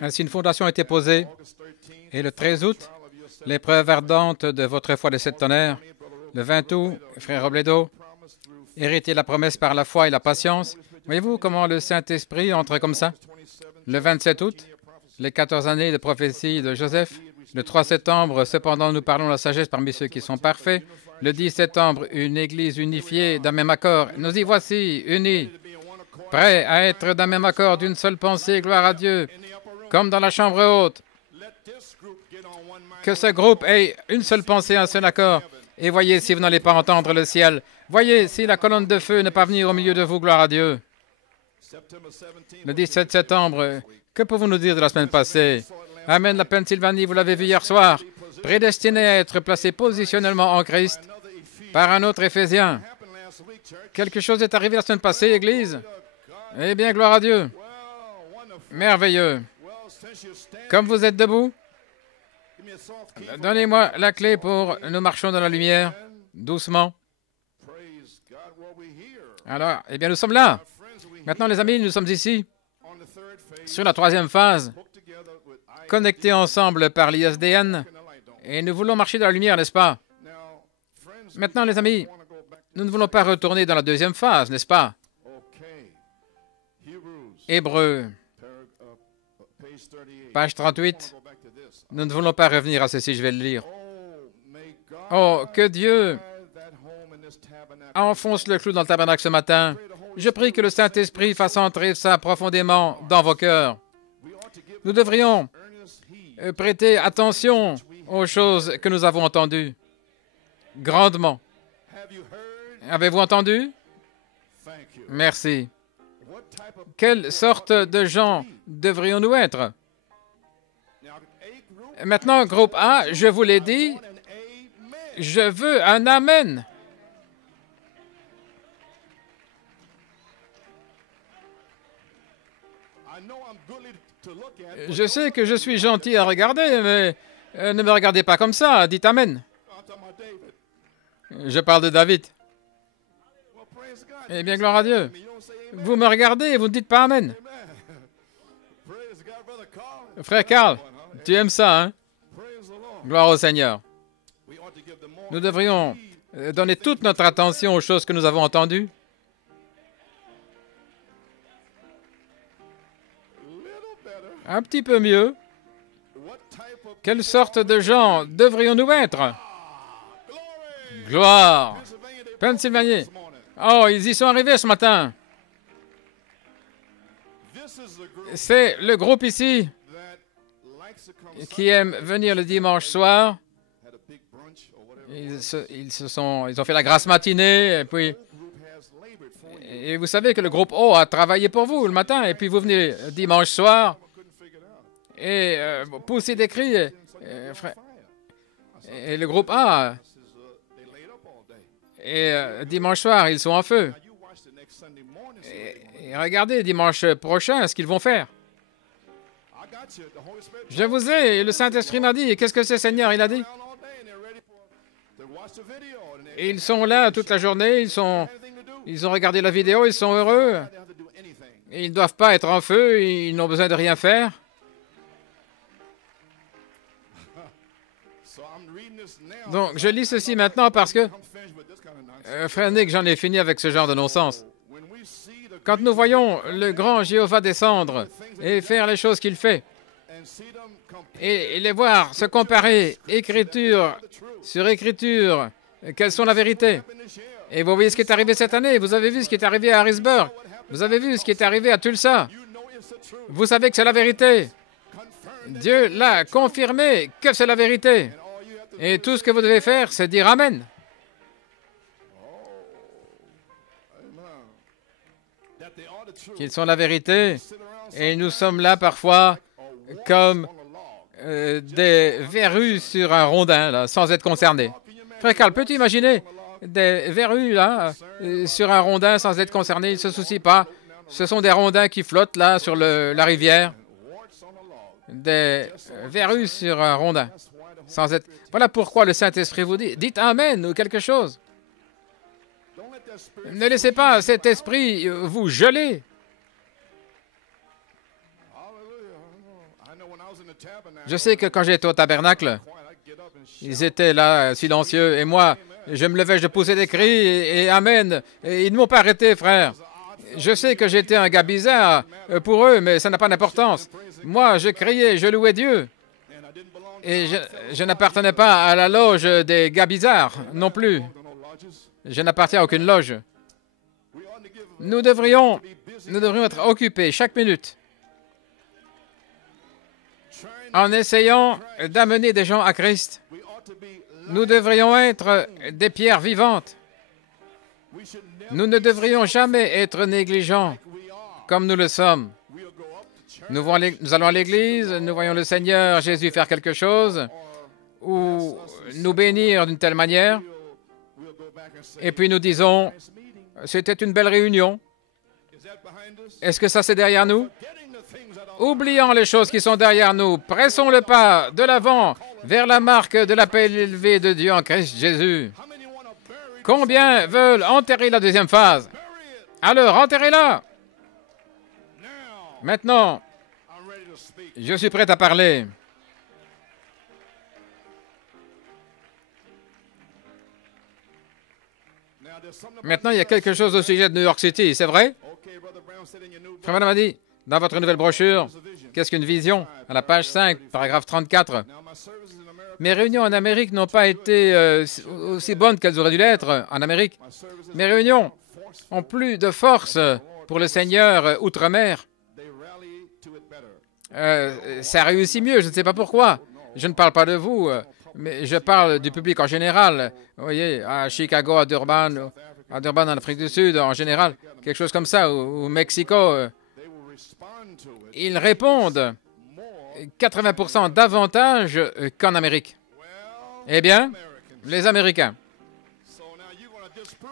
Ainsi, une fondation a été posée. Et le 13 août, l'épreuve ardente de votre foi des 7 tonnerres. Le 20 août, frère Robledo, hériter la promesse par la foi et la patience. Voyez-vous comment le Saint-Esprit entre comme ça? Le 27 août, les 14 années de prophétie de Joseph. Le 3 septembre, cependant, nous parlons de la sagesse parmi ceux qui sont parfaits. Le 10 septembre, une Église unifiée d'un même accord. Nous y voici, unis, prêts à être d'un même accord, d'une seule pensée, gloire à Dieu, comme dans la chambre haute. Que ce groupe ait une seule pensée, un seul accord. Et voyez si vous n'allez pas entendre le ciel. Voyez si la colonne de feu n'est pas venue au milieu de vous, gloire à Dieu. Le 17 septembre, que pouvons-nous dire de la semaine passée? Amen, la Pennsylvanie, vous l'avez vu hier soir, prédestinée à être placée positionnellement en Christ par un autre Éphésien. Quelque chose est arrivé la semaine passée, Église? Eh bien, gloire à Dieu. Merveilleux. Comme vous êtes debout, donnez-moi la clé pour nous marchons dans la lumière, doucement. Alors, eh bien, nous sommes là. Maintenant, les amis, nous sommes ici, sur la troisième phase, connectés ensemble par l'ISDN, et nous voulons marcher dans la lumière, n'est-ce pas? Maintenant, les amis, nous ne voulons pas retourner dans la deuxième phase, n'est-ce pas? Hébreux, page 38. Nous ne voulons pas revenir à ceci, je vais le lire. Oh, que Dieu enfonce le clou dans le tabernacle ce matin. Je prie que le Saint-Esprit fasse entrer ça profondément dans vos cœurs. Nous devrions prêter attention aux choses que nous avons entendues. Grandement. Avez-vous entendu? Merci. Quelle sorte de gens devrions-nous être? Maintenant, groupe A, je vous l'ai dit, je veux un Amen. Je sais que je suis gentil à regarder, mais ne me regardez pas comme ça, dites Amen. Je parle de David. Eh bien, gloire à Dieu. Vous me regardez et vous ne dites pas Amen. Frère Carl, tu aimes ça, hein? Gloire au Seigneur. Nous devrions donner toute notre attention aux choses que nous avons entendues. Un petit peu mieux. Quelle sorte de gens devrions-nous être? Gloire! Pennsylvanie. Oh, ils y sont arrivés ce matin. C'est le groupe ici qui aime venir le dimanche soir. Ils ont fait la grasse matinée, et vous savez que le groupe O a travaillé pour vous le matin, et puis vous venez dimanche soir et poussez des cris. Et le groupe A, et dimanche soir, ils sont en feu. Et regardez dimanche prochain ce qu'ils vont faire. Je vous ai, le Saint-Esprit m'a dit, qu'est-ce que c'est, Seigneur? Il a dit. Et ils sont là toute la journée, ils ont regardé la vidéo, ils sont heureux. Et ils ne doivent pas être en feu, ils n'ont besoin de rien faire. Donc, je lis ceci maintenant parce que, frère Nick, j'en ai fini avec ce genre de non-sens. Quand nous voyons le grand Jéhovah descendre et faire les choses qu'il fait, et les voir se comparer écriture sur écriture, quelles sont la vérité? Et vous voyez ce qui est arrivé cette année, vous avez vu ce qui est arrivé à Harrisburg, vous avez vu ce qui est arrivé à Tulsa. Vous savez que c'est la vérité. Dieu l'a confirmé que c'est la vérité. Et tout ce que vous devez faire, c'est dire Amen. Qu'ils sont la vérité. Et nous sommes là parfois comme des verrues sur un rondin, là, sans être concernés. Frère Carl, peux-tu imaginer des verrues là, sur un rondin sans être concernés? Ils ne se soucient pas. Ce sont des rondins qui flottent là sur la rivière. Des verrues sur un rondin. Sans être... Voilà pourquoi le Saint-Esprit vous dit, dites Amen ou quelque chose. Ne laissez pas cet esprit vous geler. Je sais que quand j'étais au tabernacle, ils étaient là, silencieux, et moi, je me levais, je poussais des cris, et Amen. Et ils ne m'ont pas arrêté, frère. Je sais que j'étais un gars bizarre pour eux, mais ça n'a pas d'importance. Moi, je criais, je louais Dieu. Et je n'appartenais pas à la loge des gars bizarres, non plus. Je n'appartiens à aucune loge. Nous devrions être occupés chaque minute en essayant d'amener des gens à Christ. Nous devrions être des pierres vivantes. Nous ne devrions jamais être négligents comme nous le sommes. Nous allons à l'église, nous voyons le Seigneur Jésus faire quelque chose ou nous bénir d'une telle manière, et puis nous disons, c'était une belle réunion. Est-ce que ça c'est derrière nous? Oublions les choses qui sont derrière nous. Pressons le pas de l'avant vers la marque de l'appel élevé de Dieu en Christ Jésus. Combien veulent enterrer la deuxième phase? Alors, enterrez-la! Maintenant, je suis prêt à parler. Maintenant, il y a quelque chose au sujet de New York City, c'est vrai? Frère Branham a dit, dans votre nouvelle brochure, qu'est-ce qu'une vision? À la page 5, paragraphe 34. Mes réunions en Amérique n'ont pas été aussi bonnes qu'elles auraient dû l'être en Amérique. Mes réunions ont plus de force pour le Seigneur outre-mer. Ça réussit mieux, je ne sais pas pourquoi. Je ne parle pas de vous, mais je parle du public en général. Vous voyez, à Chicago, à Durban en Afrique du Sud, en général, quelque chose comme ça, ou au Mexico. Ils répondent 80% davantage qu'en Amérique. Eh bien, les Américains.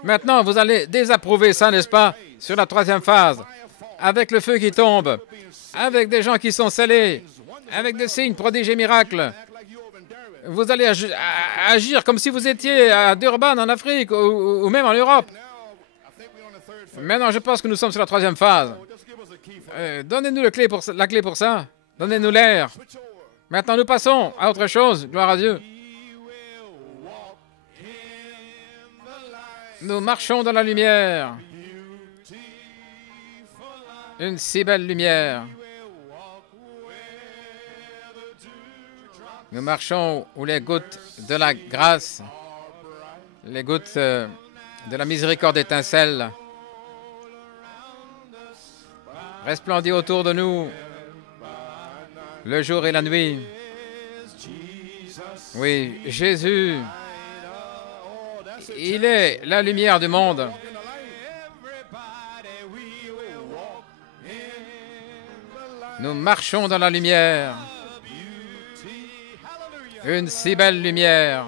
Maintenant, vous allez désapprouver ça, n'est-ce pas, sur la troisième phase, avec le feu qui tombe, avec des gens qui sont scellés, avec des signes, prodiges et miracles. Vous allez agir comme si vous étiez à Durban, en Afrique, ou même en Europe. Maintenant, je pense que nous sommes sur la troisième phase. Donnez-nous la clé pour ça. Donnez-nous l'air. Maintenant, nous passons à autre chose. Gloire à Dieu. Nous marchons dans la lumière. Une si belle lumière. Nous marchons où les gouttes de la grâce, les gouttes de la miséricorde étincellent. Resplendit autour de nous le jour et la nuit. Oui, Jésus, il est la lumière du monde. Nous marchons dans la lumière. Une si belle lumière.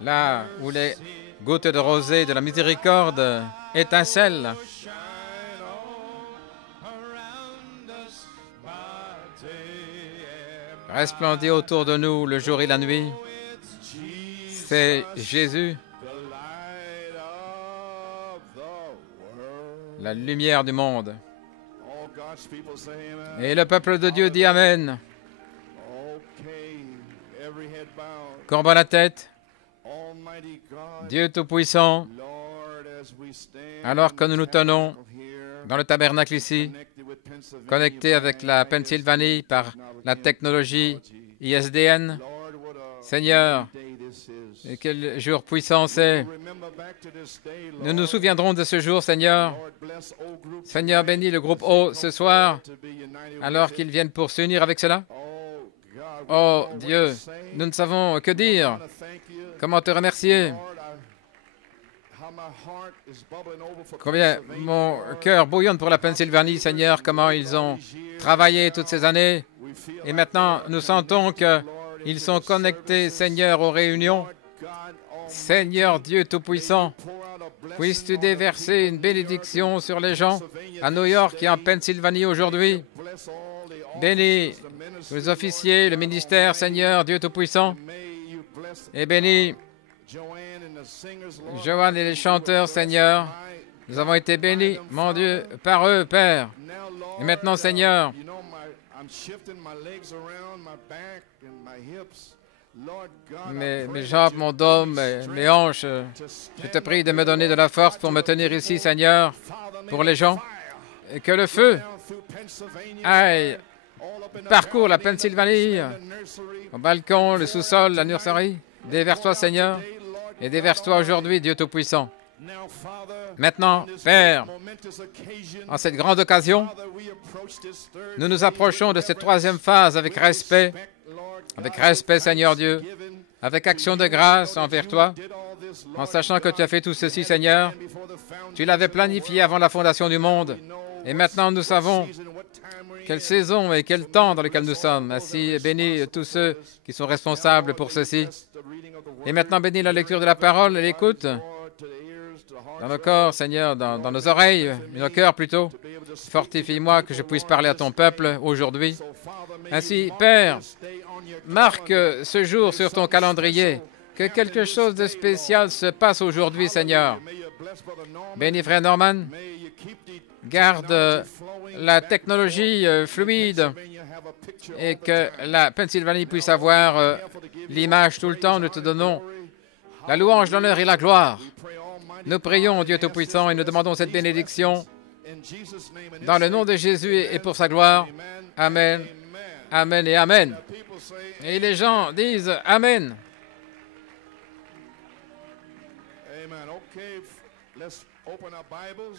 Là où les gouttes de rosée de la miséricorde étincellent. Resplendit autour de nous le jour et la nuit. C'est Jésus, la lumière du monde. Et le peuple de Dieu dit Amen. Courbons la tête. Dieu Tout-Puissant, alors que nous nous tenons dans le tabernacle ici, connectés avec la Pennsylvanie par la technologie ISDN, Seigneur, et quel jour puissant c'est. Nous nous souviendrons de ce jour, Seigneur. Seigneur, bénis le groupe O ce soir, alors qu'ils viennent pour s'unir avec cela. Oh Dieu, nous ne savons que dire. Comment te remercier? Combien mon cœur bouillonne pour la Pennsylvanie, Seigneur, comment ils ont travaillé toutes ces années. Et maintenant, nous sentons qu'ils sont connectés, Seigneur, aux réunions. Seigneur Dieu Tout-Puissant, puisses-tu déverser une bénédiction sur les gens à New York et en Pennsylvanie aujourd'hui. Bénis les officiers, le ministère, Seigneur Dieu Tout-Puissant. Et bénis Joanne et les chanteurs, Seigneur. Nous avons été bénis, mon Dieu, par eux, Père. Et maintenant, Seigneur, mes jambes, mon dos, mes hanches, je te prie de me donner de la force pour me tenir ici, Seigneur, pour les gens, et que le feu aille, parcourt la Pennsylvanie, au balcon, le sous-sol, la nurserie. Déverse-toi, Seigneur, et déverse-toi aujourd'hui, Dieu Tout-Puissant. Maintenant, Père, en cette grande occasion, nous nous approchons de cette troisième phase avec respect, Seigneur Dieu, avec action de grâce envers toi, en sachant que tu as fait tout ceci, Seigneur. Tu l'avais planifié avant la fondation du monde, et maintenant nous savons quelle saison et quel temps dans lequel nous sommes. Ainsi, bénis tous ceux qui sont responsables pour ceci. Et maintenant, bénis la lecture de la parole et l'écoute dans nos corps, Seigneur, dans nos oreilles, nos cœurs plutôt. Fortifie-moi que je puisse parler à ton peuple aujourd'hui. Ainsi, Père, marque ce jour sur ton calendrier, que quelque chose de spécial se passe aujourd'hui, Seigneur. Bénis Frère Norman. Garde la technologie fluide et que la Pennsylvanie puisse avoir l'image tout le temps. Nous te donnons la louange, l'honneur et la gloire. Nous prions, Dieu Tout-Puissant, et nous demandons cette bénédiction dans le nom de Jésus et pour sa gloire. Amen, Amen et Amen. Et les gens disent Amen.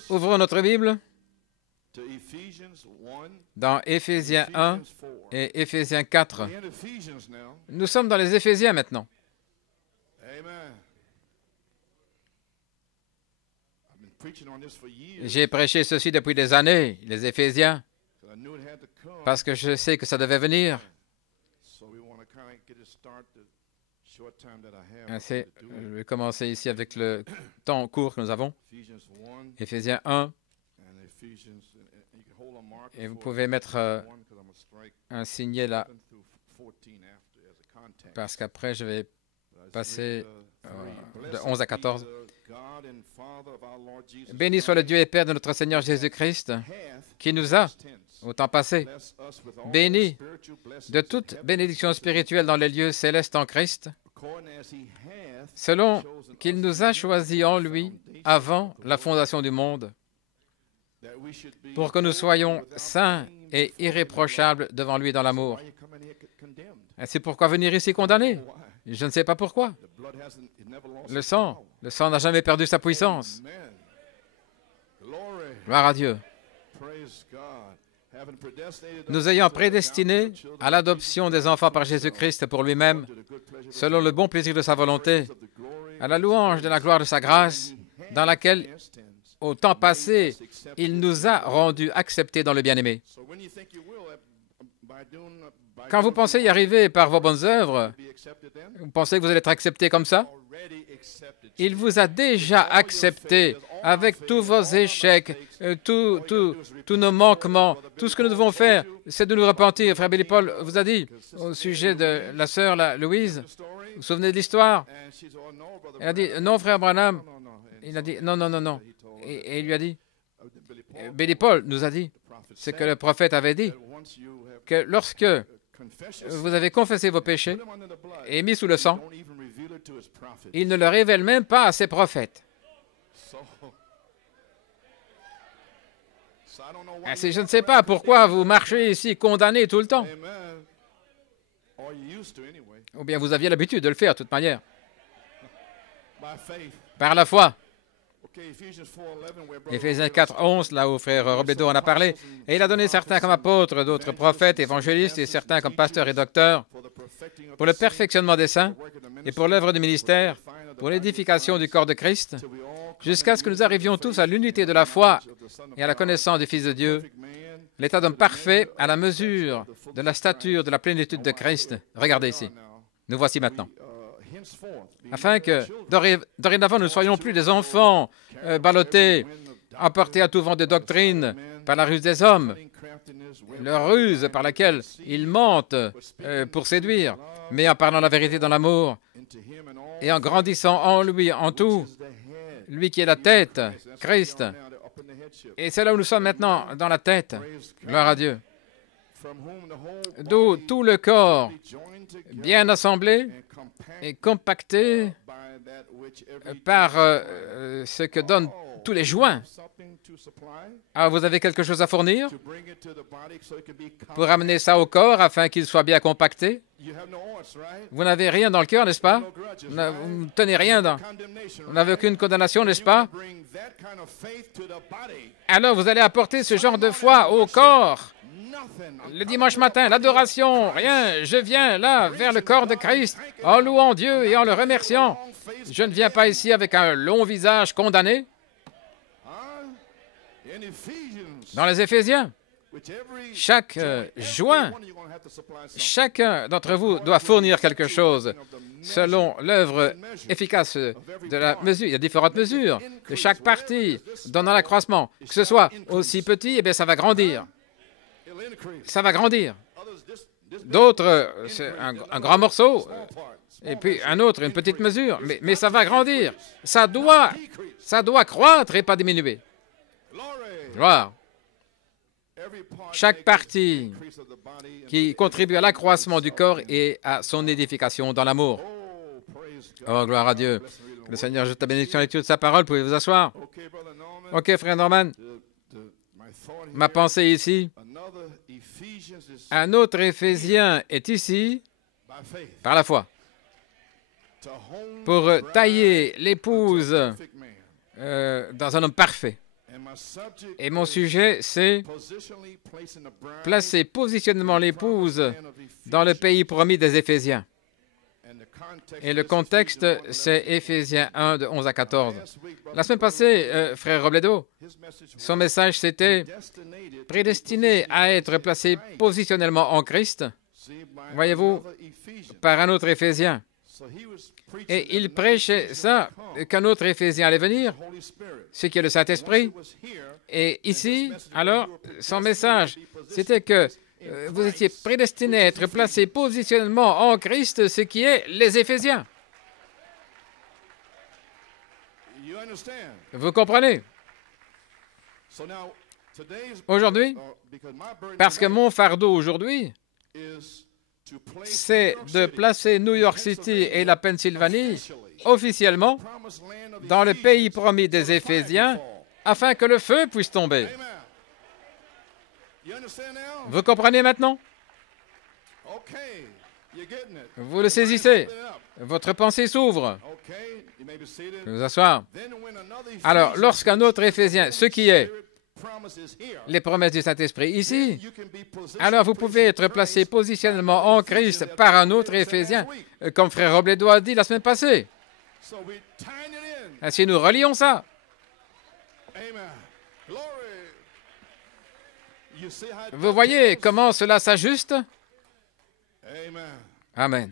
Ouvrons notre Bible dans Éphésiens 1 et Éphésiens 4. Nous sommes dans les Éphésiens maintenant. J'ai prêché ceci depuis des années, les Éphésiens, parce que je sais que ça devait venir. Ainsi, je vais commencer ici avec le temps court que nous avons. Éphésiens 1. Et vous pouvez mettre un signet là, parce qu'après, je vais passer de 11 à 14. Béni soit le Dieu et Père de notre Seigneur Jésus-Christ, qui nous a, au temps passé, bénis de toute bénédiction spirituelle dans les lieux célestes en Christ, selon qu'il nous a choisis en lui avant la fondation du monde, pour que nous soyons saints et irréprochables devant lui dans l'amour. C'est pourquoi venir ici condamné? Je ne sais pas pourquoi. Le sang n'a jamais perdu sa puissance. Gloire à Dieu. Nous ayant prédestinés à l'adoption des enfants par Jésus-Christ pour lui-même, selon le bon plaisir de sa volonté, à la louange de la gloire de sa grâce, dans laquelle, au temps passé, il nous a rendus acceptés dans le bien-aimé. Quand vous pensez y arriver par vos bonnes œuvres, vous pensez que vous allez être accepté comme ça? Il vous a déjà accepté avec tous vos échecs, tous nos manquements. Tout ce que nous devons faire, c'est de nous repentir. Frère Billy Paul vous a dit au sujet de la sœur Louise. Vous vous souvenez de l'histoire? Elle a dit non, frère Branham. Il a dit non, non, non, non. Et il lui a dit, Billy Paul nous a dit ce que le prophète avait dit, que lorsque vous avez confessé vos péchés et mis sous le sang, il ne le révèle même pas à ses prophètes. Ainsi, je ne sais pas pourquoi vous marchez ici condamné tout le temps. Ou bien vous aviez l'habitude de le faire de toute manière. Par la foi. Éphésiens 4, 11, là où frère Robledo en a parlé, et il a donné certains comme apôtres, d'autres prophètes, évangélistes, et certains comme pasteurs et docteurs, pour le perfectionnement des saints, et pour l'œuvre du ministère, pour l'édification du corps de Christ, jusqu'à ce que nous arrivions tous à l'unité de la foi et à la connaissance du Fils de Dieu, l'état d'homme parfait à la mesure de la stature de la plénitude de Christ. Regardez ici. Nous voici maintenant. Afin que, dorénavant, nous ne soyons plus des enfants ballottés, emportés à tout vent de doctrine par la ruse des hommes, leur ruse par laquelle ils mentent pour séduire, mais en parlant la vérité dans l'amour et en grandissant en lui, en tout, lui qui est la tête, Christ. Et c'est là où nous sommes maintenant, dans la tête. Gloire à Dieu. D'où tout le corps, bien assemblé et compacté par ce que donnent tous les joints. Ah, vous avez quelque chose à fournir pour amener ça au corps afin qu'il soit bien compacté? Vous n'avez rien dans le cœur, n'est-ce pas? Vous ne tenez rien dans... Vous n'avez aucune condamnation, n'est-ce pas? Alors vous allez apporter ce genre de foi au corps. Le dimanche matin, l'adoration, rien. Je viens là, vers le corps de Christ, en louant Dieu et en le remerciant. Je ne viens pas ici avec un long visage condamné. Dans les Éphésiens, chaque joint, chacun d'entre vous doit fournir quelque chose selon l'œuvre efficace de la mesure. Il y a différentes mesures de chaque partie donnant l'accroissement. Que ce soit aussi petit, eh bien, ça va grandir. Ça va grandir. D'autres, c'est un grand morceau, et puis un autre, une petite mesure, mais ça va grandir. Ça doit croître et pas diminuer. Gloire. Chaque partie qui contribue à l'accroissement du corps et à son édification dans l'amour. Oh, gloire à Dieu. Que le Seigneur ajoute la bénédiction à la lecture de sa parole. Pouvez vous asseoir? OK, frère Norman. Ma pensée ici. Un autre Éphésien est ici par la foi pour tailler l'épouse dans un homme parfait. Et mon sujet, c'est placer positionnement l'épouse dans le pays promis des Éphésiens. Et le contexte, c'est Éphésiens 1, de 11 à 14. La semaine passée, frère Robledo, son message, c'était « Prédestiné à être placé positionnellement en Christ », voyez-vous, par un autre Éphésien. Et il prêchait ça, qu'un autre Éphésien allait venir, ce qui est le Saint-Esprit. Et ici, alors, son message, c'était que vous étiez prédestinés à être placés positionnellement en Christ, ce qui est les Éphésiens. Vous comprenez? Aujourd'hui, parce que mon fardeau aujourd'hui, c'est de placer New York City et la Pennsylvanie officiellement dans le pays promis des Éphésiens afin que le feu puisse tomber. Vous comprenez maintenant? Vous le saisissez. Votre pensée s'ouvre. Vous vous asseoir. Alors, lorsqu'un autre Éphésien, ce qui est les promesses du Saint-Esprit ici, alors vous pouvez être placé positionnellement en Christ par un autre Éphésien, comme frère Robledo a dit la semaine passée. Ainsi, nous relions ça. Vous voyez comment cela s'ajuste? Amen.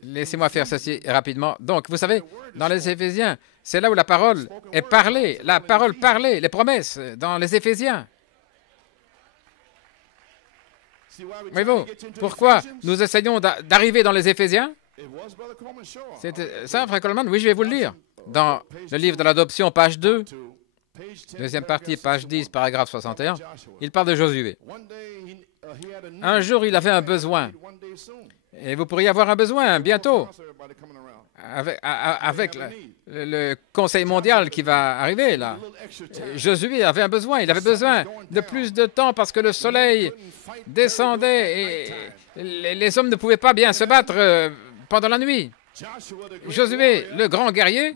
Laissez-moi faire ceci rapidement. Donc, vous savez, dans les Éphésiens, c'est là où la parole est parlée, la parole parlée, les promesses dans les Éphésiens. Voyez-vous, pourquoi nous essayons d'arriver dans les Éphésiens? C'était ça, frère Coleman? Oui, je vais vous le lire. Dans le livre de l'adoption, page 2, deuxième partie, page 10, paragraphe 61, il parle de Josué. Un jour, il avait un besoin. Et vous pourriez avoir un besoin bientôt, avec le Conseil mondial qui va arriver, là. Josué avait un besoin. Il avait besoin de plus de temps parce que le soleil descendait et les hommes ne pouvaient pas bien se battre pendant la nuit. Josué, le grand guerrier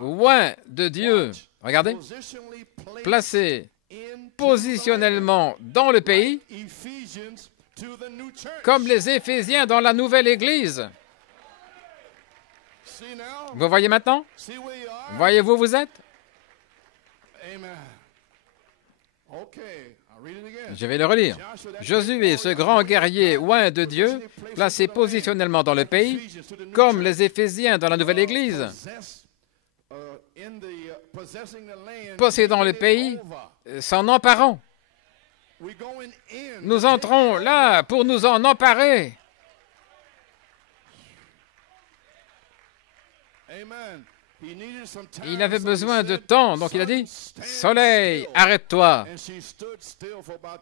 oint de Dieu, regardez, placé positionnellement dans le pays, comme les Éphésiens dans la nouvelle Église. Vous voyez maintenant? Voyez-vous où vous êtes? Je vais le relire. Josué, ce grand guerrier oint de Dieu, placé positionnellement dans le pays, comme les Éphésiens dans la nouvelle Église, possédant le pays, s'en emparant. Nous entrons là pour nous en emparer. Il avait besoin de temps, donc il a dit, « Soleil, arrête-toi !»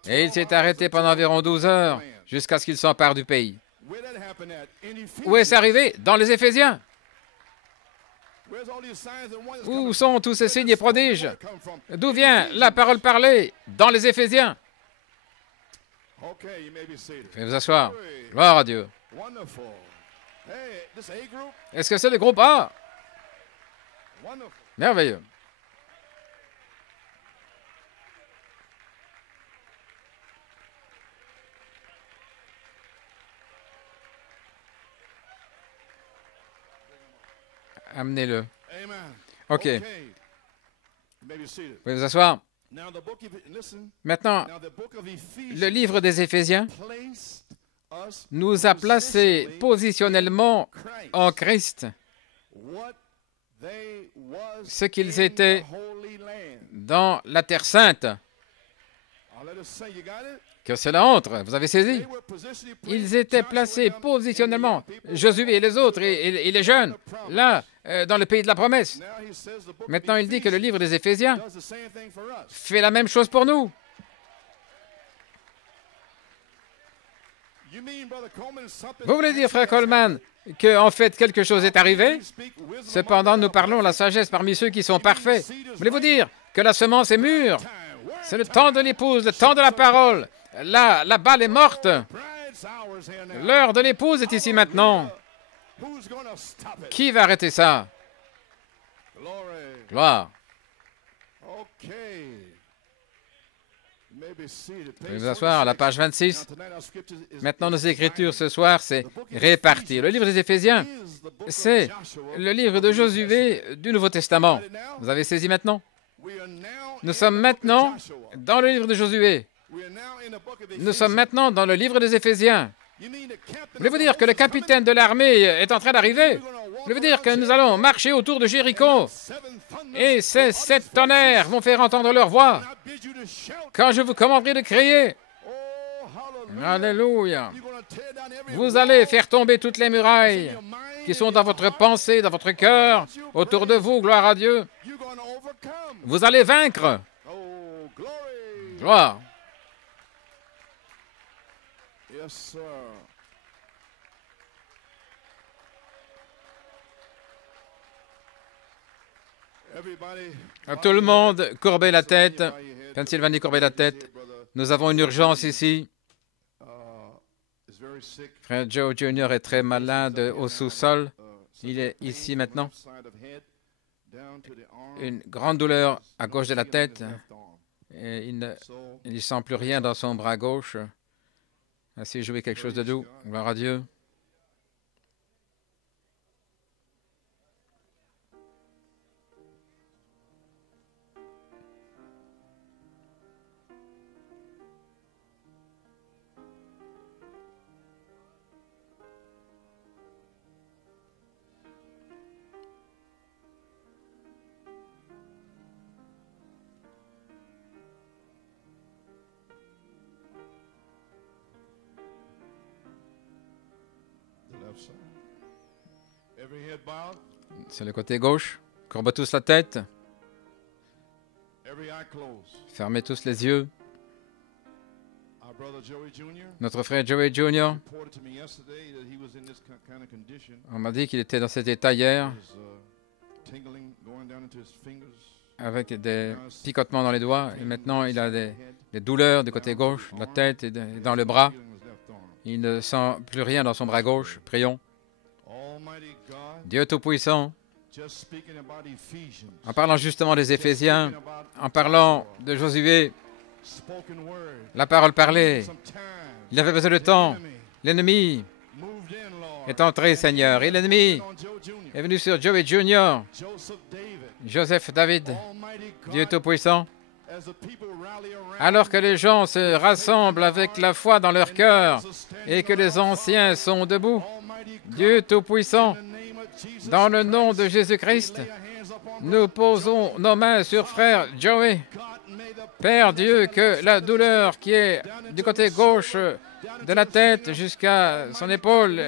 Et il s'est arrêté pendant environ 12 heures, jusqu'à ce qu'il s'empare du pays. Où est-ce arrivé? Dans les Éphésiens. Où sont tous ces signes et prodiges? D'où vient la parole parlée? Dans les Éphésiens. Veuillez vous asseoir. Gloire à Dieu. Est-ce que c'est le groupe A? Merveilleux. Amenez-le. OK. Vous pouvez vous asseoir. Maintenant, le livre des Éphésiens nous a placés positionnellement en Christ, ce qu'ils étaient dans la Terre Sainte. Que cela entre, vous avez saisi? Ils étaient placés positionnellement, Josué et les autres, et les jeunes, là, dans le pays de la promesse. Maintenant, il dit que le livre des Éphésiens fait la même chose pour nous. Vous voulez dire, frère Coleman, qu'en fait quelque chose est arrivé? Cependant, nous parlons la sagesse parmi ceux qui sont parfaits. Voulez-vous dire que la semence est mûre? C'est le temps de l'épouse, le temps de la parole. Là, la balle est morte. L'heure de l'épouse est ici maintenant. Qui va arrêter ça? Gloire. Vous pouvez vous asseoir à la page 26. Maintenant, nos écritures ce soir, c'est répartir. Le livre des Éphésiens, c'est le livre de Josué du Nouveau Testament. Vous avez saisi maintenant? Nous sommes maintenant dans le livre de Josué. Nous sommes maintenant dans le livre des Éphésiens. Voulez-vous dire que le capitaine de l'armée est en train d'arriver? Voulez-vous dire que nous allons marcher autour de Jéricho et ces 7 tonnerres vont faire entendre leur voix quand je vous commanderai de crier? Alléluia! Vous allez faire tomber toutes les murailles qui sont dans votre pensée, dans votre cœur, autour de vous, gloire à Dieu. Vous allez vaincre. Gloire. Tout le monde, courbez la tête. Pennsylvanie, courbez la tête. Nous avons une urgence ici. Frère Joe Jr. est très malade au sous-sol. Il est ici maintenant. Une grande douleur à gauche de la tête. Et il ne sent plus rien dans son bras gauche. Ainsi, jouer quelque chose de doux. Gloire à Dieu. C'est le côté gauche. Courbez tous la tête. Fermez tous les yeux. Notre frère Joey Jr. On m'a dit qu'il était dans cet état hier, avec des picotements dans les doigts. Et maintenant, il a des douleurs du côté gauche, de la tête et dans le bras. Il ne sent plus rien dans son bras gauche. Prions. Dieu Tout-Puissant, en parlant justement des Éphésiens, en parlant de Josué, la parole parlée, il avait besoin de temps. L'ennemi est entré, Seigneur, et l'ennemi est venu sur Joey Jr., Joseph David, Dieu Tout-Puissant. Alors que les gens se rassemblent avec la foi dans leur cœur et que les anciens sont debout, Dieu Tout-Puissant, dans le nom de Jésus-Christ, nous posons nos mains sur frère Joey. Père Dieu, que la douleur qui est du côté gauche de la tête jusqu'à son épaule,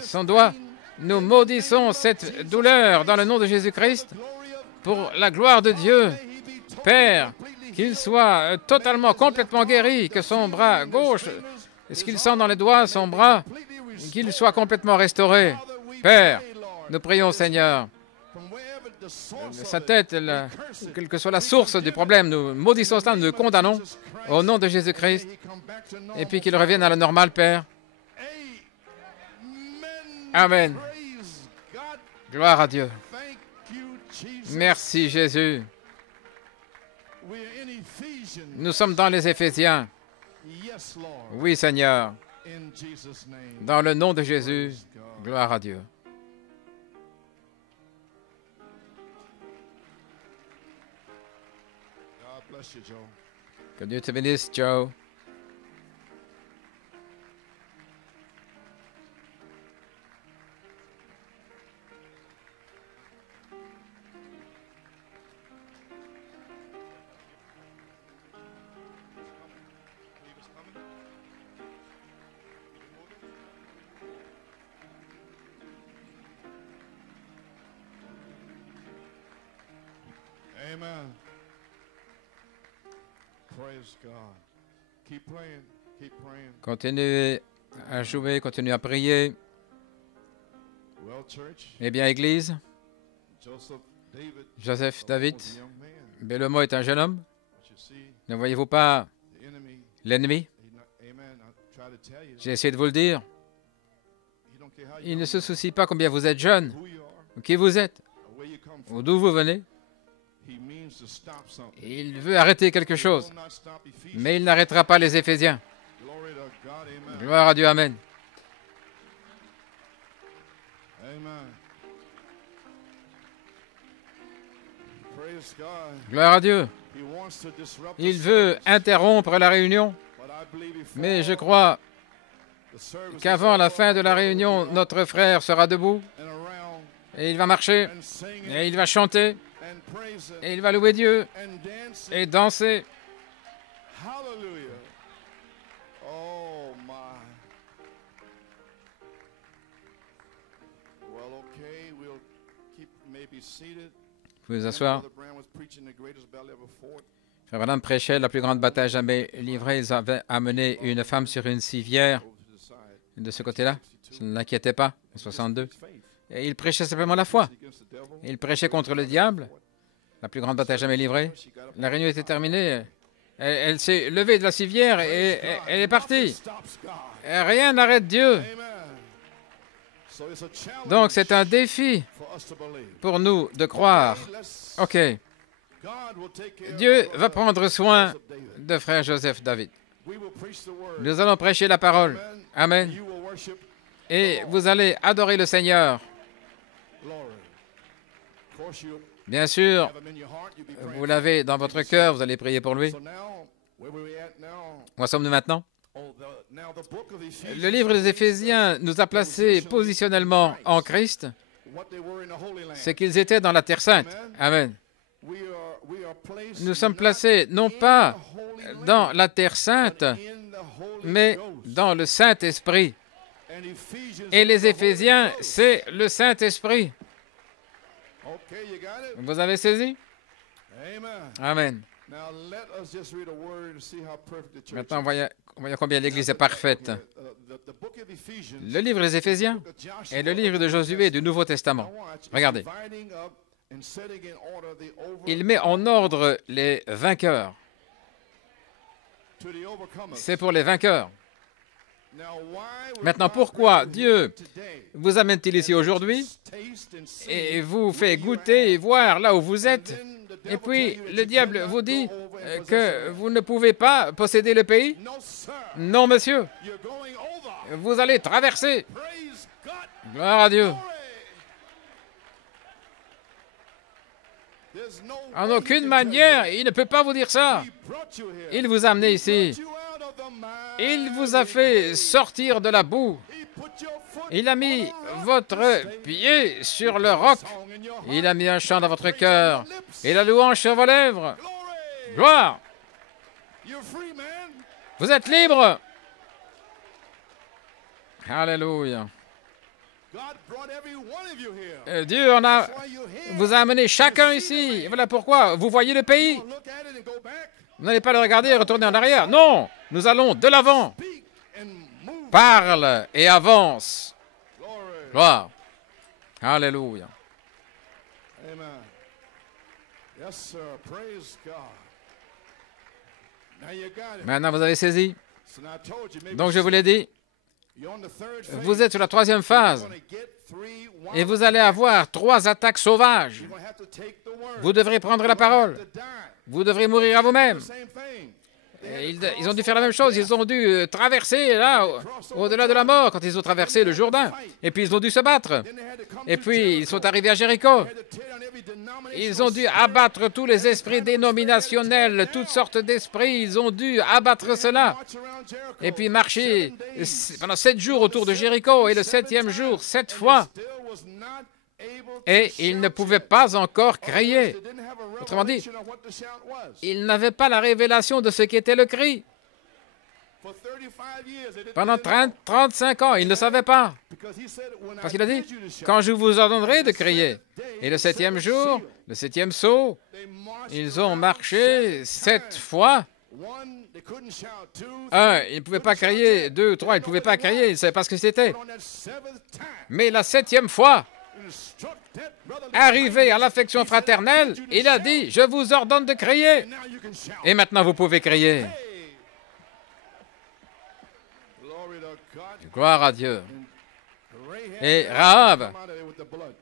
son doigt, nous maudissons cette douleur dans le nom de Jésus-Christ pour la gloire de Dieu. Père, qu'il soit totalement, complètement guéri, que son bras gauche, ce qu'il sent dans les doigts, son bras, qu'il soit complètement restauré. Père, nous prions, Seigneur, sa tête, quelle que soit la source du problème, nous maudissons cela, nous le condamnons au nom de Jésus-Christ, et puis qu'il revienne à la normale, Père. Amen. Gloire à Dieu. Merci, Jésus. Nous sommes dans les Éphésiens. Oui, Seigneur. Dans le nom de Jésus, gloire à Dieu. Que Dieu te bénisse, Joe. Amen. Praise God. Keep praying. Keep praying. Continuez à jouer, continuez à prier. Well, church, Eh bien, Église, Joseph David, was a young man. Bellomo est un jeune homme. But you see, Ne voyez-vous pas the enemy, l'ennemi? amen, I try to tell you, J'ai essayé de vous le dire. he don't care how you Il ne know, se soucie pas combien vous êtes jeune, who you are, ou qui vous êtes, or where you come ou from. d'où vous venez. He means to stop something. Il veut arrêter quelque He chose, will not stop Ephesians. mais il n'arrêtera pas les Éphésiens. Glory to God, amen. Gloire à Dieu, Amen. Amen. Praise God. Gloire à Dieu. He wants to disrupt the Il veut service, interrompre la réunion, but I believe before mais je crois the service qu'avant is la over, fin de la brother réunion, will be notre frère sera debout, up and around et il va marcher, and singing et il va chanter, and praising et il va louer Dieu, and dancing. et danser. Hallelujah. Oh my. Well, okay, we'll keep maybe seated. Vous pouvez vous asseoir. Brother Branham was preaching the greatest battle ever fought. Frère Branham prêchait la plus grande bataille jamais livrée. Ils avaient amené une femme sur une civière Over to the side. de ce côté-là. Ça ne l'inquiétait pas, en 62. Faith Et il prêchait simplement la foi. against the devil. Il prêchait contre le diable, la plus grande bataille jamais livrée. She got up. La réunion était terminée. Elle s'est levée de la civière et elle est partie. Stops God. Et rien n'arrête Dieu. Amen. So it's a challenge Donc c'est un défi for us to believe. pour nous de croire. Let's- OK, God will take care Dieu of va prendre soin Joseph David. de frère Joseph David. We will preach the word. Nous allons prêcher la parole. Amen. You will worship Et vous allez adorer le Seigneur. Lord. Of course, you Bien sûr, have him in your heart. You be praying. vous l'avez dans votre cœur, vous allez prier pour lui. So now, where were we at now? Où sommes-nous maintenant? Oh, now the book of Ephesians. Le livre des Éphésiens nous a placés positionnellement en Christ. What they were in the Holy Land. C'est qu'ils étaient dans la Terre Sainte. Amen. We are placed Nous sommes not placés non in pas the Holy Land, dans la Terre Sainte, but in the Holy mais Ghost. dans le Saint-Esprit. And Ephesians Et is les the Holy Éphésiens, Ghost. c'est le Saint-Esprit. Okay, you got it? Vous avez saisi? Amen. Amen. Now let us just read a word and see how perfect the church Maintenant, is. voyons combien l'Église est parfaite. The book of Ephesians, Le livre des Éphésiens book of Joshua, est le livre de Josué du Nouveau Testament. Now watch, it's Regardez. dividing up and setting in order the Il met en ordre les vainqueurs. to the overcomers. C'est pour les vainqueurs. Now, why would Maintenant, God pourquoi bring you Dieu here today vous amène-t-il ici aujourd'hui taste and see et vous where fait you're goûter et at? voir là où vous And êtes? then the devil Et puis, tell you that le you diable cannot vous dit go over and possess que the vous ne pouvez pas posséder le pays? land. No, sir. Non, monsieur. You're going over. Vous allez traverser. Praise God. Gloire à Dieu. Glory. There's no En way he aucune can tell manière, you. il ne peut pas vous dire ça. He brought you here. Il vous a amené He ici. brought you out of the Il vous miry a fait clay. sortir de la boue. He put your foot Il a mis on a rock to votre stay. pied sur He le put a roc. song in your Il heart. a mis un chant dans votre Praise on cœur your lips. et la louange sur vos lèvres. Glory. Gloire! You're free, man. Vous êtes libre! Alléluia. God brought every one of you here. Dieu That's why you're here. vous a amené chacun ici. Et voilà pourquoi vous voyez le pays. Don't look at it and go back. Vous n'allez pas le regarder et retourner en arrière. Non, nous allons de l'avant. Speak and move. Parle et avance. Glory. Gloire. Alléluia. Amen. Yes, sir. Praise God. Now you got it. Maintenant, vous avez saisi. So now I told you, maybe Donc, je vous l'ai dit, you're on the third phase. vous êtes sur la troisième phase. You're gonna get three Et wild vous allez avoir 3 attaques sauvages. You're gonna have to take the word. Vous devrez prendre la You're gonna parole. have to die. Vous devrez mourir à vous-même. Same thing. Et ils ont dû faire la même chose. Ils ont dû traverser, là, au-delà de la mort, quand ils ont traversé le Jourdain. Et puis, ils ont dû se battre. Then they had to come Et to puis, ils Jericho. sont arrivés à Jéricho. They had to tear down every denominational Ils ont dû abattre tous les esprits dénominationnels, toutes sortes d'esprits. Ils ont dû abattre cela. march around Jericho. Et puis marcher 7 days. pendant 7 jours autour de Jéricho. Et le 7e jour, 7 fois. Still was not able to Et ils ne shout. pouvaient pas encore crier. They didn't have a Autrement dit, revelation of what the shout was. Ils n'avaient pas la révélation de ce qu'était le cri. For 35 years, they didn't Pendant they didn't know. 35 ans, ils ne savaient pas. Because he said, when Parce I qu'il a dit, bid you to shout, quand je vous ordonnerai de crier. Et le 7e jour, le 7e saut, they marched ils ont around marché 7 times. fois. One, they couldn't shout. Two, Un, three, ils ne pouvaient pas crier. 2, 3, ils ne pouvaient pas crier. Ils ne savaient pas ce que c'était. but on that 7th time, Mais la 7e fois, it struck that brother arrivé à l'affection fraternelle, il a dit, je vous ordonne de crier. and now you can shout. Et maintenant, vous pouvez crier. Hey. Glory to God. Gloire à Dieu. Rahab Et Rahab, come out of there with the blood.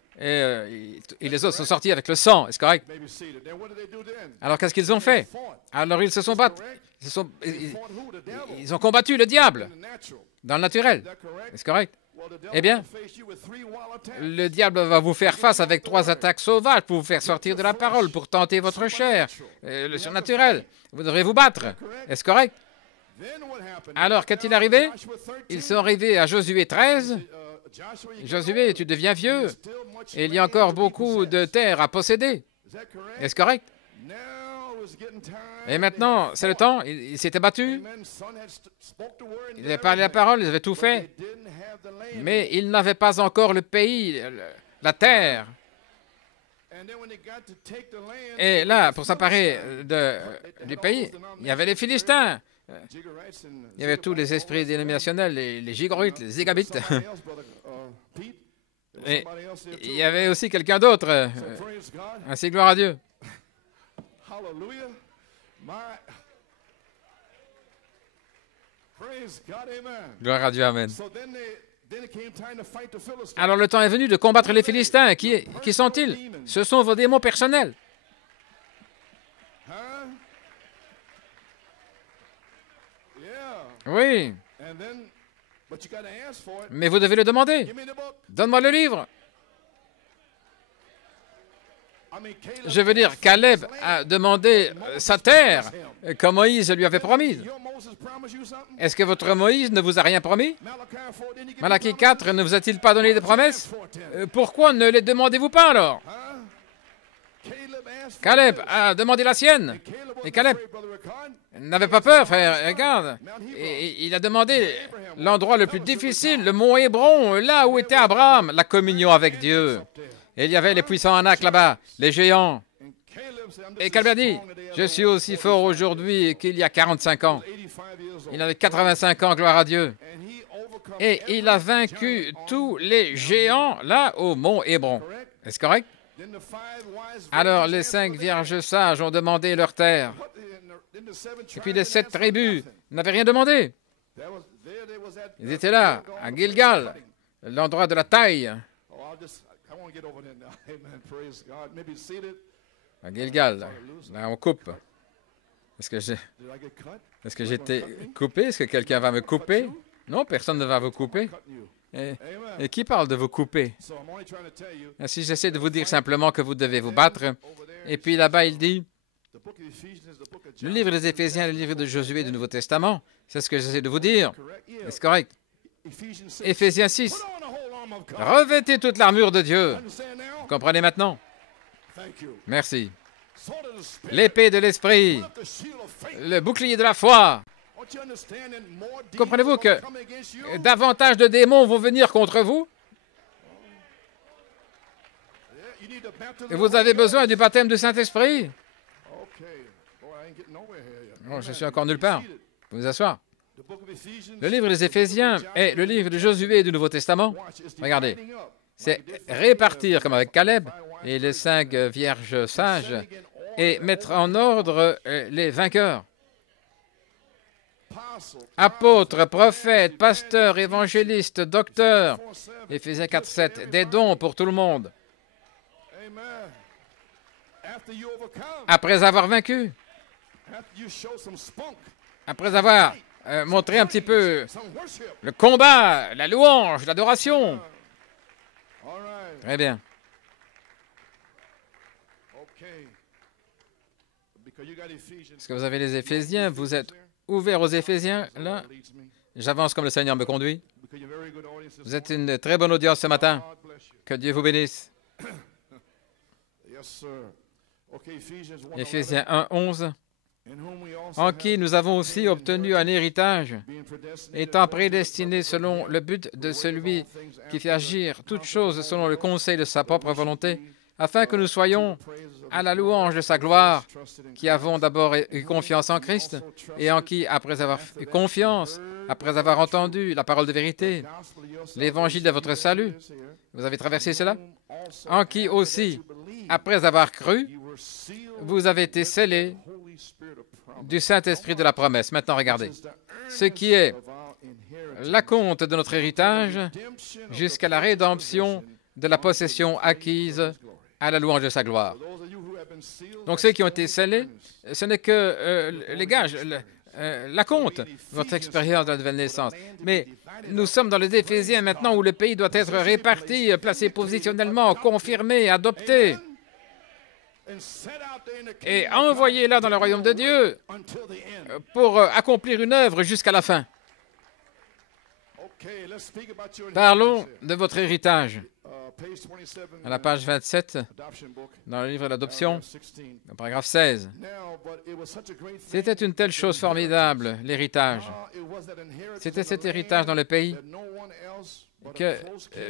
et les autres sont sortis avec le sang. Est-ce correct? Maybe seated. Then what did they do then? Alors, qu'est-ce qu'ils ont fait? Fought. Alors, ils se sont battus. Correct? Ils, They fought who? The devil. ils ont combattu le diable In the natural. dans le naturel. Is that correct? Est-ce correct? Well, the devil Eh bien, will face you with 3 wild attacks. le diable va vous faire face avec 3 attaques sauvages pour vous faire sortir de la parole, pour tenter votre chair. Le surnaturel. Vous devrez vous battre. Est-ce correct? Then what happened? Alors, qu'est-il arrivé? Joshua 13, Ils sont arrivés à Josué 13. Joshua, you get Josué, older. tu deviens vieux. Still much Et il y a land encore to be beaucoup de possessed. terres à posséder. Is that correct? Est-ce correct? Now it was getting time. Et maintenant, c'est le temps. Ils s'étaient battus. Amen. Son had spoke the word and Ils did avaient parlé la everything. parole. Ils avaient tout But fait. they didn't have the land. Mais ils n'avaient pas encore le pays, la terre. And then when they got to take the land, Et là, pour s'emparer du pays, il y avait les Philistins. Jigarites and Il y avait tous les esprits dénominationnels, les Gigorites, les Zigabites. somebody else, brother, Pete. There was Et somebody else there too. il y avait aussi quelqu'un d'autre. So praise God. Ainsi, gloire à Dieu. Hallelujah. My praise God, amen. Gloire à Dieu, Amen. So then it came time to fight the Philistines. Alors le temps est venu de combattre les Philistins. Qui sont-ils? Ce sont vos démons personnels. Huh? Yeah. Oui, And then, but you got to ask for it. mais vous devez le demander. Give me the book. Donne-moi le livre. I mean, Caleb Je veux dire, Caleb a demandé sa terre comme Moïse lui avait promise. Your Moses promised you something? Est-ce que votre Moïse ne vous a rien promis? Malachi 4, didn't he give Malachie you promise? 4 ne vous a-t-il pas donné des promesses? 4:10. Pourquoi ne les demandez-vous pas alors? Huh? Caleb asked for Caleb this. a demandé la sienne. Caleb wasn't Et Caleb afraid, Brother Rickard. n'avait pas peur, frère. Regarde. Et il a demandé l'endroit le plus difficile, le mont Hébron, là où était Abraham, la communion avec Dieu. Et il y avait les puissants Anak là-bas, les géants. And Caleb said, I'm just Et as Caleb a dit, strong today as je I suis was aussi fort aujourd'hui qu'il y a 45 ans. 85 years old. Il avait 85 ans, gloire à Dieu. And he overcome Et il a every vaincu giant on tous les géants là au mont Hébron. correct? Est-ce correct? Then the 5 wise Alors virgins les asked 5 for vierges sages ont demandé leur terre. What- then the 7 Et puis tribes les 7 asked for tribus nothing. n'avaient rien demandé. There they was at Ils étaient là, à Gilgal, l'endroit de la taille. Oh, I want to get over there now. Amen. Praise God. Maybe seated. À Gilgal, là on coupe. Est-ce que Did I get cut? est-ce que j'étais coupé? Est-ce que quelqu'un va me couper? Non, personne ne va vous couper. Cutting you. Et, Amen. et qui parle de vous couper? So I'm only trying to tell you. Ainsi, j'essaie de vous dire simplement que vous devez vous battre. Over there, Et puis là-bas, il dit, the book of Ephesians is the book of le John. livre des Éphésiens, le livre de Josué du Nouveau Testament. C'est ce que j'essaie de vous dire. Correct? Yeah. Est-ce correct? Ephesians 6. Éphésiens 6. Put on the whole armor of God. Revêtez toute l'armure de Dieu. Understand now? Vous comprenez maintenant? Thank you. Merci. l'épée de l'esprit, le bouclier de la foi. Comprenez-vous que davantage de démons vont venir contre vous? Et vous avez besoin du baptême du Saint-Esprit? Oh, je suis encore nulle part. Vous vous asseoir. Le livre des Éphésiens est le livre de Josué du Nouveau Testament. Regardez, c'est répartir comme avec Caleb et les 5 vierges sages et mettre en ordre les vainqueurs. Apôtres, prophètes, pasteurs, évangélistes, docteurs. Éphésiens 4, 7, des dons pour tout le monde. Après avoir vaincu, après avoir montré un petit peu le combat, la louange, l'adoration. Très bien. Est-ce que vous avez les Éphésiens? Vous êtes ouverts aux Éphésiens, là? J'avance comme le Seigneur me conduit. Vous êtes une très bonne audience ce matin. Que Dieu vous bénisse. Éphésiens 1, 11. En qui nous avons aussi obtenu un héritage, étant prédestinés selon le but de celui qui fait agir toutes choses selon le conseil de sa propre volonté, afin que nous soyons à la louange de sa gloire, qui avons d'abord eu confiance en Christ, et en qui, après avoir eu confiance, après avoir entendu la parole de vérité, l'évangile de votre salut, vous avez traversé cela, en qui aussi, après avoir cru, vous avez été scellés du Saint-Esprit de la promesse. Maintenant, regardez. Ce qui est l'acompte de notre héritage jusqu'à la rédemption de la possession acquise à la louange de sa gloire. Donc, ceux qui ont été scellés, ce n'est que les gages, l'acompte, votre expérience de la nouvelle naissance. Mais nous sommes dans les Éphésiens maintenant où le pays doit être réparti, placé positionnellement, confirmé, adopté et envoyé là dans le royaume de Dieu pour accomplir une œuvre jusqu'à la fin. Parlons de votre héritage. À la page 27, dans le livre de l'adoption, au paragraphe 16. C'était une telle chose formidable, l'héritage. C'était cet héritage dans le pays que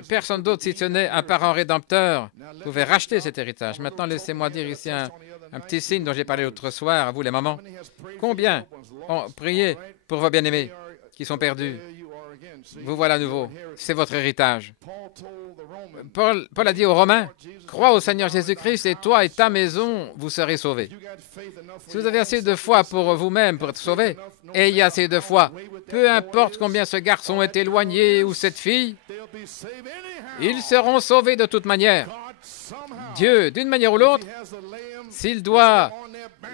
personne d'autre, si ce n'est un parent rédempteur, pouvait racheter cet héritage. Maintenant, laissez-moi dire ici un petit signe dont j'ai parlé l'autre soir, à vous les mamans. Combien ont prié pour vos bien-aimés qui sont perdus? Vous voilà à nouveau. C'est votre héritage. Paul a dit aux Romains, « Crois au Seigneur Jésus-Christ et toi et ta maison, vous serez sauvés. » Si vous avez assez de foi pour vous-même pour être sauvés, ayez assez de foi. Peu importe combien ce garçon est éloigné ou cette fille, ils seront sauvés de toute manière. Dieu, d'une manière ou l'autre, s'il doit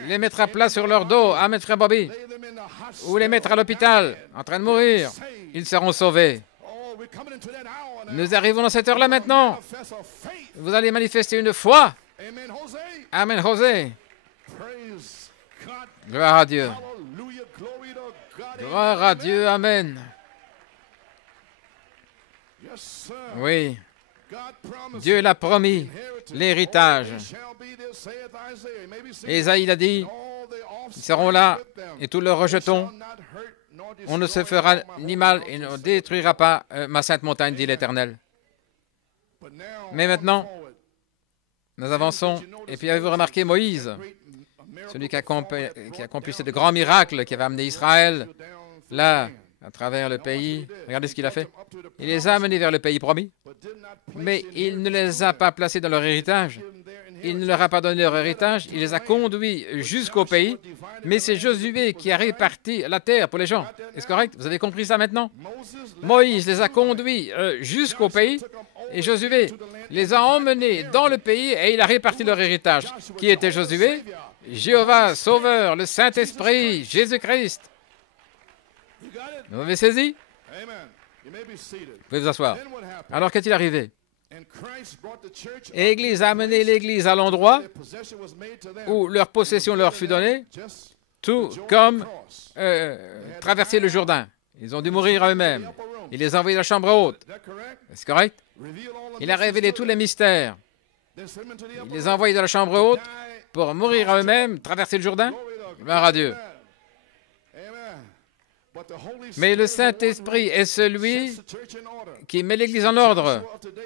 les mettre à plat sur leur dos, à mettre frère Bobby, ou les mettre à l'hôpital, en train de mourir, ils seront sauvés. Nous arrivons dans cette heure-là maintenant. Vous allez manifester une foi. Amen, José. Gloire à Dieu. Gloire à Dieu, Amen. Oui. Dieu l'a promis, l'héritage. Ésaïe l'a dit, ils seront là et tout le rejetons. On ne se fera ni mal et ne détruira pas ma sainte montagne, dit l'Éternel. Mais maintenant, nous avançons. Et puis avez-vous remarqué Moïse, celui qui accomplissait de grands miracles, qui avait amené Israël là, à travers le pays. Regardez ce qu'il a fait. Il les a amenés vers le pays promis, mais il ne les a pas placés dans leur héritage. Il ne leur a pas donné leur héritage, il les a conduits jusqu'au pays, mais c'est Josué qui a réparti la terre pour les gens. Est-ce correct? Vous avez compris ça maintenant? Moïse les a conduits jusqu'au pays, et Josué les a emmenés dans le pays, et il a réparti leur héritage. Qui était Josué? Jéhovah, Sauveur, le Saint-Esprit, Jésus-Christ. Vous avez saisi? Vous pouvez vous asseoir. Alors, qu'est-il arrivé? Et l'Église a amené l'Église à l'endroit où leur possession leur fut donnée, tout comme traverser le Jourdain. Ils ont dû mourir à eux-mêmes. Il les a envoyés dans la chambre haute. Est-ce correct? Il a révélé tous les mystères. Il les a envoyés dans la chambre haute pour mourir à eux-mêmes, traverser le Jourdain? Gloire à Dieu. Mais le Saint-Esprit est celui qui met l'Église en ordre.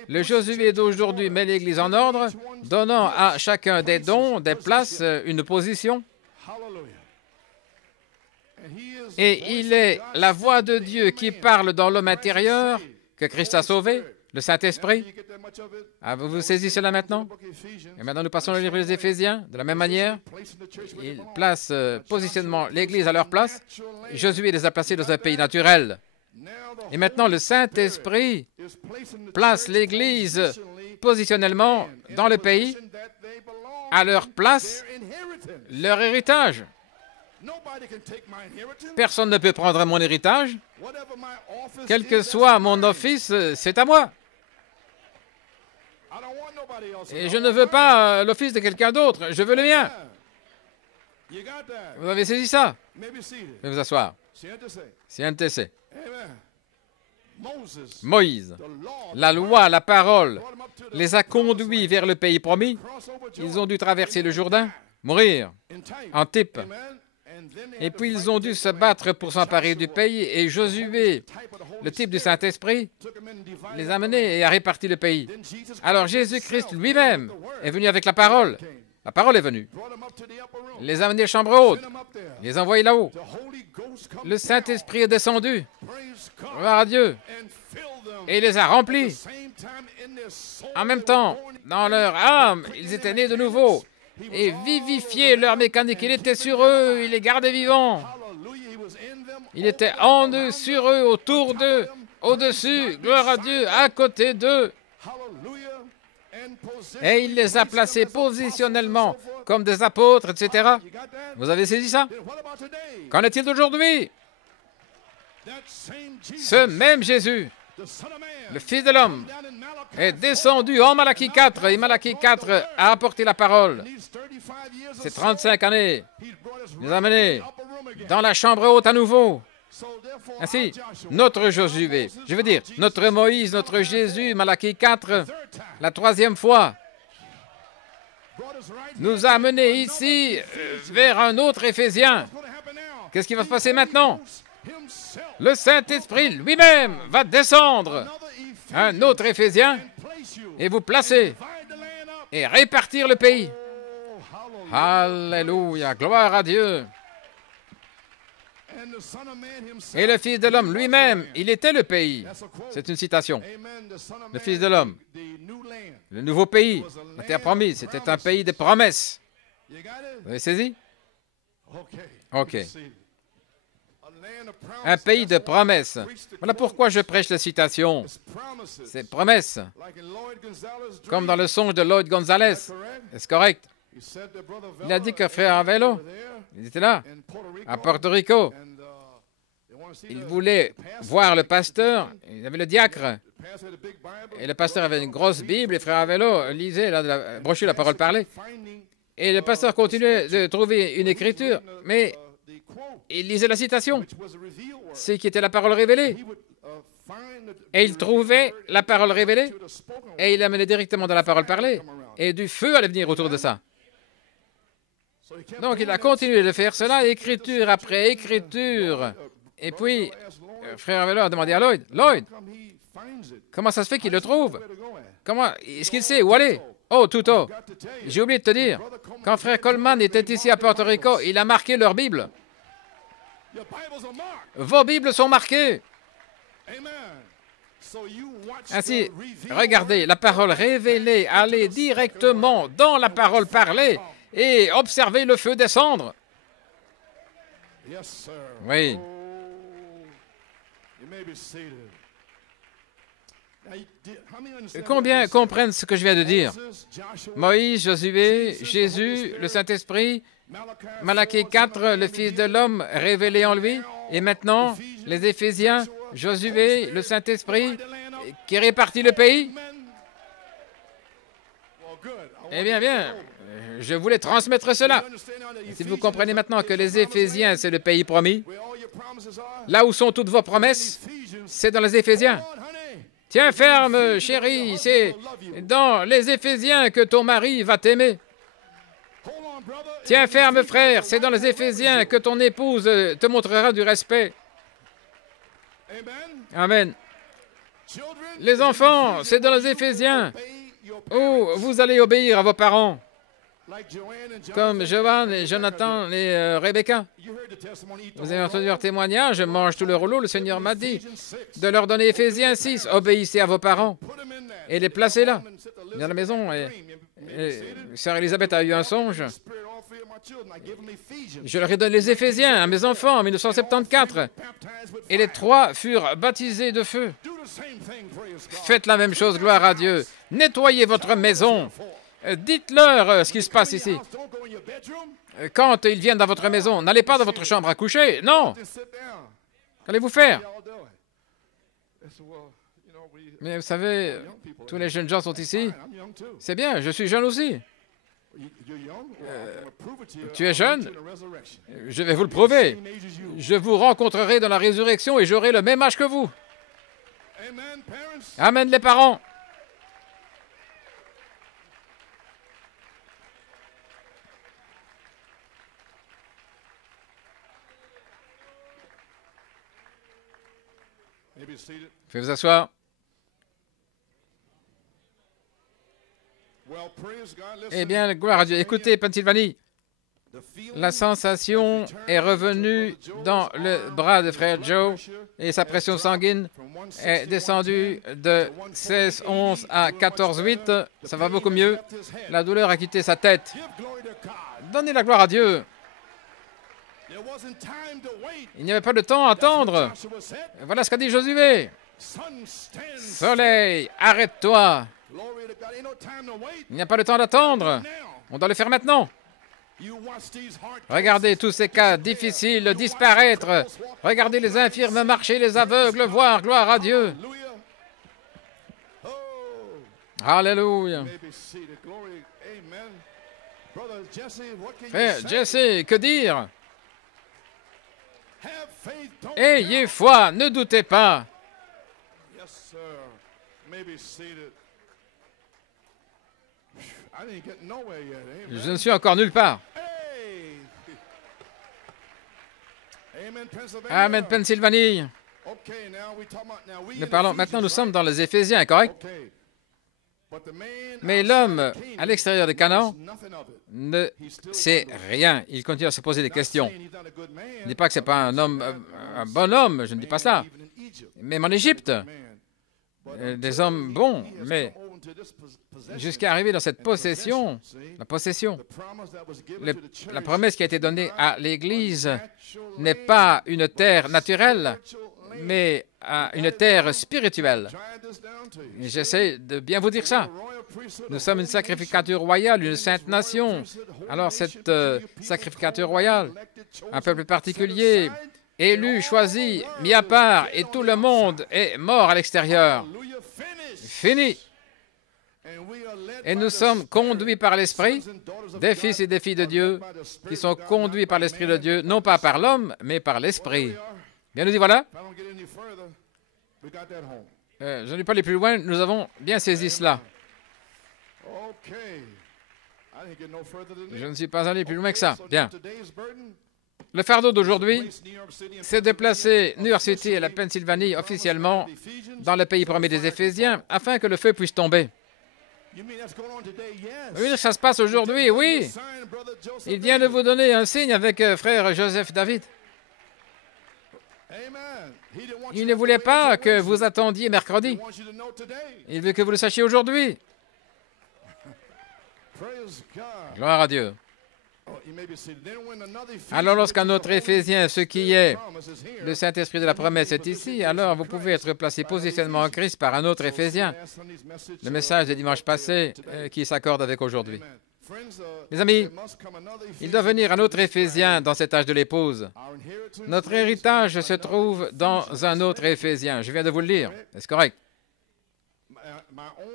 Le Josué d'aujourd'hui met l'Église en ordre, donnant à chacun des dons, des places, une position. Et il est la voix de Dieu qui parle dans l'homme intérieur que Christ a sauvé, le Saint-Esprit. Vous saisissez cela maintenant? Et maintenant, nous passons au livre des Éphésiens. De la même manière, il place positionnement l'Église à leur place. Josué les a placés dans un pays naturel. Et maintenant, le Saint-Esprit place l'Église positionnellement dans le pays, à leur place, leur héritage. Personne ne peut prendre mon héritage. Quel que soit mon office, c'est à moi. Et je ne veux pas l'office de quelqu'un d'autre, je veux le mien. Vous avez saisi ça? Veuillez vous asseoir. CNTC. Moïse, la loi, la parole, les a conduits vers le pays promis. Ils ont dû traverser le Jourdain, mourir en type. Et puis ils ont dû se battre pour s'emparer du pays. Et Josué, le type du Saint-Esprit, les a menés et a réparti le pays. Alors Jésus-Christ lui-même est venu avec la parole. La parole est venue. Il les a menés aux chambres hautes. Il les a envoyés là-haut. Le Saint-Esprit est descendu. Gloire à Dieu. Et il les a remplis. En même temps, dans leur âme, ils étaient nés de nouveau. Et vivifié leur mécanique. Il était sur eux, il les gardait vivants. Il était en eux, sur eux, autour d'eux, au-dessus, gloire à Dieu, à côté d'eux. Et il les a placés positionnellement comme des apôtres, etc. Vous avez saisi ça? Qu'en est-il d'aujourd'hui? Ce même Jésus, le Fils de l'homme, est descendu en Malachie 4, et Malachie 4 a apporté la parole. Ces 35 années, nous a amenés dans la chambre haute à nouveau. Ainsi, notre Josué, je veux dire, notre Moïse, notre Jésus, Malachie 4, la troisième fois, nous a amenés ici vers un autre Éphésien. Qu'est-ce qui va se passer maintenant? Le Saint-Esprit lui-même va descendre, un autre Éphésien, et vous placer et répartir le pays. Alléluia, gloire à Dieu. Et le Fils de l'homme lui-même, il était le pays. C'est une citation. Le Fils de l'homme, le nouveau pays, la terre promise, c'était un pays de promesses. Vous avez saisi? OK. Un pays de promesses. Voilà pourquoi je prêche la citation. Ces promesses, comme dans le songe de Lloyd Gonzalez. Est-ce correct? Il a dit que frère Avello, il était là, à Porto Rico. Il voulait voir le pasteur, il avait le diacre. Et le pasteur avait une grosse Bible, et frère Avello lisait la brochure La Parole Parlée. Et le pasteur continuait de trouver une écriture, mais il lisait la citation, ce qui était la parole révélée. Et il trouvait la parole révélée, et il l'amenait directement dans la parole parlée. Et du feu allait venir autour de ça. Donc il a continué de faire cela, écriture après écriture. Et puis, frère Avello a demandé à Lloyd, « Lloyd, comment ça se fait qu'il le trouve? Comment est-ce qu'il sait où aller? » Oh, tout haut. J'ai oublié de te dire, quand frère Coleman était ici à Porto Rico, il a marqué leur Bible. Vos Bibles sont marquées. Ainsi, regardez, la parole révélée, allez directement dans la parole parlée et observez le feu descendre. Oui. Combien comprennent ce que je viens de dire? Moïse, Josué, Jésus, le Saint-Esprit, Malachie 4, le Fils de l'homme révélé en lui, et maintenant les Éphésiens, Josué, le Saint-Esprit, qui répartit le pays. Eh bien, bien, je voulais transmettre cela. Si vous comprenez maintenant que les Éphésiens, c'est le pays promis, là où sont toutes vos promesses, c'est dans les Éphésiens. Tiens ferme, chérie, c'est dans les Éphésiens que ton mari va t'aimer. Tiens ferme, frère, c'est dans les Éphésiens que ton épouse te montrera du respect. Amen. Les enfants, c'est dans les Éphésiens où vous allez obéir à vos parents, comme Joanne et Jonathan et Rebecca. Vous avez entendu leur témoignage, je mange tout le rouleau, le Seigneur m'a dit de leur donner Éphésiens 6, obéissez à vos parents et les placez là, dans la maison. Et Sœur Élisabeth a eu un songe. Je leur ai donné les Éphésiens à mes enfants en 1974 et les 3 furent baptisés de feu. Faites la même chose, gloire à Dieu. Nettoyez votre maison. Dites-leur ce qui se passe ici. Quand ils viennent dans votre maison, n'allez pas dans votre chambre à coucher. Non. Qu'allez-vous faire? Mais vous savez, tous les jeunes gens sont ici. C'est bien, je suis jeune aussi. Tu es jeune? Je vais vous le prouver. Je vous rencontrerai dans la résurrection et j'aurai le même âge que vous. Amen, les parents. Faites vous asseoir. Eh bien, gloire à Dieu. Écoutez, Pennsylvanie, la sensation est revenue dans le bras de frère Joe et sa pression sanguine est descendue de 16,11 à 14,8. Ça va beaucoup mieux. La douleur a quitté sa tête. Donnez la gloire à Dieu. Il n'y avait pas de temps à attendre. Voilà ce qu'a dit Josué. Soleil, arrête-toi. Il n'y a pas de temps d'attendre. On doit le faire maintenant. Regardez tous ces cas difficiles disparaître. Regardez les infirmes marcher, les aveugles voir. Gloire à Dieu. Alléluia. Frère Jesse, que dire? Ayez foi, ne doutez pas. Je ne suis encore nulle part. Amen, Pennsylvanie. Maintenant, nous sommes dans les Éphésiens, correct? Mais l'homme à l'extérieur de Canaan ne sait rien. Il continue à se poser des questions. Je ne dis pas que ce n'est pas un bon homme, je ne dis pas cela. Même en Égypte, des hommes bons, mais jusqu'à arriver dans cette possession, la promesse qui a été donnée à l'Église n'est pas une terre naturelle, mais une terre spirituelle. J'essaie de bien vous dire ça. Nous sommes une sacrificature royale, une sainte nation. Alors cette sacrificature royale, un peuple particulier, élu, choisi, mis à part, et tout le monde est mort à l'extérieur. Fini. Et nous sommes conduits par l'Esprit, des fils et des filles de Dieu, qui sont conduits par l'Esprit de Dieu, non pas par l'homme, mais par l'Esprit. Bien, nous y voilà. Je ne vais pas aller plus loin, nous avons bien saisi cela. Je ne suis pas allé plus loin que ça. Bien. Le fardeau d'aujourd'hui, c'est de placer New York City et la Pennsylvanie officiellement dans le pays promis des Éphésiens, afin que le feu puisse tomber. Oui, ça se passe aujourd'hui, oui. Il vient de vous donner un signe avec frère Joseph David. Il ne voulait pas que vous attendiez mercredi. Il veut que vous le sachiez aujourd'hui. Gloire à Dieu. Alors, lorsqu'un autre Éphésien, ce qui est le Saint-Esprit de la promesse, est ici, alors vous pouvez être placé positionnement en Christ par un autre Éphésien. Le message de dimanche passé qui s'accorde avec aujourd'hui. Mes amis, il doit venir un autre Éphésien dans cet âge de l'épouse. Notre héritage se trouve dans un autre Éphésien. Je viens de vous le lire. Est-ce correct?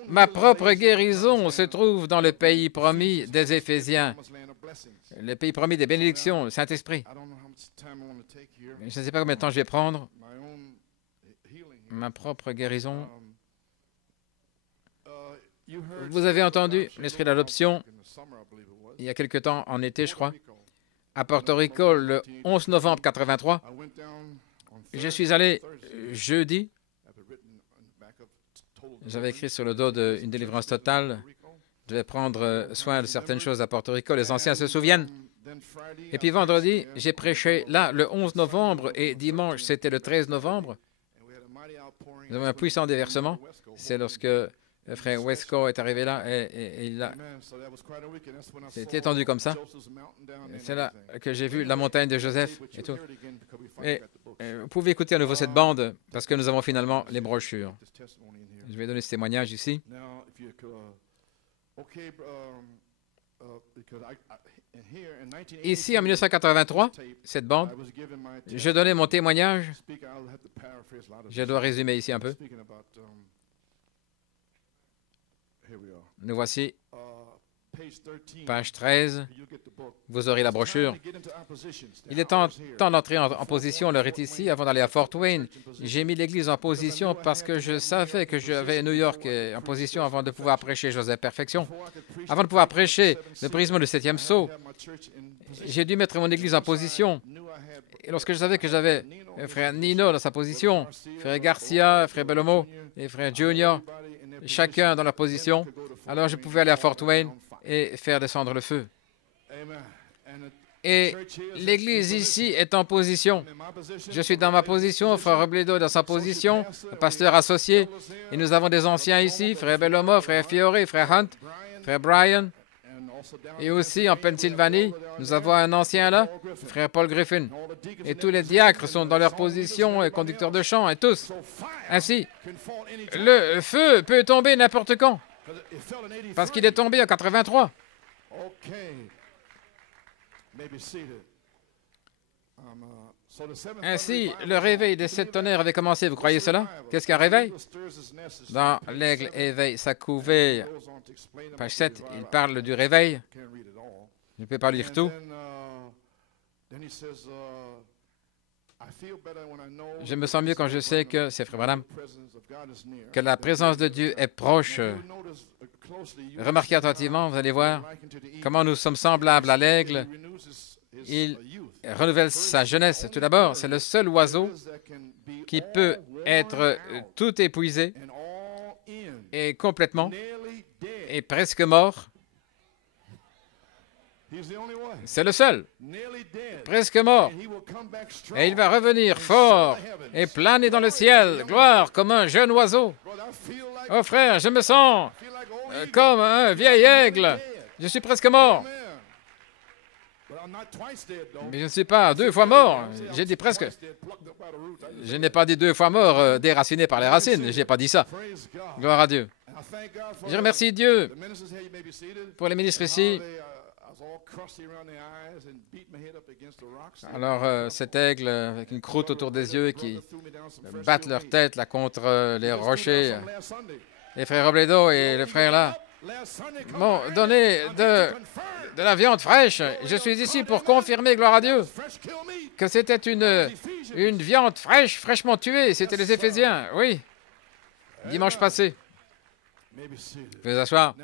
Ma propre guérison se trouve dans le pays promis des Éphésiens. Le pays promis des bénédictions, le Saint-Esprit. Je ne sais pas combien de temps je vais prendre. Ma propre guérison. Vous avez entendu l'esprit d'adoption il y a quelque temps, en été, je crois, à Porto Rico, le 11 novembre 83. Je suis allé jeudi. J'avais écrit sur le dos d'une délivrance totale. Je vais prendre soin de certaines choses à Porto Rico. Les anciens se souviennent. Et puis vendredi, j'ai prêché là, le 11 novembre, et dimanche, c'était le 13 novembre. Nous avons un puissant déversement. C'est lorsque le frère Wesco est arrivé là et il a... C'est étendu comme ça. C'est là que j'ai vu la montagne de Joseph et tout. Et vous pouvez écouter à nouveau cette bande parce que nous avons finalement les brochures. Je vais donner ce témoignage ici. Ici, en 1983, cette bande, je donnais mon témoignage. Je dois résumer ici un peu. Nous voici, page 13. Vous aurez la brochure. Il est temps d'entrer en position. L'heure est ici. Avant d'aller à Fort Wayne, j'ai mis l'Église en position parce que je savais que j'avais New York en position avant de pouvoir prêcher Joseph Perfection. Avant de pouvoir prêcher le brisement du 7e sceau, j'ai dû mettre mon Église en position. Et lorsque je savais que j'avais frère Nino dans sa position, frère Garcia, frère Bellomo et frère Junior, chacun dans leur position, alors je pouvais aller à Fort Wayne et faire descendre le feu. Et l'Église ici est en position. Je suis dans ma position, frère Robledo est dans sa position, le pasteur associé, et nous avons des anciens ici, frère Bellomo, frère Fiore, frère Hunt, frère Brian, et aussi en Pennsylvanie, nous avons un ancien là, frère Paul Griffin. Et tous les diacres sont dans leur position, et conducteurs de chant, et tous. Ainsi, le feu peut tomber n'importe quand, parce qu'il est tombé en 83. Ainsi, le réveil des 7 tonnerres avait commencé. Vous croyez cela? Qu'est-ce qu'un réveil? Dans l'aigle éveille sa couvée, page 7, il parle du réveil. Je ne peux pas lire tout. Je me sens mieux quand je sais que, c'est frère Branham, que la présence de Dieu est proche. Remarquez attentivement, vous allez voir comment nous sommes semblables à l'aigle. Il renouvelle sa jeunesse. Tout d'abord, c'est le seul oiseau qui peut être tout épuisé et complètement et presque mort. C'est le seul, presque mort. Et il va revenir fort et planer dans le ciel, gloire, comme un jeune oiseau. Oh frère, je me sens comme un vieil aigle. Je suis presque mort. Mais je ne suis pas 2 fois mort. J'ai dit presque. Je n'ai pas dit 2 fois mort, déraciné par les racines. Je n'ai pas dit ça. Gloire à Dieu. Je remercie Dieu pour les ministres ici. Alors, cet aigle avec une croûte autour des yeux qui battent leur tête là contre les rochers. Les frères Robledo et le frère là m'ont donné de la viande fraîche. Je suis ici pour confirmer, gloire à Dieu, que c'était une viande fraîche, fraîchement tuée. C'était les Éphésiens, oui, dimanche passé. Veuillez asseoir.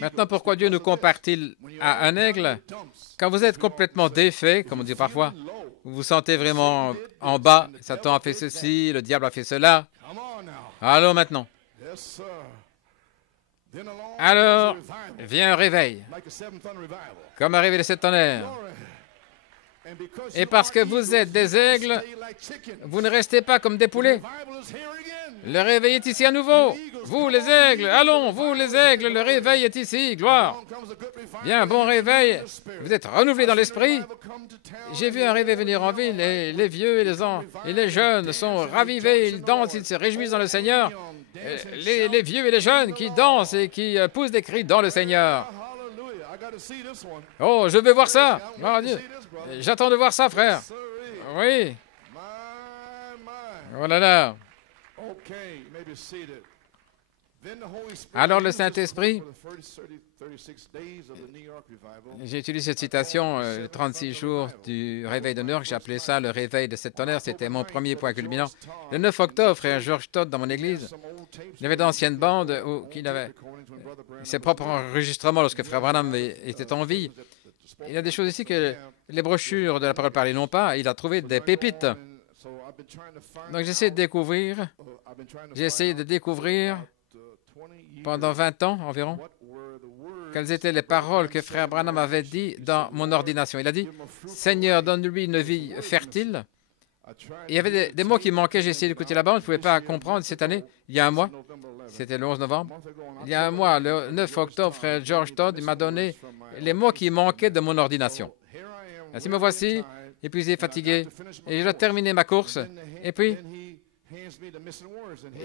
Maintenant, pourquoi Dieu nous compare-t-il à un aigle? Quand vous êtes complètement défait, comme on dit parfois, vous vous sentez vraiment en bas, Satan a fait ceci, le diable a fait cela. Allons maintenant. Alors, vient un réveil, comme un réveil de 7 tonnerres. Et parce que vous êtes des aigles, vous ne restez pas comme des poulets. Le réveil est ici à nouveau. Vous, les aigles, allons, vous, les aigles, le réveil est ici, gloire. Bien, bon réveil. Vous êtes renouvelés dans l'esprit. J'ai vu un réveil venir en ville, et les vieux et les jeunes sont ravivés, ils dansent, ils se réjouissent dans le Seigneur. Les vieux et les jeunes qui dansent et qui poussent des cris dans le Seigneur. Oh, je veux voir ça. Gloire à Dieu. J'attends de voir ça, frère. Oui. Oh là là. Alors le Saint-Esprit, j'ai utilisé cette citation, les 36 jours du réveil de New York, j'ai appelé ça le réveil de sept tonnerres, c'était mon premier point culminant. Le 9 octobre, frère George Todd, dans mon église, il y avait d'anciennes bandes où il avait ses propres enregistrements lorsque frère Branham était en vie. Il y a des choses ici que les brochures de la parole parlée n'ont pas. Il a trouvé des pépites. Donc j'ai essayé de découvrir pendant 20 ans environ quelles étaient les paroles que frère Branham avait dit dans mon ordination. Il a dit, « Seigneur, donne-lui une vie fertile. » Il y avait des mots qui manquaient. J'ai essayé d'écouter là-bas. On ne pouvait pas comprendre cette année. Il y a un mois, c'était le 11 novembre. Il y a un mois, le 9 octobre, frère George Todd m'a donné les mots qui manquaient de mon ordination. Ainsi me voici, épuisé, fatigué, et je dois terminer ma course. Et puis,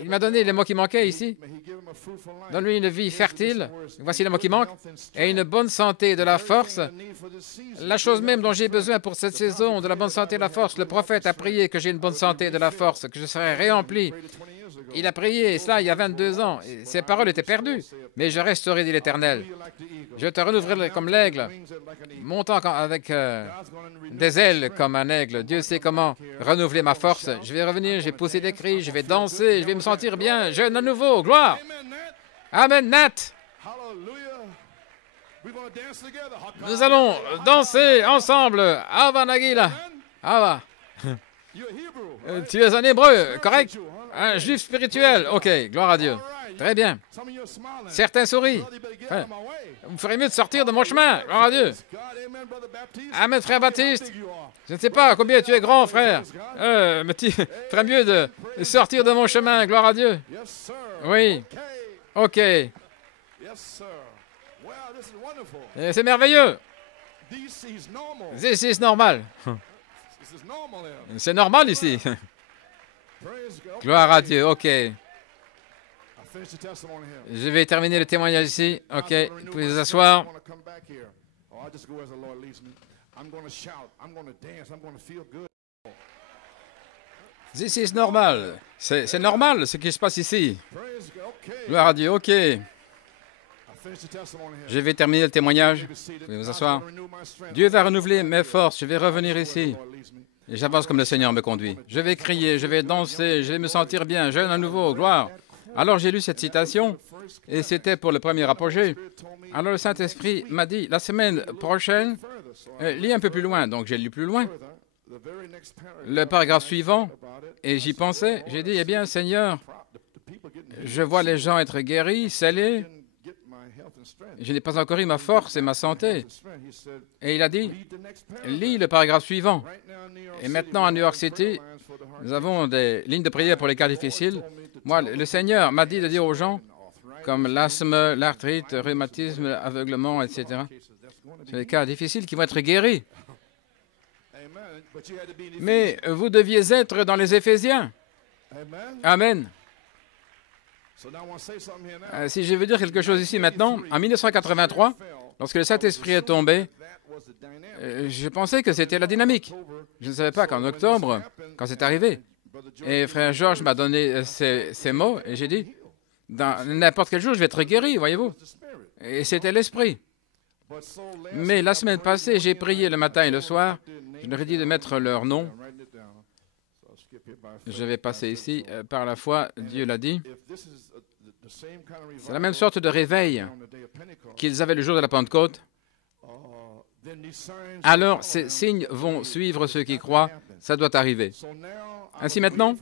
il m'a donné les mots qui manquaient ici. Donne-lui une vie fertile. Voici les mots qui manquent. Et une bonne santé et de la force. La chose même dont j'ai besoin pour cette saison, de la bonne santé et de la force. Le prophète a prié que j'ai une bonne santé et de la force, que je serai réempli. Il a prié cela il y a 22 ans. Et ses paroles étaient perdues. Mais je resterai, dit l'Éternel. Je te renouvellerai comme l'aigle, montant avec des ailes comme un aigle. Dieu sait comment renouveler ma force. Je vais revenir, je vais pousser des cris, je vais danser, je vais me sentir bien, jeune à nouveau. Gloire! Amen, Nat! Nous allons danser ensemble. Ava Nagila. Ava. Tu es un hébreu, correct? Un juif spirituel. OK, gloire à Dieu. Très bien. Certains sourient. Vous ferez mieux de sortir de mon chemin. Gloire à Dieu. Amen, frère Baptiste. Je ne sais pas combien tu es grand, frère. Mais tu ferais mieux de sortir de mon chemin. Gloire à Dieu. Oui. OK. C'est merveilleux. This is normal. C'est normal ici. Gloire à Dieu. OK. Je vais terminer le témoignage ici. OK. Vous pouvez vous asseoir. This is normal. C'est normal ce qui se passe ici. Gloire à Dieu. OK. Je vais terminer le témoignage. Vous pouvez vous asseoir. Dieu va renouveler mes forces. Je vais revenir ici. Et j'avance comme le Seigneur me conduit. Je vais crier, je vais danser, je vais me sentir bien, jeune à nouveau, gloire. Alors j'ai lu cette citation, et c'était pour le premier apogée. Alors le Saint-Esprit m'a dit, la semaine prochaine, lis un peu plus loin. Donc j'ai lu plus loin, le paragraphe suivant, et j'y pensais. J'ai dit, eh bien, Seigneur, je vois les gens être guéris, scellés. Je n'ai pas encore eu ma force et ma santé. Et il a dit, lis le paragraphe suivant. Et maintenant, à New York City, nous avons des lignes de prière pour les cas difficiles. Moi, le Seigneur m'a dit de dire aux gens, comme l'asthme, l'arthrite, le rhumatisme, l'aveuglement, etc. C'est les cas difficiles qui vont être guéris. Mais vous deviez être dans les Éphésiens. Amen. Si je veux dire quelque chose ici maintenant, en 1983, lorsque le Saint-Esprit est tombé, je pensais que c'était la dynamique. Je ne savais pas qu'en octobre, quand c'est arrivé, et frère Georges m'a donné ces mots, et j'ai dit, dans n'importe quel jour, je vais être guéri, voyez-vous. Et c'était l'Esprit. Mais la semaine passée, j'ai prié le matin et le soir, je leur ai dit de mettre leur nom. Je vais passer ici. Par la foi, Dieu l'a dit. C'est la même sorte de réveil qu'ils avaient le jour de la Pentecôte. Alors, ces signes vont suivre ceux qui croient. Ça doit arriver. Ainsi maintenant,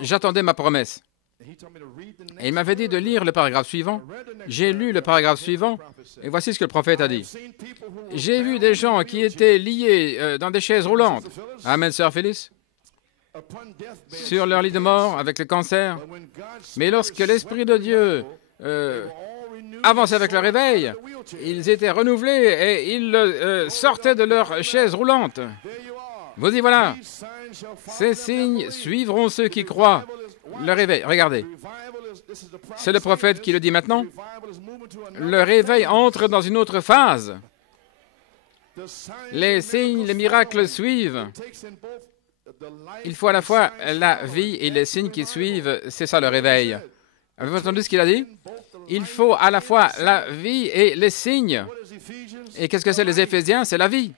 j'attendais ma promesse. Et il m'avait dit de lire le paragraphe suivant. J'ai lu le paragraphe suivant, et voici ce que le prophète a dit. J'ai vu des gens qui étaient liés dans des chaises roulantes. Amen, sœur Phyllis. Sur leur lit de mort avec le cancer. Mais lorsque l'Esprit de Dieu avançait avec le réveil, ils étaient renouvelés et ils sortaient de leur chaise roulante. Vous y voilà. Ces signes suivront ceux qui croient. Le réveil, regardez. C'est le prophète qui le dit maintenant. Le réveil entre dans une autre phase. Les signes, les miracles suivent. Il faut à la fois la vie et les signes qui suivent, c'est ça le réveil. Avez-vous entendu ce qu'il a dit? Il faut à la fois la vie et les signes. Et qu'est-ce que c'est les Éphésiens? C'est la vie.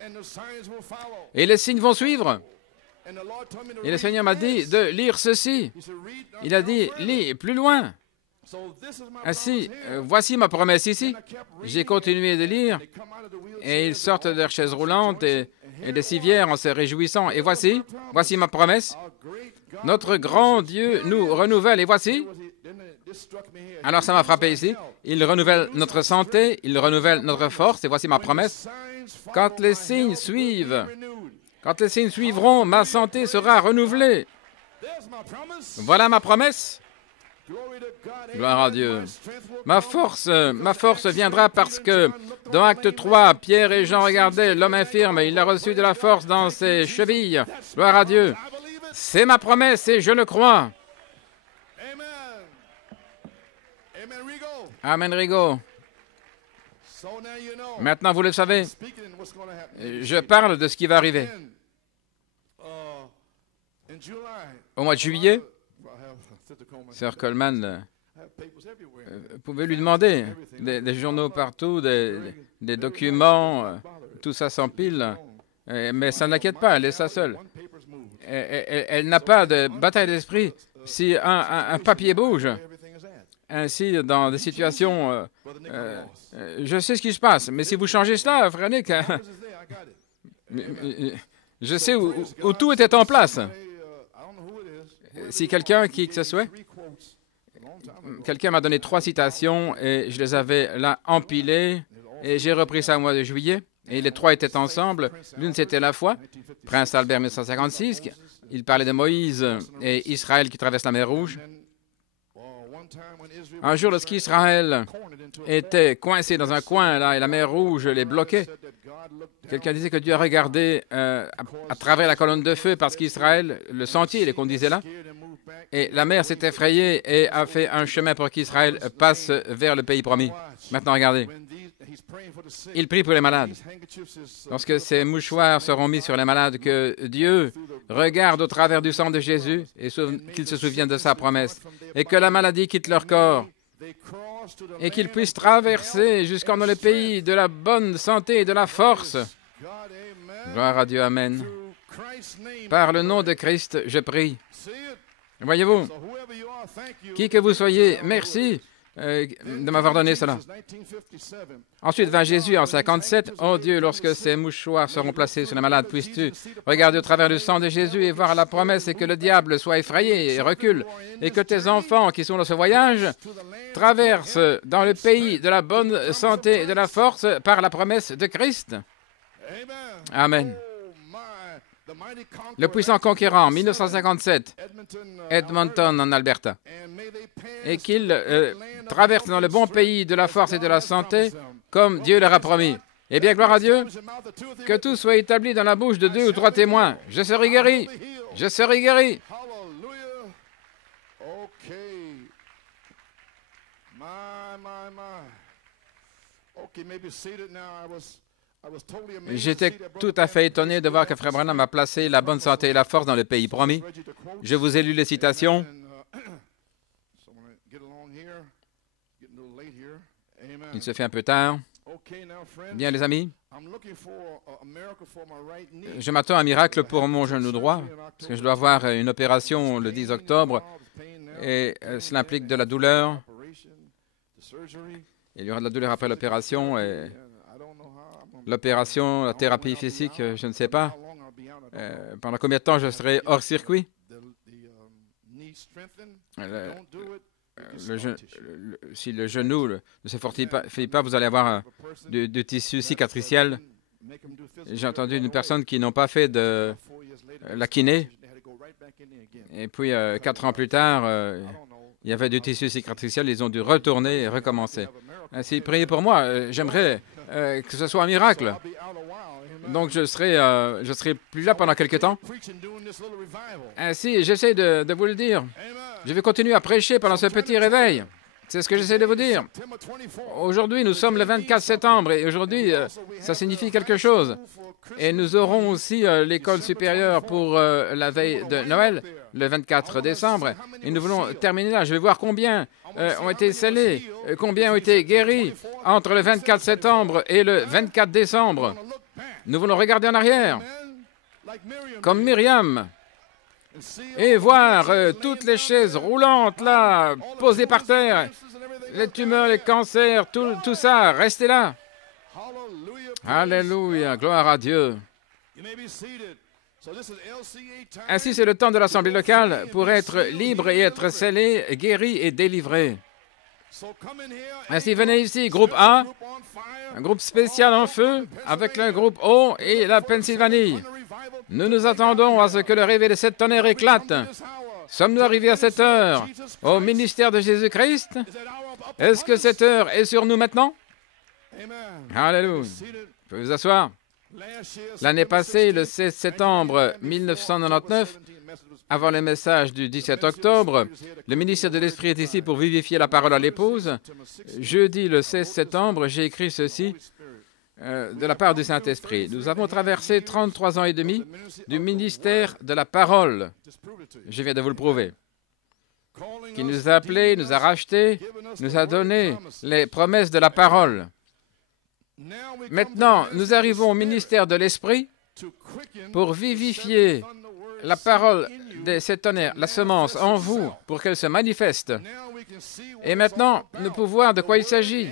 Et les signes vont suivre. Et le Seigneur m'a dit de lire ceci. Il a dit, lis plus loin. Ainsi, voici ma promesse ici. J'ai continué de lire, et ils sortent de leur chaise roulante et des civières en se réjouissant. Et voici ma promesse. Notre grand Dieu nous renouvelle. Et voici. Alors ça m'a frappé ici. Il renouvelle notre santé, il renouvelle notre force. Et voici ma promesse. Quand les signes suivront, ma santé sera renouvelée. Voilà ma promesse. Gloire à Dieu. Ma force viendra parce que dans Acte 3, Pierre et Jean regardaient l'homme infirme et il a reçu de la force dans ses chevilles. Gloire à Dieu. C'est ma promesse et je le crois. Amen, Rigaud. Maintenant, vous le savez, je parle de ce qui va arriver. Au mois de juillet, Sir Coleman, vous pouvez lui demander des journaux partout, des documents, tout ça s'empile, mais ça n'inquiète pas, elle est ça seule. Elle n'a pas de bataille d'esprit. Si un papier bouge, ainsi dans des situations, je sais ce qui se passe, mais si vous changez cela, frère Nick, je sais où tout était en place. Si quelqu'un, qui que ce soit, quelqu'un m'a donné 3 citations et je les avais là empilées et j'ai repris ça au mois de juillet et les 3 étaient ensemble. L'une, c'était la foi, Prince Albert 1956, il parlait de Moïse et Israël qui traverse la mer Rouge. Un jour, lorsqu'Israël était coincé dans un coin là et la mer Rouge les bloquait, quelqu'un disait que Dieu a regardé à travers la colonne de feu parce qu'Israël, le sentier, les conduisait là, et la mer s'est effrayée et a fait un chemin pour qu'Israël passe vers le pays promis. Maintenant, regardez. Il prie pour les malades. Lorsque ces mouchoirs seront mis sur les malades, que Dieu regarde au travers du sang de Jésus et qu'ils se souviennent de sa promesse, et que la maladie quitte leur corps, et qu'ils puissent traverser jusqu'en le pays de la bonne santé et de la force. Gloire à Dieu, Amen. Par le nom de Christ, je prie. Voyez-vous, qui que vous soyez, merci de m'avoir donné cela. Ensuite vint Jésus en 57. Oh Dieu, lorsque ces mouchoirs seront placés sur les malades, puisses-tu regarder au travers du sang de Jésus et voir la promesse et que le diable soit effrayé et recule, et que tes enfants qui sont dans ce voyage traversent dans le pays de la bonne santé et de la force par la promesse de Christ. Amen. Le puissant conquérant, 1957, Edmonton en Alberta, et qu'il traverse dans le bon pays de la force et de la santé, comme Dieu leur a promis. Eh bien, gloire à Dieu, que tout soit établi dans la bouche de 2 ou 3 témoins. Je serai guéri, je serai guéri. J'étais tout à fait étonné de voir que Frère Branham a placé la bonne santé et la force dans le pays promis. Je vous ai lu les citations. Il se fait un peu tard. Bien, les amis, je m'attends à un miracle pour mon genou droit, parce que je dois avoir une opération le 10 octobre, et cela implique de la douleur. Il y aura de la douleur après l'opération, et l'opération, la thérapie physique, je ne sais pas. Pendant combien de temps je serai hors circuit? Si le genou ne se fortifie pas, vous allez avoir du tissu cicatriciel. J'ai entendu d'une personne qui n'ont pas fait de la kiné. Et puis, 4 ans plus tard, il y avait du tissu cicatriciel. Ils ont dû retourner et recommencer. Ainsi, priez pour moi. J'aimerais que ce soit un miracle. Donc, je serai plus là pendant quelque temps. Ainsi, j'essaie de vous le dire. Je vais continuer à prêcher pendant ce petit réveil. C'est ce que j'essaie de vous dire. Aujourd'hui, nous sommes le 24 septembre et aujourd'hui, ça signifie quelque chose. Et nous aurons aussi l'école supérieure pour la veille de Noël. le 24 décembre. Et nous voulons terminer là. Je vais voir combien ont été scellés, combien ont été guéris entre le 24 septembre et le 24 décembre. Nous voulons regarder en arrière, comme Myriam, et voir toutes les chaises roulantes là, posées par terre, les tumeurs, les cancers, tout ça, restez là. Alléluia, gloire à Dieu. Ainsi, c'est le temps de l'Assemblée locale pour être libre et être scellé, guéri et délivré. Ainsi, venez ici, groupe A, un groupe spécial en feu, avec le groupe O et la Pennsylvanie. Nous nous attendons à ce que le réveil de cette tonnerre éclate. Sommes-nous arrivés à cette heure au ministère de Jésus-Christ? Est-ce que cette heure est sur nous maintenant? Alléluia. Vous pouvez vous asseoir. L'année passée, le 16 septembre 1999, avant le message du 17 octobre, le ministère de l'Esprit est ici pour vivifier la parole à l'épouse. Jeudi, le 16 septembre, j'ai écrit ceci de la part du Saint-Esprit. Nous avons traversé 33 ans et demi du ministère de la parole. Je viens de vous le prouver. Qui nous a appelés, nous a rachetés, nous a donné les promesses de la parole. Maintenant, nous arrivons au ministère de l'Esprit pour vivifier la parole de cette tonnerre, la semence en vous, pour qu'elle se manifeste. Et maintenant, nous pouvons voir de quoi il s'agit.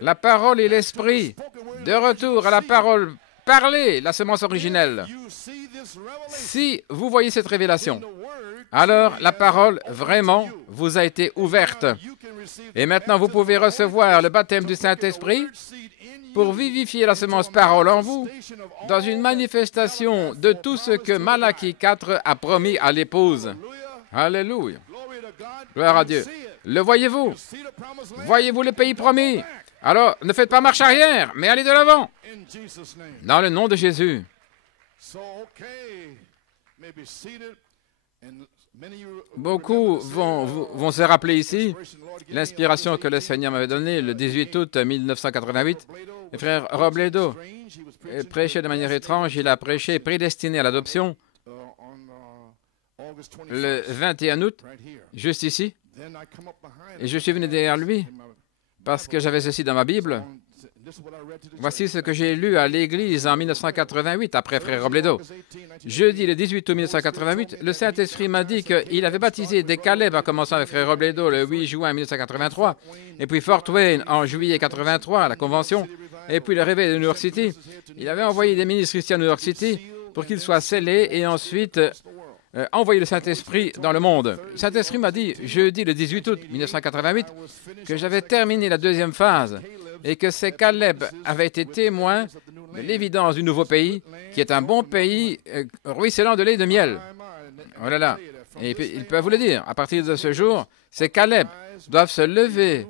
La parole et l'Esprit, de retour à la parole parlée, la semence originelle. Si vous voyez cette révélation, alors la parole vraiment vous a été ouverte. Et maintenant, vous pouvez recevoir le baptême du Saint-Esprit pour vivifier la semence parole en vous dans une manifestation de tout ce que Malachie 4 a promis à l'épouse. Alléluia. Gloire à Dieu. Le voyez-vous? Voyez-vous le pays promis? Alors, ne faites pas marche arrière, mais allez de l'avant. Dans le nom de Jésus. Beaucoup vont se rappeler ici l'inspiration que le Seigneur m'avait donnée le 18 août 1988. Le frère Robledo prêchait de manière étrange. Il a prêché prédestiné à l'adoption le 21 août, juste ici. Et je suis venu derrière lui parce que j'avais ceci dans ma Bible. Voici ce que j'ai lu à l'Église en 1988, après frère Robledo. Jeudi, le 18 août 1988, le Saint-Esprit m'a dit qu'il avait baptisé des Caleb en commençant avec frère Robledo le 8 juin 1983, et puis Fort Wayne en juillet 1983, à la Convention, et puis le réveil de New York City. Il avait envoyé des ministres ici à New York City pour qu'ils soient scellés et ensuite envoyer le Saint-Esprit dans le monde. Le Saint-Esprit m'a dit, jeudi, le 18 août 1988, que j'avais terminé la deuxième phase et que ces Caleb avaient été témoins de l'évidence du nouveau pays, qui est un bon pays ruisselant de lait et de miel. Oh là là. Et il peut vous le dire, à partir de ce jour, ces Caleb doivent se lever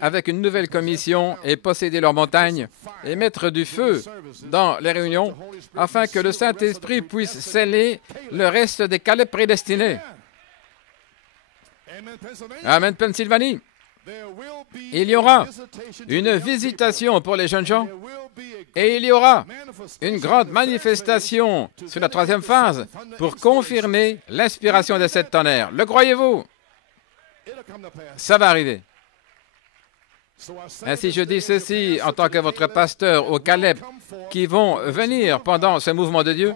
avec une nouvelle commission et posséder leurs montagnes et mettre du feu dans les réunions afin que le Saint-Esprit puisse sceller le reste des Caleb prédestinés. Amen, Pennsylvanie. Il y aura une visitation pour les jeunes gens et il y aura une grande manifestation sur la troisième phase pour confirmer l'inspiration de cette tonnerre. Le croyez-vous? Ça va arriver. Ainsi, je dis ceci en tant que votre pasteur aux Caleb qui vont venir pendant ce mouvement de Dieu.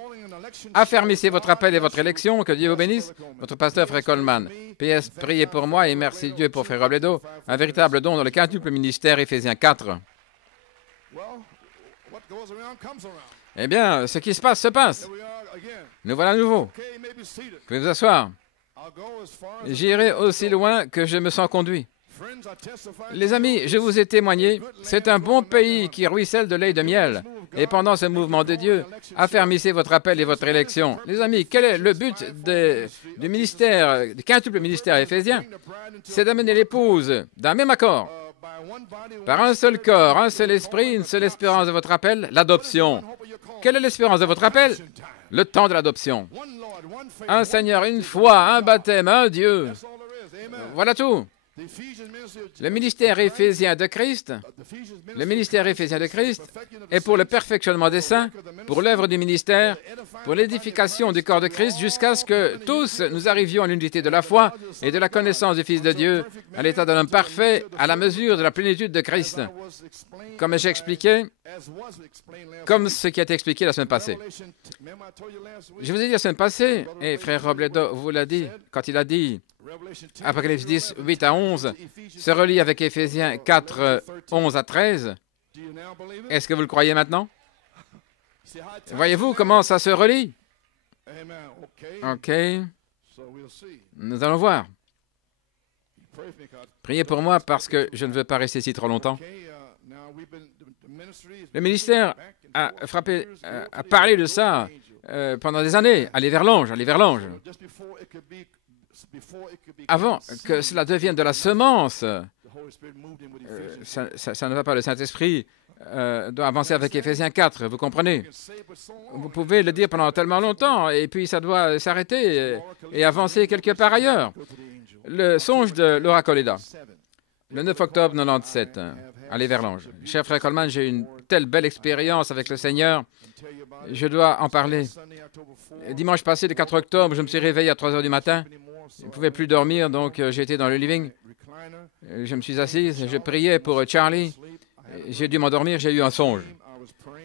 Affermissez votre appel et votre élection. Que Dieu vous bénisse. Votre pasteur, frère Coleman. PS, priez pour moi et merci Dieu pour frère Robledo. Un véritable don dans le quintuple ministère, Éphésiens 4. Eh bien, ce qui se passe, se passe. Nous voilà à nouveau. Vous pouvez vous asseoir. J'irai aussi loin que je me sens conduit. Les amis, je vous ai témoigné, c'est un bon pays qui ruisselle de lait et de miel. Et pendant ce mouvement de Dieu, affermissez votre appel et votre élection. Les amis, quel est le but du ministère, du quintuple ministère éphésien? C'est d'amener l'épouse d'un même accord, par un seul corps, un seul esprit, une seule espérance de votre appel, l'adoption. Quelle est l'espérance de votre appel? Le temps de l'adoption. Un Seigneur, une foi, un baptême, un Dieu. Voilà tout. Le ministère éphésien de Christ, est pour le perfectionnement des saints, pour l'œuvre du ministère, pour l'édification du corps de Christ, jusqu'à ce que tous nous arrivions à l'unité de la foi et de la connaissance du Fils de Dieu, à l'état d'un homme parfait, à la mesure de la plénitude de Christ. Comme j'ai expliqué, comme ce qui a été expliqué la semaine passée. Je vous ai dit la semaine passée, et frère Robledo vous l'a dit, quand il a dit Apocalypse 10, 8 à 11, se relie avec Éphésiens 4, 11 à 13. Est-ce que vous le croyez maintenant? Voyez-vous comment ça se relie? OK. Nous allons voir. Priez pour moi parce que je ne veux pas rester ici trop longtemps. Le ministère a parlé de ça pendant des années. Allez vers l'ange, allez vers l'ange. Avant que cela devienne de la semence, ça ne va pas. Le Saint-Esprit doit avancer avec Éphésiens 4, vous comprenez? Vous pouvez le dire pendant tellement longtemps, et puis ça doit s'arrêter et avancer quelque part ailleurs. Le songe de Laura Coleda, le 9 octobre 97, allez vers l'ange. Cher frère Coleman, j'ai eu une telle belle expérience avec le Seigneur, je dois en parler. Dimanche passé, le 4 octobre, je me suis réveillé à 3 heures du matin. Je ne pouvais plus dormir, donc j'ai été dans le living. Je me suis assis, je priais pour Charlie. J'ai dû m'endormir, j'ai eu un songe.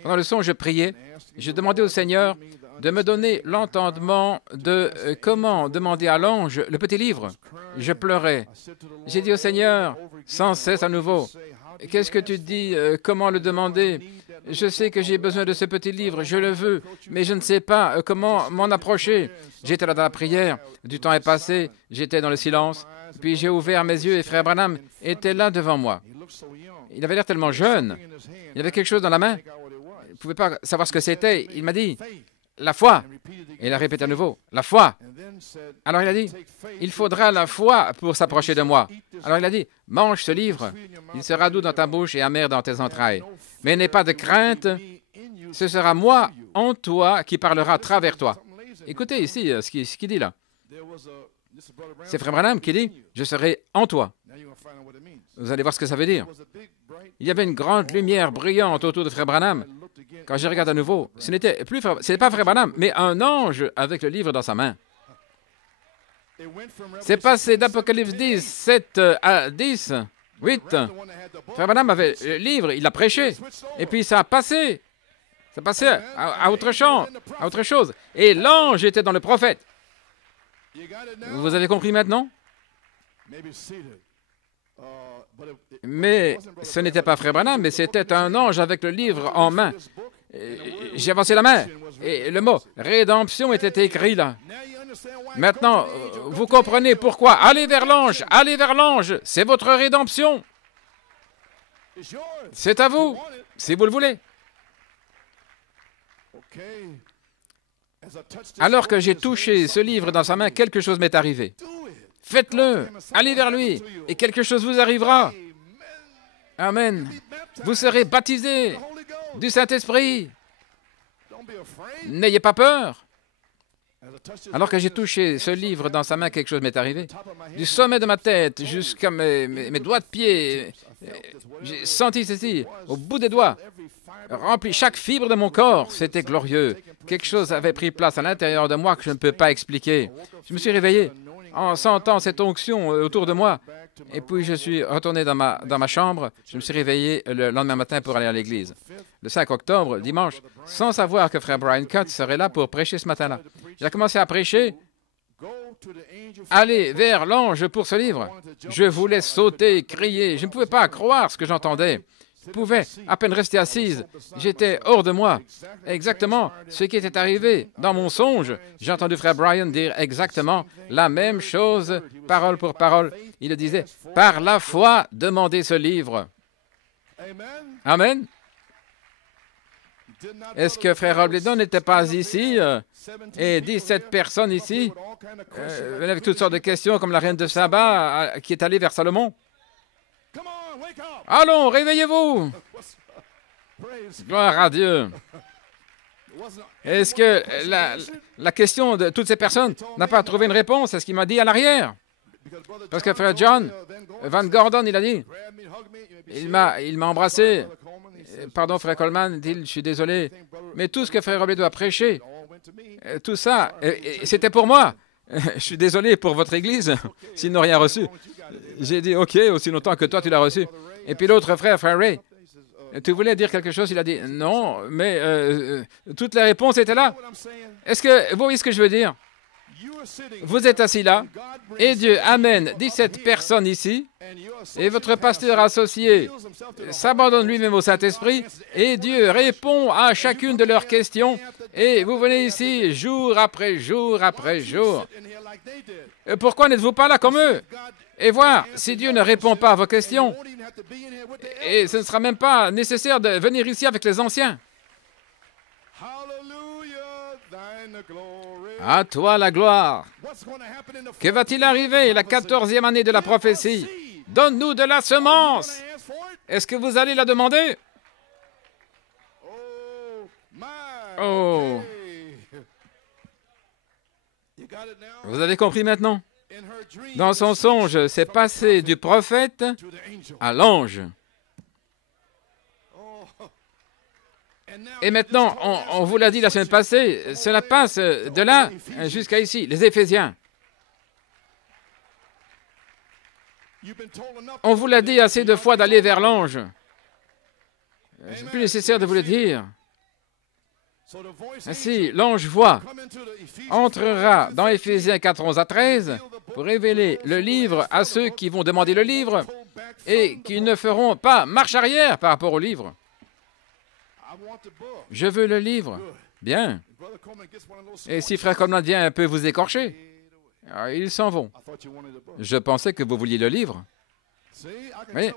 Pendant le songe, je priais. Je demandais au Seigneur de me donner l'entendement de comment demander à l'ange le petit livre. Je pleurais. J'ai dit au Seigneur, sans cesse à nouveau, qu'est-ce que tu dis, comment le demander? Je sais que j'ai besoin de ce petit livre, je le veux, mais je ne sais pas comment m'en approcher. J'étais là dans la prière, du temps est passé, j'étais dans le silence, puis j'ai ouvert mes yeux et frère Branham était là devant moi. Il avait l'air tellement jeune, il avait quelque chose dans la main, il ne pouvait pas savoir ce que c'était. Il m'a dit, la foi. Et il a répété à nouveau, la foi. Alors il a dit, il faudra la foi pour s'approcher de moi. Alors il a dit, mange ce livre, il sera doux dans ta bouche et amer dans tes entrailles. Mais n'aie pas de crainte, ce sera moi en toi qui parlera à travers toi. Écoutez ici ce qu'il dit là. C'est frère Branham qui dit, je serai en toi. Vous allez voir ce que ça veut dire. Il y avait une grande lumière brillante autour de frère Branham. Quand je regarde à nouveau, ce n'était pas frère Branham, mais un ange avec le livre dans sa main. C'est passé d'Apocalypse 10, 7 à 10, 8. Frère Branham avait le livre, il a prêché, et puis ça a passé. Ça passait à autre chose. Et l'ange était dans le prophète. Vous avez compris maintenant? Mais ce n'était pas frère Branham, mais c'était un ange avec le livre en main. J'ai avancé la main et le mot « rédemption » était écrit là. Maintenant, vous comprenez pourquoi. Allez vers l'ange, c'est votre rédemption. C'est à vous, si vous le voulez. Alors que j'ai touché ce livre dans sa main, quelque chose m'est arrivé. Faites-le, allez vers lui, et quelque chose vous arrivera. Amen. Vous serez baptisés du Saint-Esprit. N'ayez pas peur. Alors que j'ai touché ce livre dans sa main, quelque chose m'est arrivé. Du sommet de ma tête jusqu'à mes doigts de pied, j'ai senti ceci, au bout des doigts, rempli chaque fibre de mon corps. C'était glorieux. Quelque chose avait pris place à l'intérieur de moi que je ne peux pas expliquer. Je me suis réveillé en sentant cette onction autour de moi. Et puis je suis retourné dans ma chambre. Je me suis réveillé le lendemain matin pour aller à l'église. Le 5 octobre, dimanche, sans savoir que frère Brian Cutt serait là pour prêcher ce matin-là. J'ai commencé à prêcher. Allez vers l'ange pour ce livre. Je voulais sauter, crier. Je ne pouvais pas croire ce que j'entendais. Je pouvais à peine rester assise. J'étais hors de moi. Exactement ce qui était arrivé dans mon songe. J'ai entendu frère Brian dire exactement la même chose, parole pour parole. Il le disait, par la foi, demandez ce livre. Amen. Est-ce que frère Robledon n'était pas ici et 17 personnes ici venaient avec toutes sortes de questions comme la reine de Saba qui est allée vers Salomon? Allons, réveillez-vous! Gloire à Dieu! Est-ce que la question de toutes ces personnes n'a pas trouvé une réponse à ce qu'il m'a dit à l'arrière? Parce que frère John Van Gordon, il a dit, il m'a embrassé. Pardon, frère Coleman, dit, je suis désolé, mais tout ce que frère Robledo a prêché, tout ça, c'était pour moi. Je suis désolé pour votre Église, s'ils n'ont rien reçu. J'ai dit, OK, aussi longtemps que toi, tu l'as reçu. Et puis l'autre frère, frère Ray, tu voulais dire quelque chose? Il a dit, non, mais toutes les réponses étaient là. Est-ce que vous voyez ce que je veux dire? Vous êtes assis là, et Dieu amène 17 personnes ici, et votre pasteur associé s'abandonne lui-même au Saint-Esprit, et Dieu répond à chacune de leurs questions, et vous venez ici jour après jour après jour. Pourquoi n'êtes-vous pas là comme eux? Et voir si Dieu ne répond pas à vos questions. Et ce ne sera même pas nécessaire de venir ici avec les anciens. À toi la gloire. Que va-t-il arriver la 14e année de la prophétie? Donne-nous de la semence. Est-ce que vous allez la demander? Oh. Vous avez compris maintenant? Dans son songe, c'est passé du prophète à l'ange. Et maintenant, on vous l'a dit la semaine passée, cela passe de là jusqu'à ici, les Éphésiens. On vous l'a dit assez de fois d'aller vers l'ange. C'est plus nécessaire de vous le dire. Ainsi, l'ange voit, entrera dans Éphésiens 4, 11 à 13, pour révéler le livre à ceux qui vont demander le livre et qui ne feront pas marche arrière par rapport au livre. Je veux le livre. Bien. Et si frère Coleman vient un peu vous écorcher, ils s'en vont. Je pensais que vous vouliez le livre. Oui.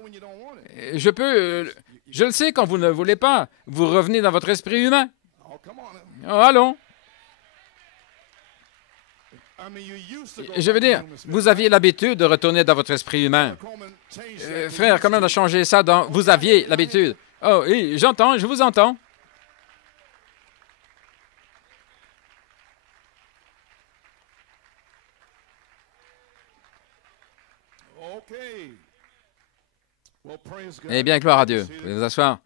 Je le sais quand vous ne voulez pas. Vous revenez dans votre esprit humain. Oh, allons. Je veux dire, vous aviez l'habitude de retourner dans votre esprit humain. Frère, comment on a changé ça dans... Vous aviez l'habitude. Oh, oui, j'entends, je vous entends. Eh bien, gloire à Dieu. Vous pouvez vous asseoir.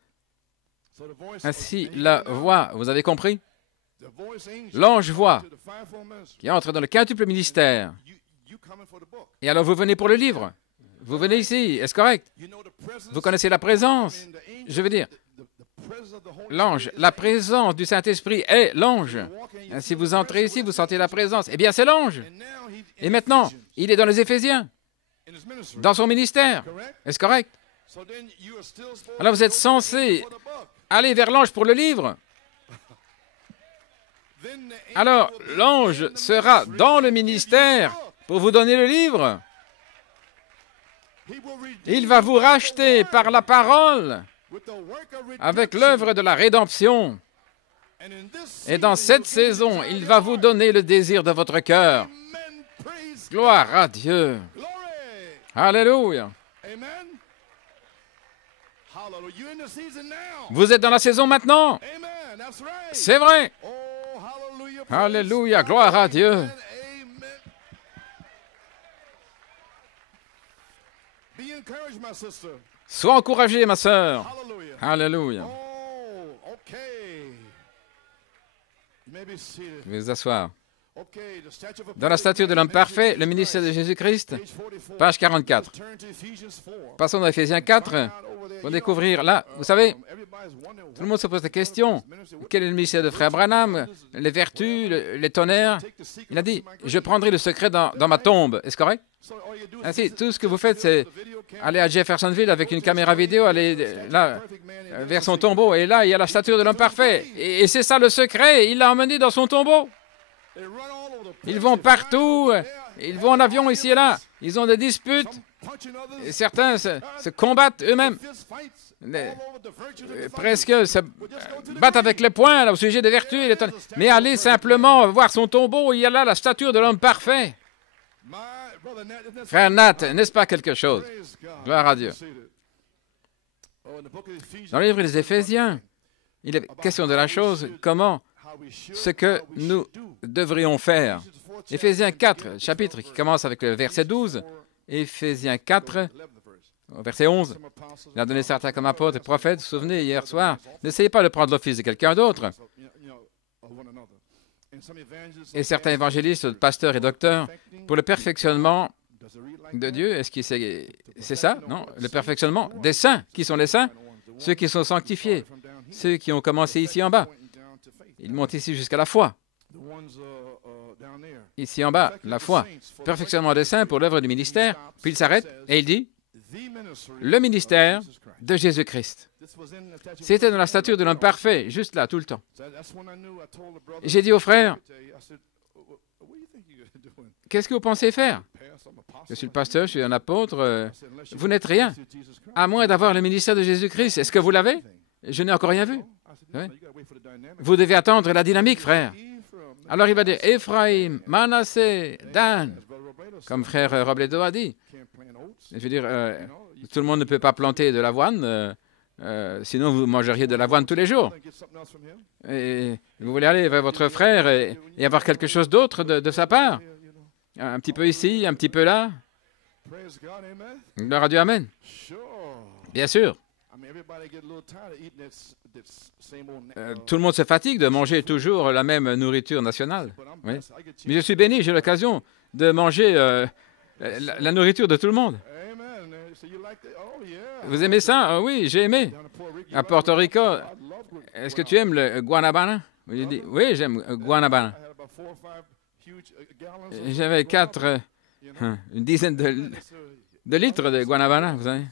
Ainsi, la voix, vous avez compris? L'ange voit qui entre dans le quintuple ministère. Et alors, vous venez pour le livre. Vous venez ici, est-ce correct? Vous connaissez la présence. Je veux dire, l'ange, la présence du Saint-Esprit est l'ange. Si vous entrez ici, vous sentez la présence. Eh bien, c'est l'ange. Et maintenant, il est dans les Éphésiens, dans son ministère. Est-ce correct? Alors, vous êtes censé aller vers l'ange pour le livre. Alors, l'ange sera dans le ministère pour vous donner le livre. Il va vous racheter par la parole avec l'œuvre de la rédemption. Et dans cette saison, il va vous donner le désir de votre cœur. Gloire à Dieu. Alléluia. Vous êtes dans la saison maintenant. C'est vrai. Alléluia. Gloire à Dieu. Sois encouragée, ma sœur. Alléluia. Je vais vous asseoir. Dans la statue de l'homme parfait, le ministère de Jésus-Christ, page 44. Passons dans Éphésiens 4 pour découvrir là, vous savez, tout le monde se pose la question, quel est le ministère de frère Branham, les vertus, les tonnerres? Il a dit, je prendrai le secret dans ma tombe. Est-ce correct? Ainsi, tout ce que vous faites, c'est aller à Jeffersonville avec une caméra vidéo, aller là, vers son tombeau, et là, il y a la statue de l'homme parfait. Et c'est ça le secret, il l'a emmené dans son tombeau. Ils vont partout, ils vont en avion ici et là, ils ont des disputes, et certains se combattent eux-mêmes, presque se battent avec les poings là, au sujet des vertus. Mais allez simplement voir son tombeau, il y a là la statue de l'homme parfait. Frère Nat, n'est-ce pas quelque chose? Gloire à Dieu. Dans le livre des Éphésiens, il est question de la chose, comment ce que nous devrions faire. Éphésiens 4, chapitre qui commence avec le verset 12. Éphésiens 4, verset 11. Il a donné certains comme apôtres et prophètes. Vous vous souvenez, hier soir, n'essayez pas de prendre l'office de quelqu'un d'autre. Et certains évangélistes, pasteurs et docteurs, pour le perfectionnement de Dieu, est-ce que c'est ça? Non, le perfectionnement des saints. Qui sont les saints? Ceux qui sont sanctifiés, ceux qui ont commencé ici en bas. Ils montent ici jusqu'à la foi. Ici en bas, la foi. Perfectionnement des saints pour l'œuvre du ministère. Puis il s'arrête et il dit, le ministère de Jésus-Christ. C'était dans la stature de l'homme parfait, juste là, tout le temps. J'ai dit au frère, qu'est-ce que vous pensez faire? Je suis le pasteur, je suis un apôtre. Vous n'êtes rien, à moins d'avoir le ministère de Jésus-Christ. Est-ce que vous l'avez? Je n'ai encore rien vu. Oui. Vous devez attendre la dynamique, frère. Alors il va dire, Éphraïm, Manassé, Dan, comme frère Robledo a dit. Je veux dire, tout le monde ne peut pas planter de l'avoine, sinon vous mangeriez de l'avoine tous les jours. Et vous voulez aller vers votre frère et avoir quelque chose d'autre de sa part? Un petit peu ici, un petit peu là. Gloire à Dieu, amen. Bien sûr. Tout le monde se fatigue de manger toujours la même nourriture nationale. Oui. Mais je suis béni, j'ai l'occasion de manger la nourriture de tout le monde. Vous aimez ça? Oui, j'ai aimé. À Porto Rico, est-ce que tu aimes le guanabana? Oui, j'aime guanabana. J'avais une dizaine de litres de guanabana, vous savez.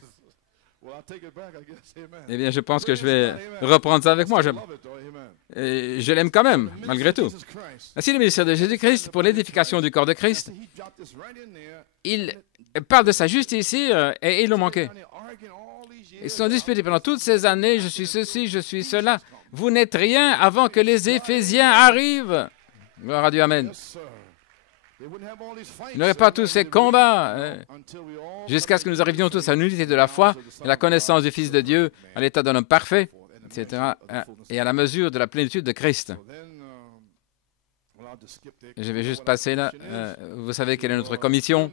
Eh bien, je pense que je vais reprendre ça avec moi. Je l'aime quand même, malgré tout. Ainsi, le ministère de Jésus-Christ pour l'édification du corps de Christ, il parle de sa justice ici et il le manquait. Ils se sont disputés pendant toutes ces années, je suis ceci, je suis cela. Vous n'êtes rien avant que les Éphésiens arrivent. Gloire à Dieu, amen. Il n'y aurait pas tous ces combats jusqu'à ce que nous arrivions tous à l'unité de la foi et la connaissance du Fils de Dieu, à l'état d'un homme parfait, etc., et à la mesure de la plénitude de Christ. Je vais juste passer là. Vous savez quelle est notre commission?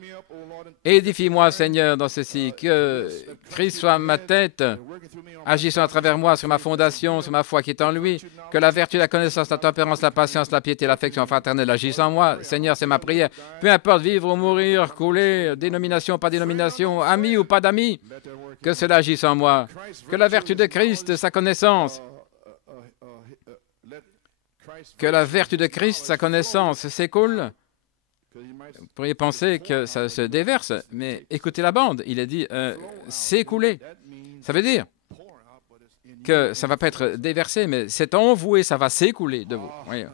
Édifie-moi, Seigneur, dans ceci, que Christ soit ma tête, agissant à travers moi sur ma fondation, sur ma foi qui est en lui, que la vertu, la connaissance, la tempérance, la patience, la piété, l'affection fraternelle agissent en moi. Seigneur, c'est ma prière. Peu importe vivre ou mourir, couler, dénomination, pas dénomination, ami ou pas d'amis, que cela agisse en moi. Que la vertu de Christ, sa connaissance, que la vertu de Christ, sa connaissance, s'écoule. Vous pourriez penser que ça se déverse, mais écoutez la bande. Il a dit s'écouler. Ça veut dire que ça ne va pas être déversé, mais c'est envoué, ça va s'écouler de vous. Oui.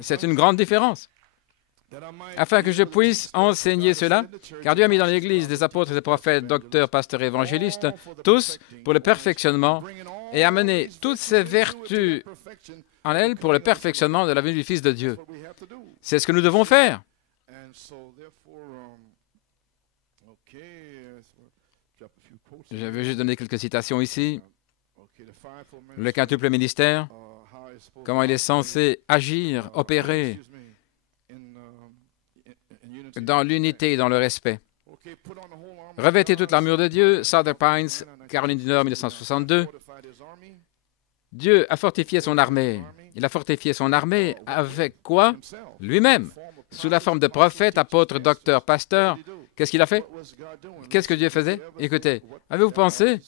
C'est une grande différence. Afin que je puisse enseigner cela, car Dieu a mis dans l'Église des apôtres, des prophètes, docteurs, pasteurs, évangélistes, tous pour le perfectionnement et amener toutes ces vertus en elle pour le perfectionnement de la venue du Fils de Dieu. C'est ce que nous devons faire. Je vais juste donner quelques citations ici. Le quintuple ministère, comment il est censé agir, opérer dans l'unité et dans le respect. Revêtez toute l'armure de Dieu, Southern Pines, Caroline du Nord, 1962. Dieu a fortifié son armée. Il a fortifié son armée avec quoi? Lui-même. Sous la forme de prophète, apôtre, docteur, pasteur. Qu'est-ce qu'il a fait? Qu'est-ce que Dieu faisait? Écoutez, avez-vous pensé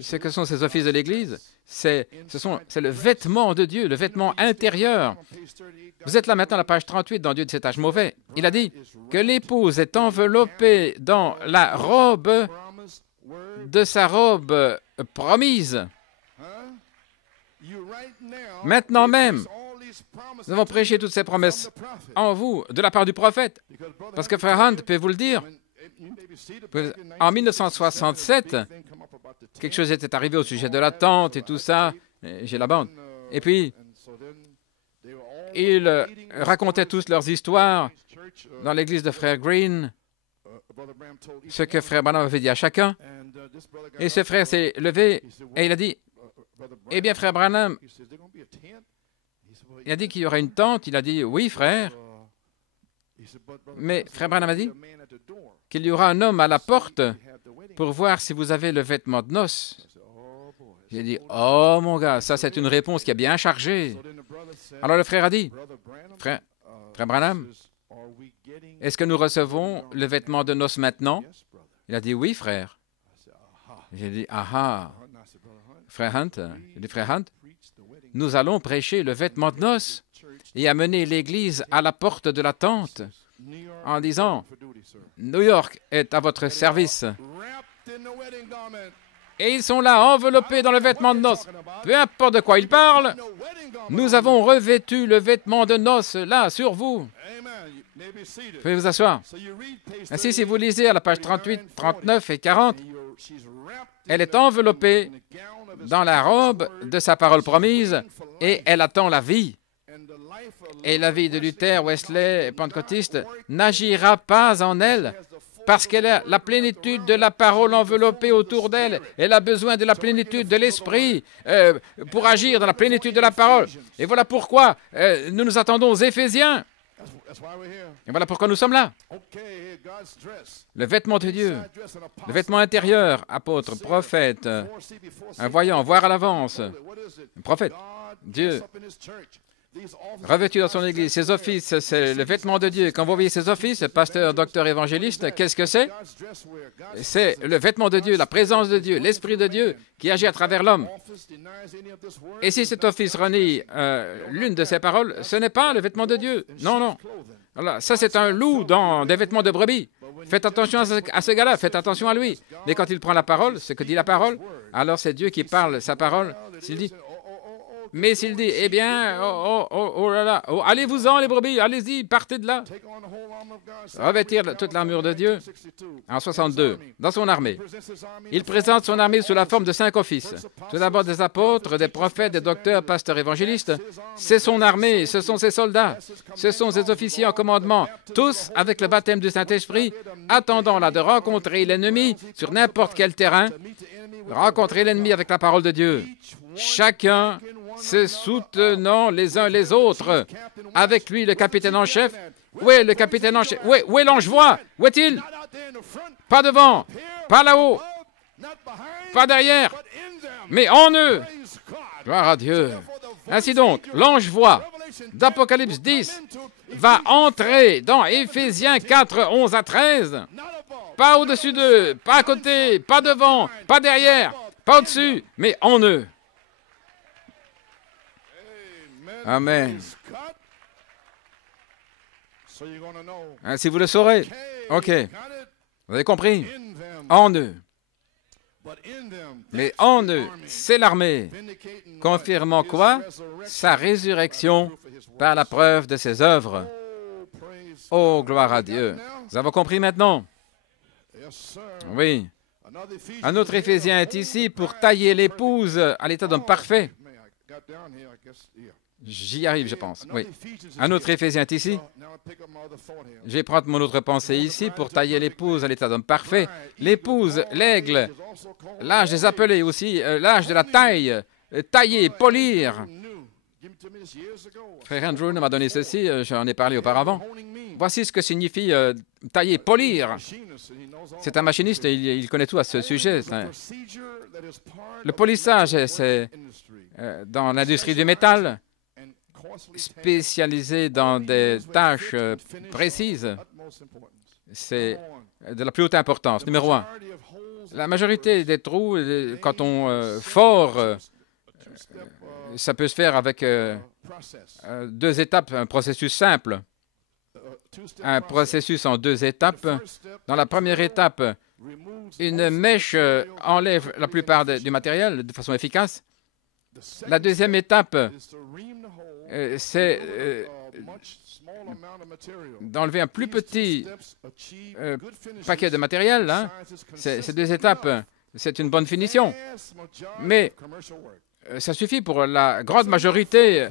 ce que sont ces offices de l'Église? C'est le vêtement de Dieu, le vêtement intérieur. Vous êtes là maintenant à la page 38 dans Dieu de cet âge mauvais. Il a dit que l'épouse est enveloppée dans la robe de sa robe promise. Maintenant même, nous avons prêché toutes ces promesses en vous, de la part du prophète. Parce que Frère Hunt peut vous le dire. En 1967, quelque chose était arrivé au sujet de la tente et tout ça. J'ai la bande. Et puis, ils racontaient tous leurs histoires dans l'église de Frère Green, ce que Frère Branham avait dit à chacun. Et ce frère s'est levé et il a dit, « Eh bien, Frère Branham, Il a dit qu'il y aurait une tente. Il a dit, oui, frère. Mais frère Branham a dit qu'il y aura un homme à la porte pour voir si vous avez le vêtement de noces. J'ai dit, oh mon gars, ça c'est une réponse qui est bien chargée. Alors le frère a dit, frère Branham, est-ce que nous recevons le vêtement de noces maintenant? Il a dit, oui, frère. J'ai dit, ah, frère Hunt, j'ai dit, frère Hunt, nous allons prêcher le vêtement de noces et amener l'Église à la porte de la tente en disant, New York est à votre service. Et ils sont là, enveloppés dans le vêtement de noces. Peu importe de quoi ils parlent, nous avons revêtu le vêtement de noces là, sur vous. Vous pouvez vous asseoir. Ainsi, si vous lisez à la page 38, 39 et 40, elle est enveloppée dans la robe de sa parole promise et elle attend la vie. Et la vie de Luther, Wesley et Pentecôtiste n'agira pas en elle parce qu'elle a la plénitude de la parole enveloppée autour d'elle. Elle a besoin de la plénitude de l'esprit pour agir dans la plénitude de la parole. Et voilà pourquoi nous nous attendons aux Éphésiens. Et voilà pourquoi nous sommes là. Le vêtement de Dieu, le vêtement intérieur, apôtre, prophète, un voyant, voir à l'avance, un prophète, Dieu, revêtu dans son Église. Ses offices, c'est le vêtement de Dieu. Quand vous voyez ses offices, pasteur, docteur, évangéliste, qu'est-ce que c'est? C'est le vêtement de Dieu, la présence de Dieu, l'Esprit de Dieu qui agit à travers l'homme. Et si cet office renie l'une de ces paroles, ce n'est pas le vêtement de Dieu. Non, non. Voilà. Ça, c'est un loup dans des vêtements de brebis. Faites attention à ce gars-là, faites attention à lui. Mais quand il prend la parole, ce que dit la parole, alors c'est Dieu qui parle sa parole. S'il dit, mais s'il dit, eh bien, oh là là, oh, allez-vous-en les brebis, allez-y, partez de là. Revêtir toute l'armure de Dieu en 62, dans son armée. Il présente son armée sous la forme de 5 offices. Tout d'abord des apôtres, des prophètes, des docteurs, pasteurs, évangélistes. C'est son armée, ce sont ses soldats, ce sont ses officiers en commandement, tous avec le baptême du Saint-Esprit, attendant là de rencontrer l'ennemi sur n'importe quel terrain, rencontrer l'ennemi avec la parole de Dieu. Chacun se soutenant les uns les autres. Avec lui, le capitaine en chef. Où est le capitaine en chef? Où est l'ange-voix? Où est-il? Pas devant, pas là-haut, pas derrière, mais en eux. Gloire à Dieu. Ainsi donc, l'ange-voix d'Apocalypse 10 va entrer dans Éphésiens 4, 11 à 13. Pas au-dessus d'eux, pas à côté, pas devant, pas derrière, pas au-dessus, mais en eux. Amen. Ainsi vous le saurez. OK. Vous avez compris? En eux. Mais en eux, c'est l'armée. Confirmant quoi? Sa résurrection par la preuve de ses œuvres. Oh, gloire à Dieu. Vous avez compris maintenant? Oui. Un autre Éphésien est ici pour tailler l'épouse à l'état d'homme parfait. J'y arrive, je pense. Oui. Un autre Éphésien est ici. Je vais prendre mon autre pensée ici pour tailler l'épouse à l'état d'homme parfait. L'épouse, l'aigle, l'âge des appelés aussi, l'âge de la taille, tailler, polir. Frère Andrew m'a donné ceci, j'en ai parlé auparavant. Voici ce que signifie tailler, polir. C'est un machiniste, il connaît tout à ce sujet. Le polissage, c'est dans l'industrie du métal, spécialisé dans des tâches précises. C'est de la plus haute importance. Numéro 1, la majorité des trous, quand on fore, ça peut se faire avec 2 étapes, un processus simple. Un processus en 2 étapes. Dans la première étape, une mèche enlève la plupart du matériel de façon efficace. La deuxième étape, c'est d'enlever un plus petit paquet de matériel. Hein. Ces 2 étapes, c'est une bonne finition. Mais ça suffit pour la grande majorité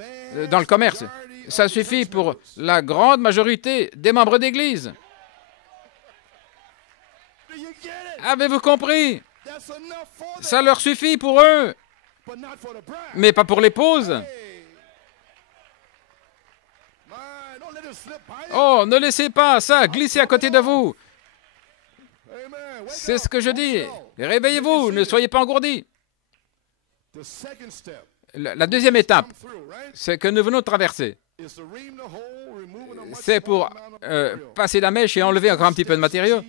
dans le commerce. Ça suffit pour la grande majorité des membres d'Église. Avez-vous compris? Ça leur suffit pour eux, mais pas pour l'épouse. Oh, ne laissez pas ça glisser à côté de vous. C'est ce que je dis. Réveillez-vous, ne soyez pas engourdis. La deuxième étape, c'est que nous venons de traverser. C'est pour passer la mèche et enlever encore un petit peu de matériaux.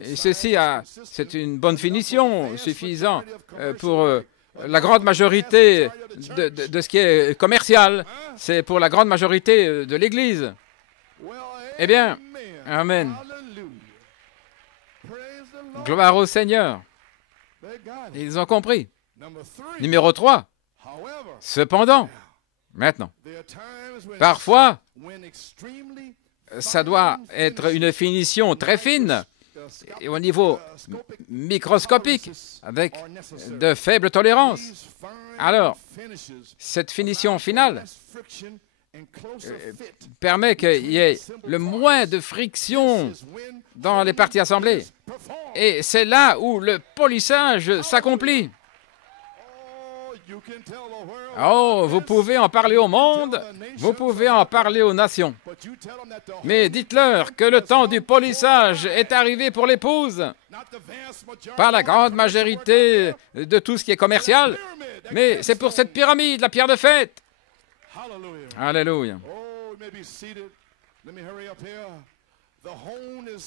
Et ceci, c'est une bonne finition, suffisant pour la grande majorité de ce qui est commercial. C'est pour la grande majorité de l'Église. Eh bien, amen. Gloire au Seigneur. Ils ont compris. Numéro 3. Cependant, maintenant, parfois, ça doit être une finition très fine et au niveau microscopique, avec de faibles tolérances. Alors, cette finition finale permet qu'il y ait le moins de friction dans les parties assemblées. Et c'est là où le polissage s'accomplit. Oh, vous pouvez en parler au monde, vous pouvez en parler aux nations. Mais dites-leur que le temps du polissage est arrivé pour l'épouse. Pas la grande majorité de tout ce qui est commercial, mais c'est pour cette pyramide, la pierre de fête. Alléluia.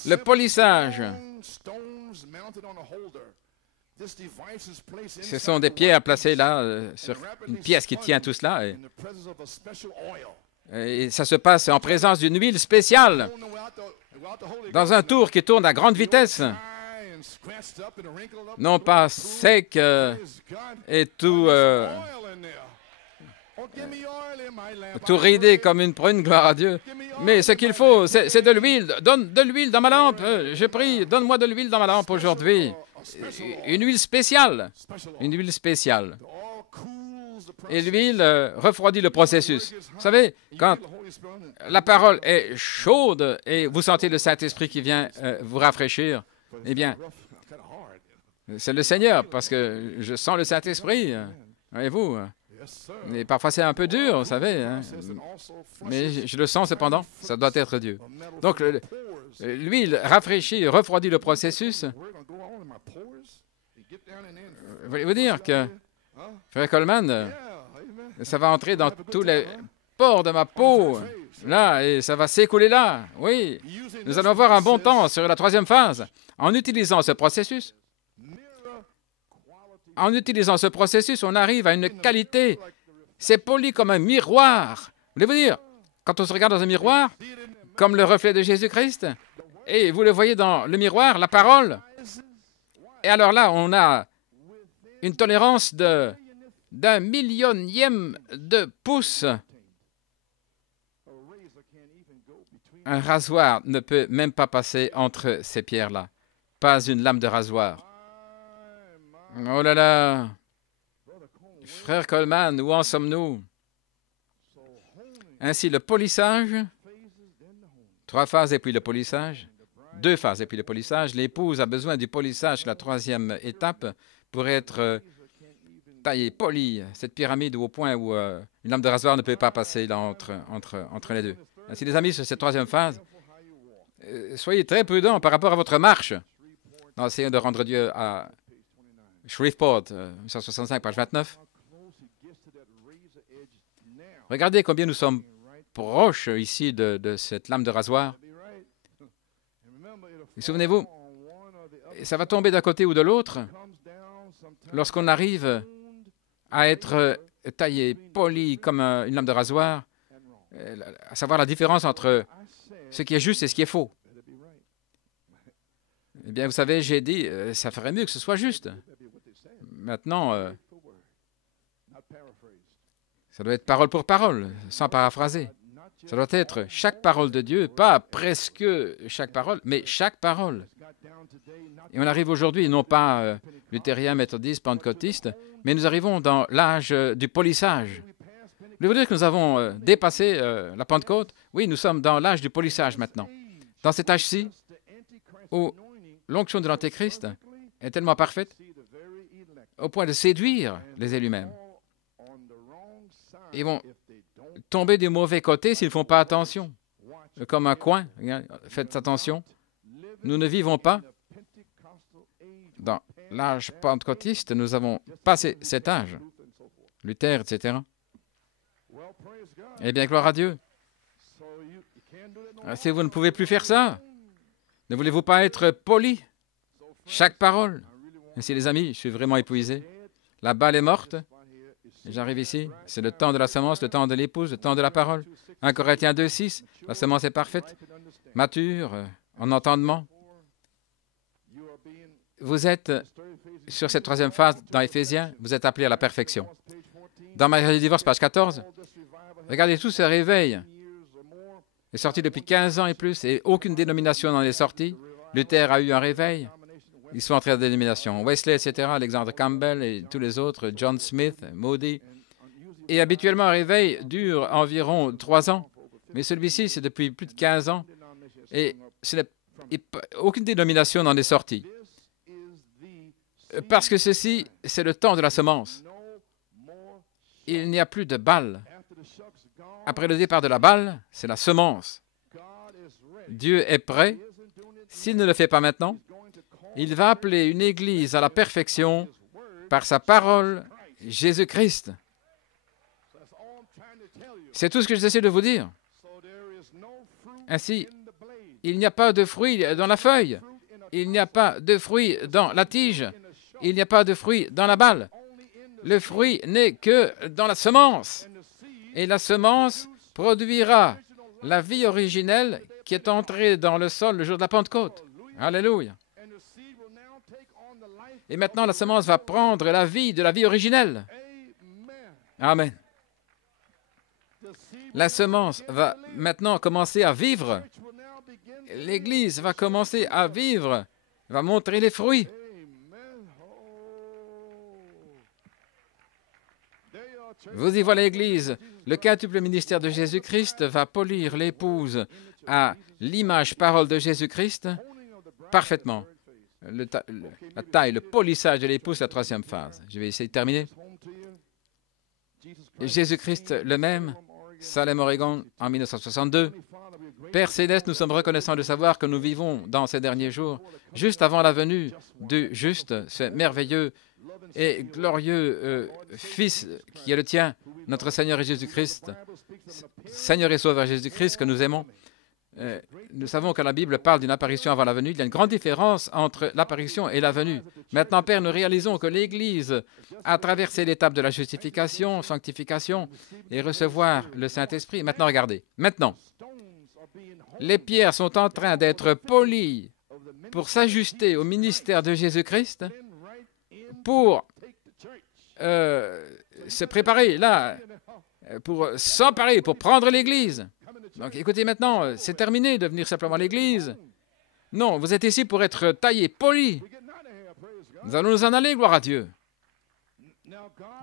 Le polissage. Ce sont des pierres placées là, sur une pièce qui tient tout cela. Et ça se passe en présence d'une huile spéciale, dans un tour qui tourne à grande vitesse. Non pas sec et tout ridé comme une prune, gloire à Dieu. Mais ce qu'il faut, c'est de l'huile. Donne de l'huile dans ma lampe. J'ai pris, donne-moi de l'huile dans ma lampe aujourd'hui. Une huile spéciale. Une huile spéciale. Et l'huile refroidit le processus. Vous savez, quand la parole est chaude et vous sentez le Saint-Esprit qui vient vous rafraîchir, eh bien, c'est le Seigneur, parce que je sens le Saint-Esprit. Voyez-vous? Et parfois, c'est un peu dur, vous savez. Hein? Mais je le sens cependant. Ça doit être Dieu. Donc, l'huile rafraîchit, refroidit le processus. Voulez-vous dire que, Frère Coleman, ça va entrer dans tous les pores de ma peau, là, et ça va s'écouler là. Oui, nous allons avoir un bon temps sur la troisième phase. En utilisant ce processus, on arrive à une qualité. C'est poli comme un miroir. Voulez-vous dire, quand on se regarde dans un miroir, comme le reflet de Jésus-Christ, et vous le voyez dans le miroir, la parole. Et alors là, on a une tolérance d'un millionième de pouce. Un rasoir ne peut même pas passer entre ces pierres-là. Pas une lame de rasoir. Oh là là! Frère Coleman, où en sommes-nous? Ainsi, le polissage, 3 phases et puis le polissage, 2 phases et puis le polissage. L'épouse a besoin du polissage, la troisième étape, pour être taillée, polie, cette pyramide au point où une lame de rasoir ne peut pas passer là, entre les deux. Ainsi, les amis, sur cette troisième phase, soyez très prudents par rapport à votre marche en essayant de rendre Dieu à Shreveport, 165, page 29. Regardez combien nous sommes proches ici de cette lame de rasoir. Et souvenez-vous, ça va tomber d'un côté ou de l'autre lorsqu'on arrive à être taillé, poli comme une lame de rasoir, à savoir la différence entre ce qui est juste et ce qui est faux. Eh bien, vous savez, j'ai dit, ça ferait mieux que ce soit juste. Maintenant, ça doit être parole pour parole, sans paraphraser. Ça doit être chaque parole de Dieu, pas presque chaque parole, mais chaque parole. Et on arrive aujourd'hui, non pas luthérien, méthodiste, pentecôtiste, mais nous arrivons dans l'âge du polissage. Voulez-vous dire que nous avons dépassé la Pentecôte? Oui, nous sommes dans l'âge du polissage maintenant. Dans cet âge-ci, où l'onction de l'Antéchrist est tellement parfaite au point de séduire les élus mêmes. Ils vont tomber du mauvais côté s'ils ne font pas attention. comme un coin. Faites attention. Nous ne vivons pas dans l'âge pentecôtiste. Nous avons passé cet âge. Luther, etc. Eh bien, gloire à Dieu. Si vous ne pouvez plus faire ça, ne voulez-vous pas être poli? Chaque parole. Ainsi, les amis, je suis vraiment épuisé. La balle est morte. J'arrive ici. C'est le temps de la semence, le temps de l'épouse, le temps de la parole. 1 Corinthiens 2:6. La semence est parfaite, mature, en entendement. Vous êtes sur cette troisième phase dans Éphésiens. Vous êtes appelés à la perfection. Dans Mariage et divorce, page 14, regardez tout ce réveil. Il est sorti depuis 15 ans et plus, et aucune dénomination n'en est sortie. Luther a eu un réveil. Ils sont entrés à la dénomination. Wesley, etc., Alexander Campbell et tous les autres, John Smith, Moody. Et habituellement, un réveil dure environ 3 ans. Mais celui-ci, c'est depuis plus de 15 ans. Et aucune dénomination n'en est sortie. Parce que ceci, c'est le temps de la semence. Il n'y a plus de balle. Après le départ de la balle, c'est la semence. Dieu est prêt. S'il ne le fait pas maintenant, il va appeler une Église à la perfection par sa parole, Jésus-Christ. C'est tout ce que j'essaie de vous dire. Ainsi, il n'y a pas de fruit dans la feuille. Il n'y a pas de fruit dans la tige. Il n'y a pas de fruit dans la balle. Le fruit n'est que dans la semence. Et la semence produira la vie originelle qui est entrée dans le sol le jour de la Pentecôte. Alléluia. Et maintenant, la semence va prendre la vie de la vie originelle. Amen. La semence va maintenant commencer à vivre. L'Église va commencer à vivre, va montrer les fruits. Vous y voilà l'Église. Le quintuple ministère de Jésus-Christ va polir l'épouse à l'image parole de Jésus-Christ parfaitement. La taille, le polissage de l'épouse, la troisième phase. Je vais essayer de terminer. Jésus-Christ le même, Salem, Oregon, en 1962. Père Céleste, nous sommes reconnaissants de savoir que nous vivons dans ces derniers jours, juste avant la venue du juste, ce merveilleux et glorieux Fils qui est le tien, notre Seigneur et Jésus-Christ, Seigneur et Sauveur Jésus-Christ que nous aimons. Nous savons que la Bible parle d'une apparition avant la venue. Il y a une grande différence entre l'apparition et la venue. Maintenant, Père, nous réalisons que l'Église a traversé l'étape de la justification, sanctification et recevoir le Saint-Esprit. Maintenant, regardez. Maintenant, les pierres sont en train d'être polies pour s'ajuster au ministère de Jésus-Christ, pour se préparer là, pour s'emparer, pour prendre l'Église. Donc, écoutez, maintenant, c'est terminé de venir simplement à l'Église. Non, vous êtes ici pour être taillé, poli. Nous allons nous en aller, gloire à Dieu.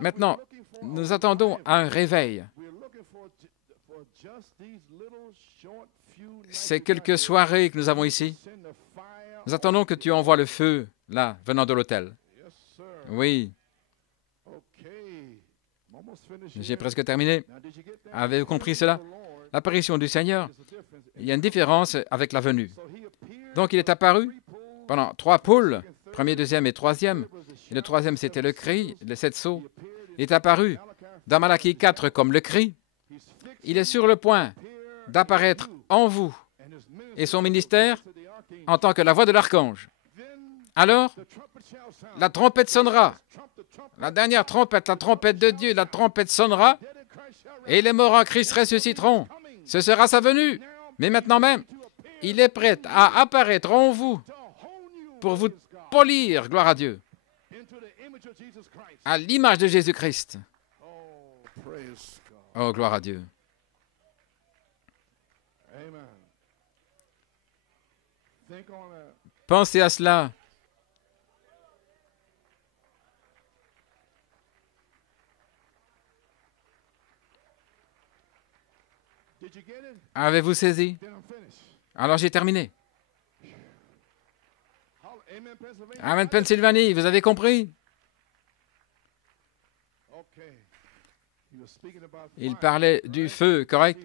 Maintenant, nous attendons un réveil. Ces quelques soirées que nous avons ici, nous attendons que tu envoies le feu, là, venant de l'autel. Oui. J'ai presque terminé. Avez-vous compris cela? L'apparition du Seigneur, il y a une différence avec la venue. Donc, il est apparu pendant 3 poules, premier, deuxième et troisième. Et le troisième, c'était le cri, les 7 sceaux. Il est apparu dans Malachie 4 comme le cri. Il est sur le point d'apparaître en vous et son ministère en tant que la voix de l'archange. Alors, la trompette sonnera. La dernière trompette, la trompette de Dieu, la trompette sonnera et les morts en Christ ressusciteront. Ce sera sa venue. Mais maintenant même, il est prêt à apparaître en vous pour vous polir, gloire à Dieu, à l'image de Jésus-Christ. Oh, gloire à Dieu. Pensez à cela. Avez-vous saisi? Alors j'ai terminé. Amen, Pennsylvanie, vous avez compris? Il parlait du feu, correct?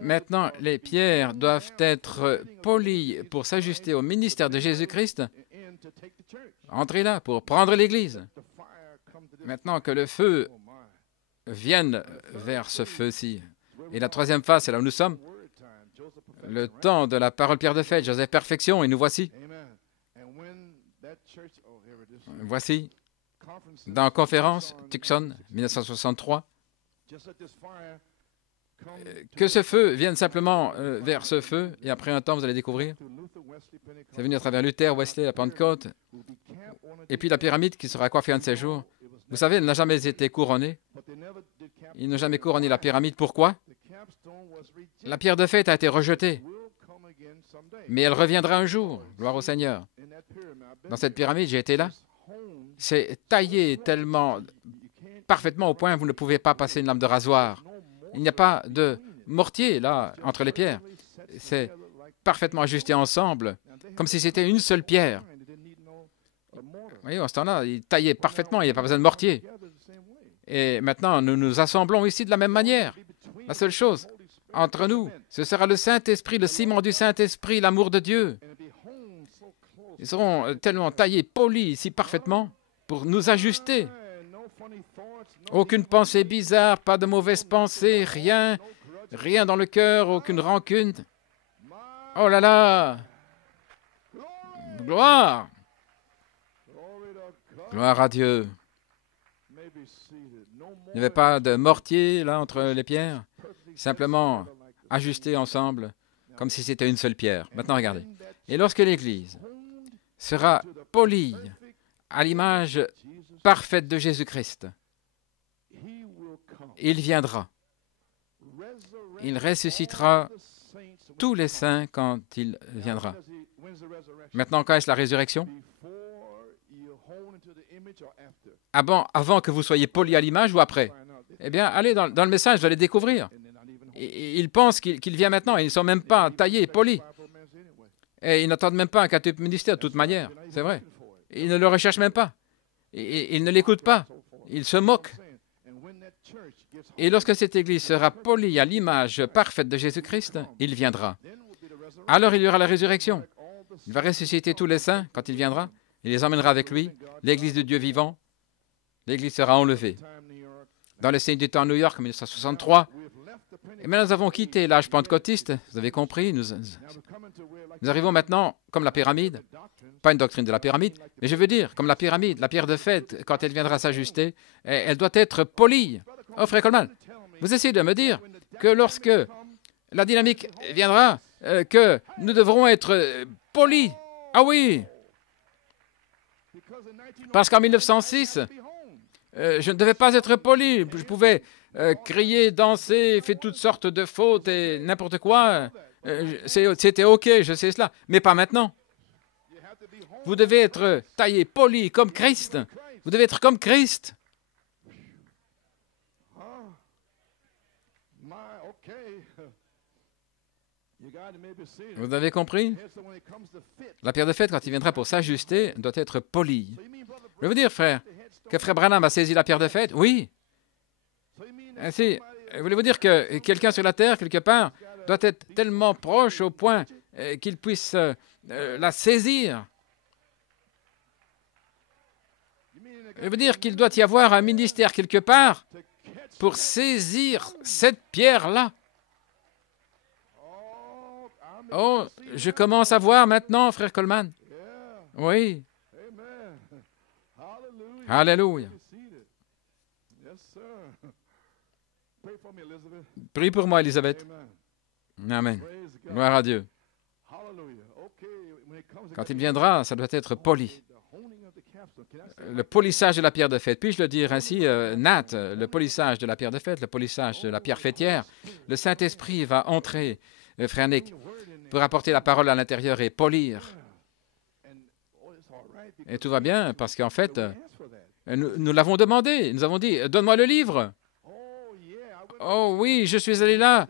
Maintenant, les pierres doivent être polies pour s'ajuster au ministère de Jésus-Christ. Entrez là pour prendre l'Église. Maintenant que le feu vienne vers ce feu-ci. Et la troisième phase, c'est là où nous sommes. Le temps de la parole pierre de fête, Joseph Perfection, et nous voici. Voici, dans Conférence, Tucson, 1963, que ce feu vienne simplement vers ce feu, et après un temps, vous allez découvrir. C'est venu à travers Luther, Wesley, la Pentecôte, et puis la pyramide qui sera coiffée un de ces jours. Vous savez, elle n'a jamais été couronnée. Ils n'ont jamais couronné la pyramide. Pourquoi? La pierre de fête a été rejetée, mais elle reviendra un jour. Gloire au Seigneur. Dans cette pyramide, j'ai été là. C'est taillé tellement parfaitement au point où vous ne pouvez pas passer une lame de rasoir. Il n'y a pas de mortier là entre les pierres. C'est parfaitement ajusté ensemble, comme si c'était une seule pierre. Vous voyez, en ce temps-là, il taillait parfaitement, il n'y a pas besoin de mortier. Et maintenant, nous nous assemblons ici de la même manière. La seule chose entre nous, ce sera le Saint-Esprit, le ciment du Saint-Esprit, l'amour de Dieu. Ils seront tellement taillés, polis ici parfaitement pour nous ajuster. Aucune pensée bizarre, pas de mauvaises pensées, rien dans le cœur, aucune rancune. Oh là là! Gloire! Gloire à Dieu. Il n'y avait pas de mortier là entre les pierres, simplement ajustés ensemble, comme si c'était une seule pierre. Maintenant, regardez. Et lorsque l'Église sera polie à l'image parfaite de Jésus-Christ, il viendra. Il ressuscitera tous les saints quand il viendra. Maintenant, quand est-ce la résurrection? Avant que vous soyez poli à l'image ou après? Eh bien, allez dans le message, vous allez découvrir. Ils pensent qu'il vient maintenant, ils ne sont même pas taillés, polis. Et ils n'attendent même pas un catéchuméniste ministère de toute manière, c'est vrai. Ils ne le recherchent même pas. Ils ne l'écoutent pas. Ils se moquent. Et lorsque cette Église sera polie à l'image parfaite de Jésus-Christ, il viendra. Alors il y aura la résurrection. Il va ressusciter tous les saints quand il viendra. Il les emmènera avec lui, l'Église de Dieu vivant. L'Église sera enlevée. Dans le signe du temps à New York, en 1963, et maintenant nous avons quitté l'âge pentecôtiste, vous avez compris, nous arrivons maintenant comme la pyramide, pas une doctrine de la pyramide, mais je veux dire, comme la pyramide, la pierre de fête, quand elle viendra s'ajuster, elle doit être polie. Oh, frère Coleman, vous essayez de me dire que lorsque la dynamique viendra, que nous devrons être polis. Ah oui! Parce qu'en 1906, je ne devais pas être poli. Je pouvais crier, danser, faire toutes sortes de fautes et n'importe quoi. C'était OK, je sais cela. Mais pas maintenant. Vous devez être taillé, poli, comme Christ. Vous devez être comme Christ. Vous avez compris? La pierre de fête, quand il viendra pour s'ajuster, doit être polie. Je vais vous dire, frère, que frère Branham a saisi la pierre de fête? Oui. Ainsi, voulez-vous dire que quelqu'un sur la terre, quelque part, doit être tellement proche au point qu'il puisse la saisir? Je veux dire qu'il doit y avoir un ministère quelque part pour saisir cette pierre-là. Oh, je commence à voir maintenant, frère Coleman. Oui. Alléluia. Prie pour moi, Élisabeth. Amen. Gloire à Dieu. Quand il viendra, ça doit être poli. Le polissage de la pierre de fête. Puis-je le dire ainsi, Nat, le polissage de la pierre de fête, le polissage de la pierre fêtière. Le Saint-Esprit va entrer, frère Nick, pour apporter la parole à l'intérieur et polir. Et tout va bien parce qu'en fait, nous l'avons demandé. Nous avons dit, donne-moi le livre. Oh oui, je suis allé là.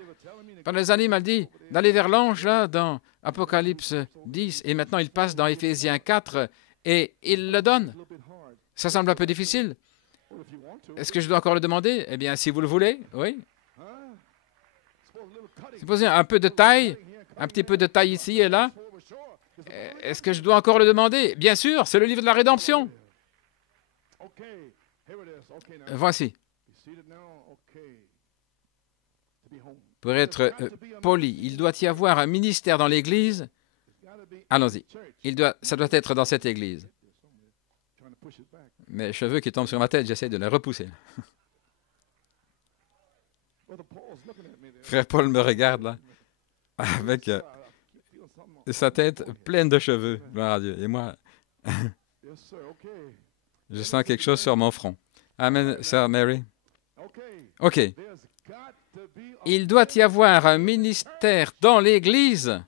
Pendant les années, il m'a dit d'aller vers l'ange, là, dans Apocalypse 10. Et maintenant, il passe dans Éphésiens 4 et il le donne. Ça semble un peu difficile. Est-ce que je dois encore le demander? Eh bien, si vous le voulez, oui. Supposez un peu de taille, un petit peu de taille ici et là. Est-ce que je dois encore le demander? Bien sûr, c'est le livre de la rédemption. Voici. Pour être poli, il doit y avoir un ministère dans l'Église. Allons-y. Ça doit être dans cette Église. Mes cheveux qui tombent sur ma tête, j'essaie de les repousser. Frère Paul me regarde là, avec sa tête pleine de cheveux, gloire à Dieu. Et moi, je sens quelque chose sur mon front. Amen, Sœur Mary. OK. Il doit y avoir un ministère dans l'Église.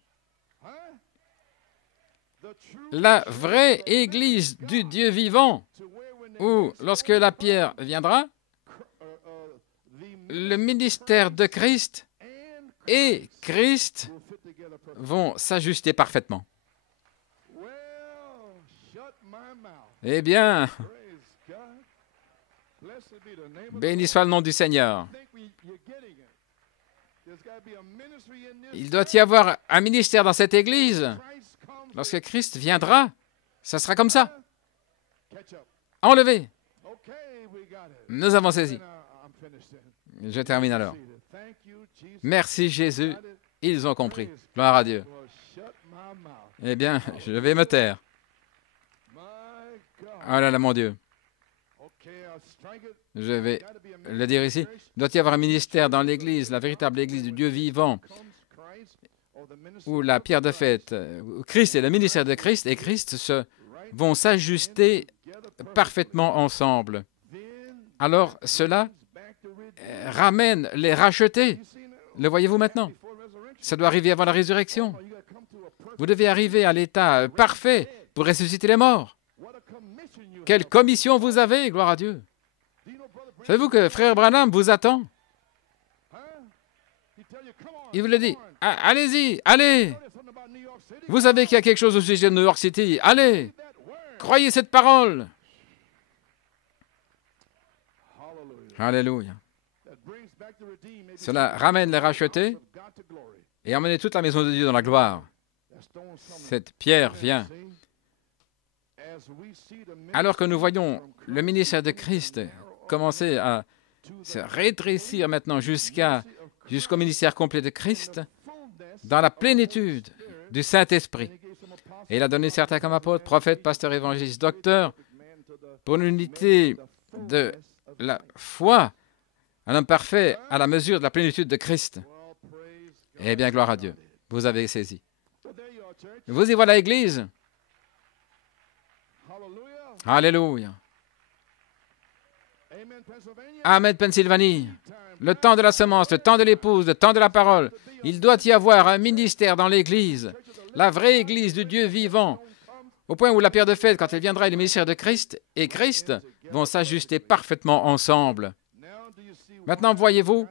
La vraie Église du Dieu vivant, où, lorsque la pierre viendra, le ministère de Christ et Christ vont s'ajuster parfaitement. Eh bien, béni soit le nom du Seigneur. Il doit y avoir un ministère dans cette Église. Lorsque Christ viendra, ça sera comme ça. Enlevé. Nous avons saisi. Je termine alors. Merci Jésus, ils ont compris. Gloire à Dieu. Eh bien, je vais me taire. Oh là là, mon Dieu. Je vais le dire ici. Il doit y avoir un ministère dans l'Église, la véritable Église du Dieu vivant, où la pierre de fête, où Christ et le ministère de Christ et Christ vont s'ajuster parfaitement ensemble. Alors, cela ramène les rachetés. Le voyez-vous maintenant? Ça doit arriver avant la résurrection. Vous devez arriver à l'état parfait pour ressusciter les morts. Quelle commission vous avez, gloire à Dieu. Savez-vous que Frère Branham vous attend? Il vous le dit. Allez-y, allez. Vous savez qu'il y a quelque chose au sujet de New York City. Allez, croyez cette parole. Alléluia. Cela ramène les rachetés et emmène toute la maison de Dieu dans la gloire. Cette pierre vient. Alors que nous voyons le ministère de Christ commencer à se rétrécir maintenant jusqu'au ministère complet de Christ, dans la plénitude du Saint-Esprit. Et il a donné certains comme apôtres, prophètes, pasteurs, évangélistes, docteurs, pour l'unité de la foi, un homme parfait à la mesure de la plénitude de Christ. Eh bien, gloire à Dieu, vous avez saisi. Vous y voilà, Église. Alléluia. Amen, Pennsylvanie. Le temps de la semence, le temps de l'épouse, le temps de la parole. Il doit y avoir un ministère dans l'Église, la vraie Église du Dieu vivant, au point où la pierre de fête, quand elle viendra, et le ministère de Christ et Christ vont s'ajuster parfaitement ensemble. Maintenant, voyez-vous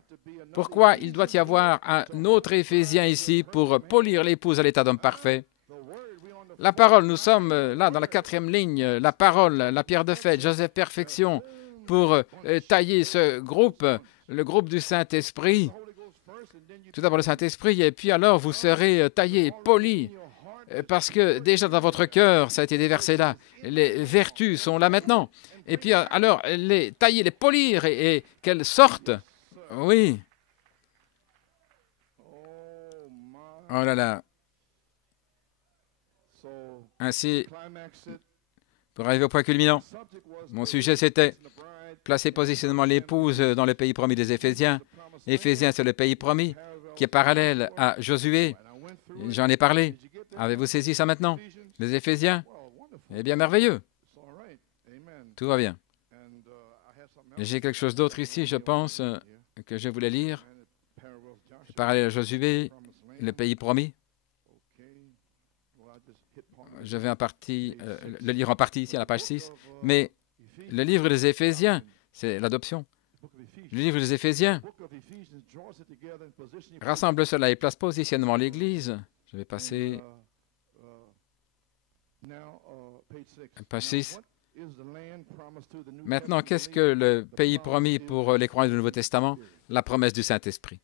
pourquoi il doit y avoir un autre Éphésien ici pour polir l'épouse à l'état d'homme parfait. La parole, nous sommes là dans la 4e ligne, la parole, la pierre de fête, Joseph Perfection, pour tailler ce groupe, le groupe du Saint-Esprit. Tout d'abord le Saint-Esprit, et puis alors vous serez taillé, poli, parce que déjà dans votre cœur, ça a été déversé là. Les vertus sont là maintenant. Et puis alors, les tailler, les polir, et qu'elles sortent. Oui. Oh là là. Ainsi, pour arriver au point culminant, mon sujet c'était placer positionnement l'épouse dans le pays promis des Éphésiens. Éphésiens, c'est le pays promis qui est parallèle à Josué. J'en ai parlé. Avez-vous saisi ça maintenant? Les Éphésiens? Eh bien, merveilleux. Tout va bien. J'ai quelque chose d'autre ici, je pense, que je voulais lire. Parallèle à Josué, le pays promis. Je vais le lire en partie ici à la page 6. Mais le livre des Éphésiens, c'est l'adoption. Le livre des Éphésiens rassemble cela et place positionnement l'Église. Je vais passer à page 6. Maintenant, qu'est-ce que le pays promis pour les croyants du Nouveau Testament? La promesse du Saint-Esprit.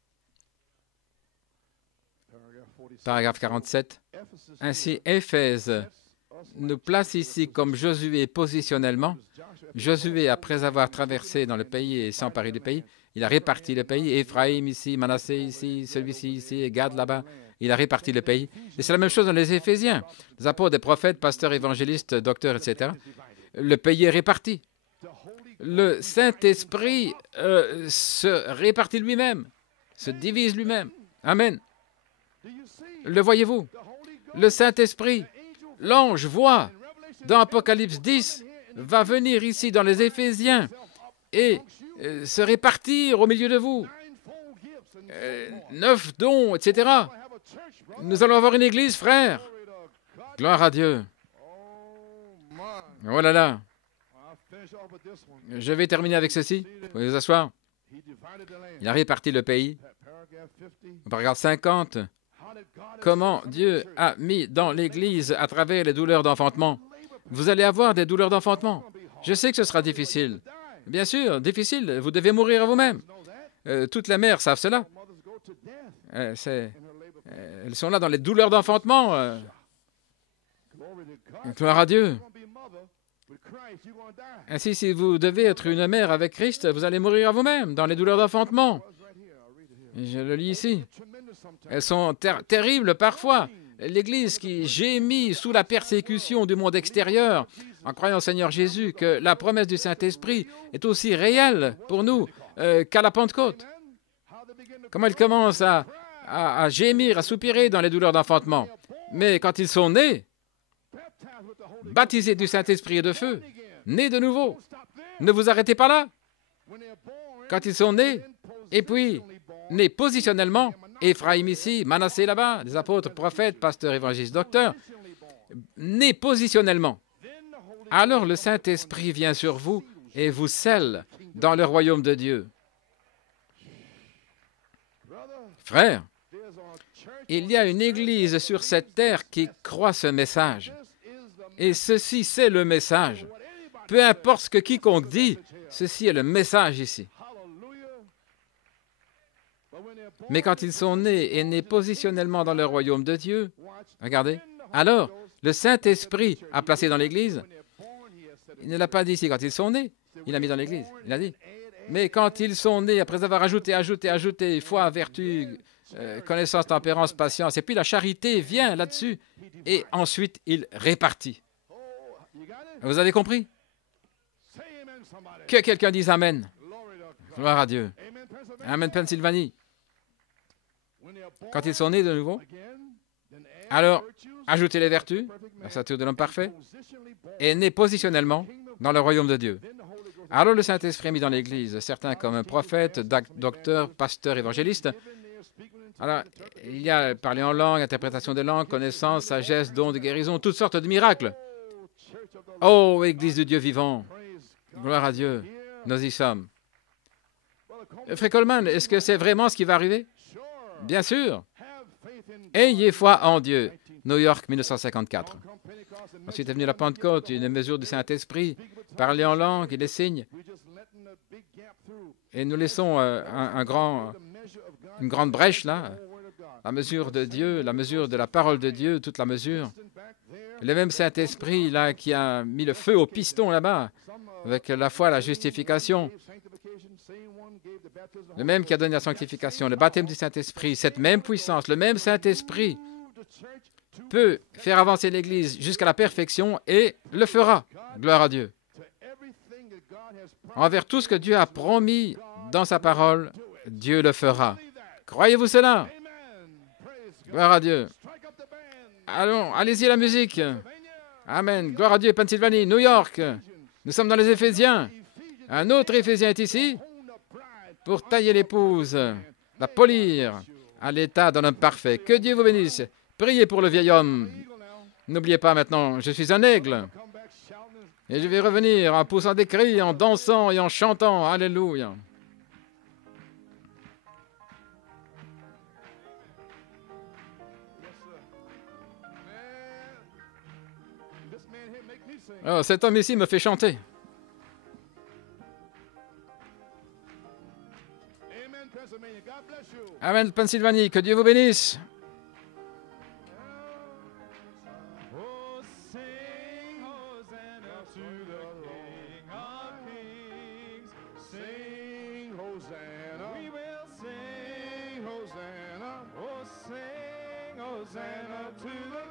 paragraphe 47. Ainsi, Éphèse nous place ici comme Josué positionnellement. Josué, après avoir traversé dans le pays et s'emparé du pays, il a réparti le pays. Éphraïm ici, Manassé ici, celui-ci ici, et Gad là-bas. Il a réparti le pays. Et c'est la même chose dans les Éphésiens. Les apôtres, des prophètes, pasteurs, évangélistes, docteurs, etc. Le pays est réparti. Le Saint-Esprit se répartit lui-même, se divise lui-même. Amen. Le voyez-vous? Le Saint-Esprit, l'ange voit dans Apocalypse 10, va venir ici dans les Éphésiens et se répartir au milieu de vous. 9 dons, etc. Nous allons avoir une église, frère. Gloire à Dieu. Oh là là. Je vais terminer avec ceci. Vous pouvez vous asseoir. Il a réparti le pays. Au paragraphe 50. Comment Dieu a mis dans l'Église à travers les douleurs d'enfantement. Vous allez avoir des douleurs d'enfantement. Je sais que ce sera difficile. Bien sûr, difficile. Vous devez mourir à vous-même. Toutes les mères savent cela. Elles sont là dans les douleurs d'enfantement. Gloire à Dieu. Ainsi, si vous devez être une mère avec Christ, vous allez mourir à vous-même dans les douleurs d'enfantement. Je le lis ici. Elles sont terribles parfois. L'Église qui gémit sous la persécution du monde extérieur en croyant au Seigneur Jésus que la promesse du Saint-Esprit est aussi réelle pour nous qu'à la Pentecôte. Comment ils commencent à gémir, à soupirer dans les douleurs d'enfantement. Mais quand ils sont nés, baptisés du Saint-Esprit et de feu, nés de nouveau, ne vous arrêtez pas là. Quand ils sont nés, et puis nés positionnellement, Éphraïm ici, Manassé là-bas, des apôtres, prophètes, pasteurs, évangélistes, docteurs, nés positionnellement. Alors le Saint-Esprit vient sur vous et vous scelle dans le royaume de Dieu. Frères, il y a une Église sur cette terre qui croit ce message. Et ceci, c'est le message. Peu importe ce que quiconque dit, ceci est le message ici. Mais quand ils sont nés et nés positionnellement dans le royaume de Dieu, regardez, alors le Saint-Esprit a placé dans l'Église. Il ne l'a pas dit ici quand ils sont nés, il l'a mis dans l'Église. Il a dit. Mais quand ils sont nés, après avoir ajouté, foi, vertu, connaissance, tempérance, patience, et puis la charité vient là-dessus, et ensuite il répartit. Vous avez compris? Que quelqu'un dise Amen. Gloire à Dieu. Amen, Pennsylvanie. Quand ils sont nés de nouveau, alors ajoutez les vertus, la stature de l'homme parfait, et nés positionnellement dans le royaume de Dieu. Alors le Saint-Esprit est mis dans l'Église, certains comme un prophète, docteur, pasteur, évangéliste. Alors, il y a parler en langue, interprétation des langues, connaissance, sagesse, don de guérison, toutes sortes de miracles. Oh, Église de Dieu vivant, gloire à Dieu, nous y sommes. Frère Coleman, est-ce que c'est vraiment ce qui va arriver? Bien sûr. Ayez foi en Dieu. New York, 1954. Ensuite est venue la Pentecôte, une mesure du Saint-Esprit, parler en langue et les signes. Et nous laissons une grande brèche là, la mesure de Dieu, la mesure de la parole de Dieu, toute la mesure. Le même Saint-Esprit là qui a mis le feu au piston là-bas, avec la foi, la justification. Le même qui a donné la sanctification, le baptême du Saint-Esprit, cette même puissance, le même Saint-Esprit peut faire avancer l'Église jusqu'à la perfection et le fera. Gloire à Dieu. Envers tout ce que Dieu a promis dans sa parole, Dieu le fera. Croyez-vous cela? Gloire à Dieu. Allons, allez-y la musique. Amen. Gloire à Dieu, Pennsylvanie, New York. Nous sommes dans les Éphésiens. Un autre Éphésien est ici pour tailler l'épouse, la polir à l'état d'un homme parfait. Que Dieu vous bénisse. Priez pour le vieil homme. N'oubliez pas maintenant, je suis un aigle. Et je vais revenir en poussant des cris, en dansant et en chantant. Alléluia. Oh, cet homme ici me fait chanter. Amen, Pennsylvanie, que Dieu vous bénisse. Hosanna to the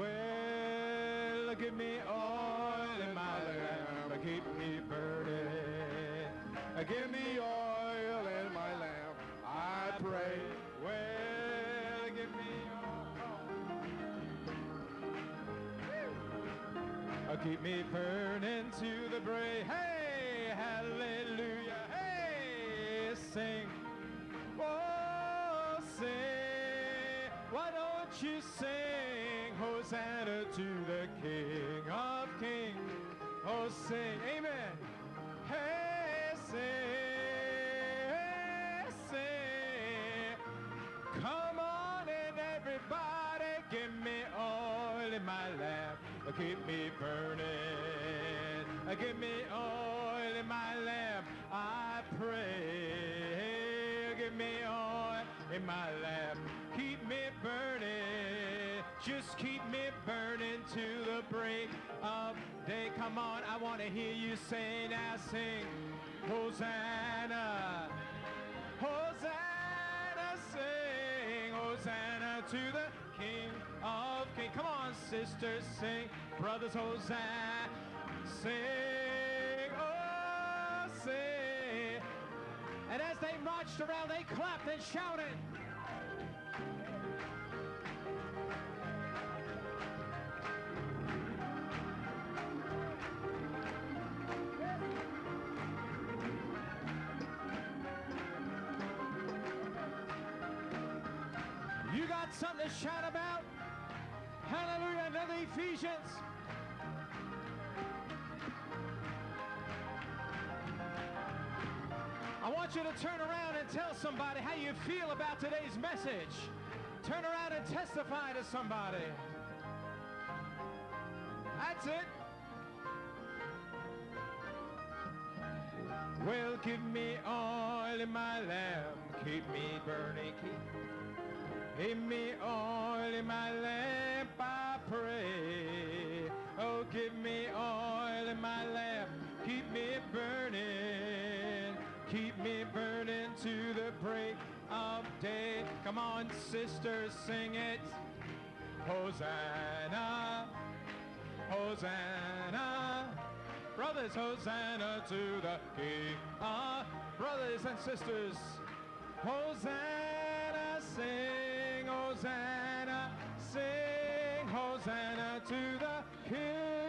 well. Give me oil in my lamp, keep me burning. Give me oil in my lamp, I pray. Well, give me oil. Keep me burning to the brae. Hey, hallelujah. Hey, sing. Oh, sing. Why don't you sing Hosanna to the King of Kings? Oh, sing. Amen. Hey, sing. Come on in, everybody. Give me oil in my lamp. Keep me burning. Give me oil in my lamp. I pray. Give me oil in my lamp. Keep me burning. Just keep me burning to the break of day. Come on, I want to hear you say now. Sing Hosanna. Hosanna, sing Hosanna to the King of Kings. Come on, sisters, sing. Brothers, Hosanna, sing, oh, sing. And as they marched around, they clapped and shouted. You got something to shout about? Hallelujah, another Ephesians. I want you to turn around and tell somebody how you feel about today's message. Turn around and testify to somebody. That's it. Well, give me oil in my lamp, keep me burning, keep me oil in my lamp, I pray. Oh, give me oil in my lamp, keep me burning to the break of day. Come on, sisters, sing it. Hosanna, Hosanna. Brothers, Hosanna to the King. Brothers and sisters, Hosanna, sing, Hosanna, sing, Hosanna to the King.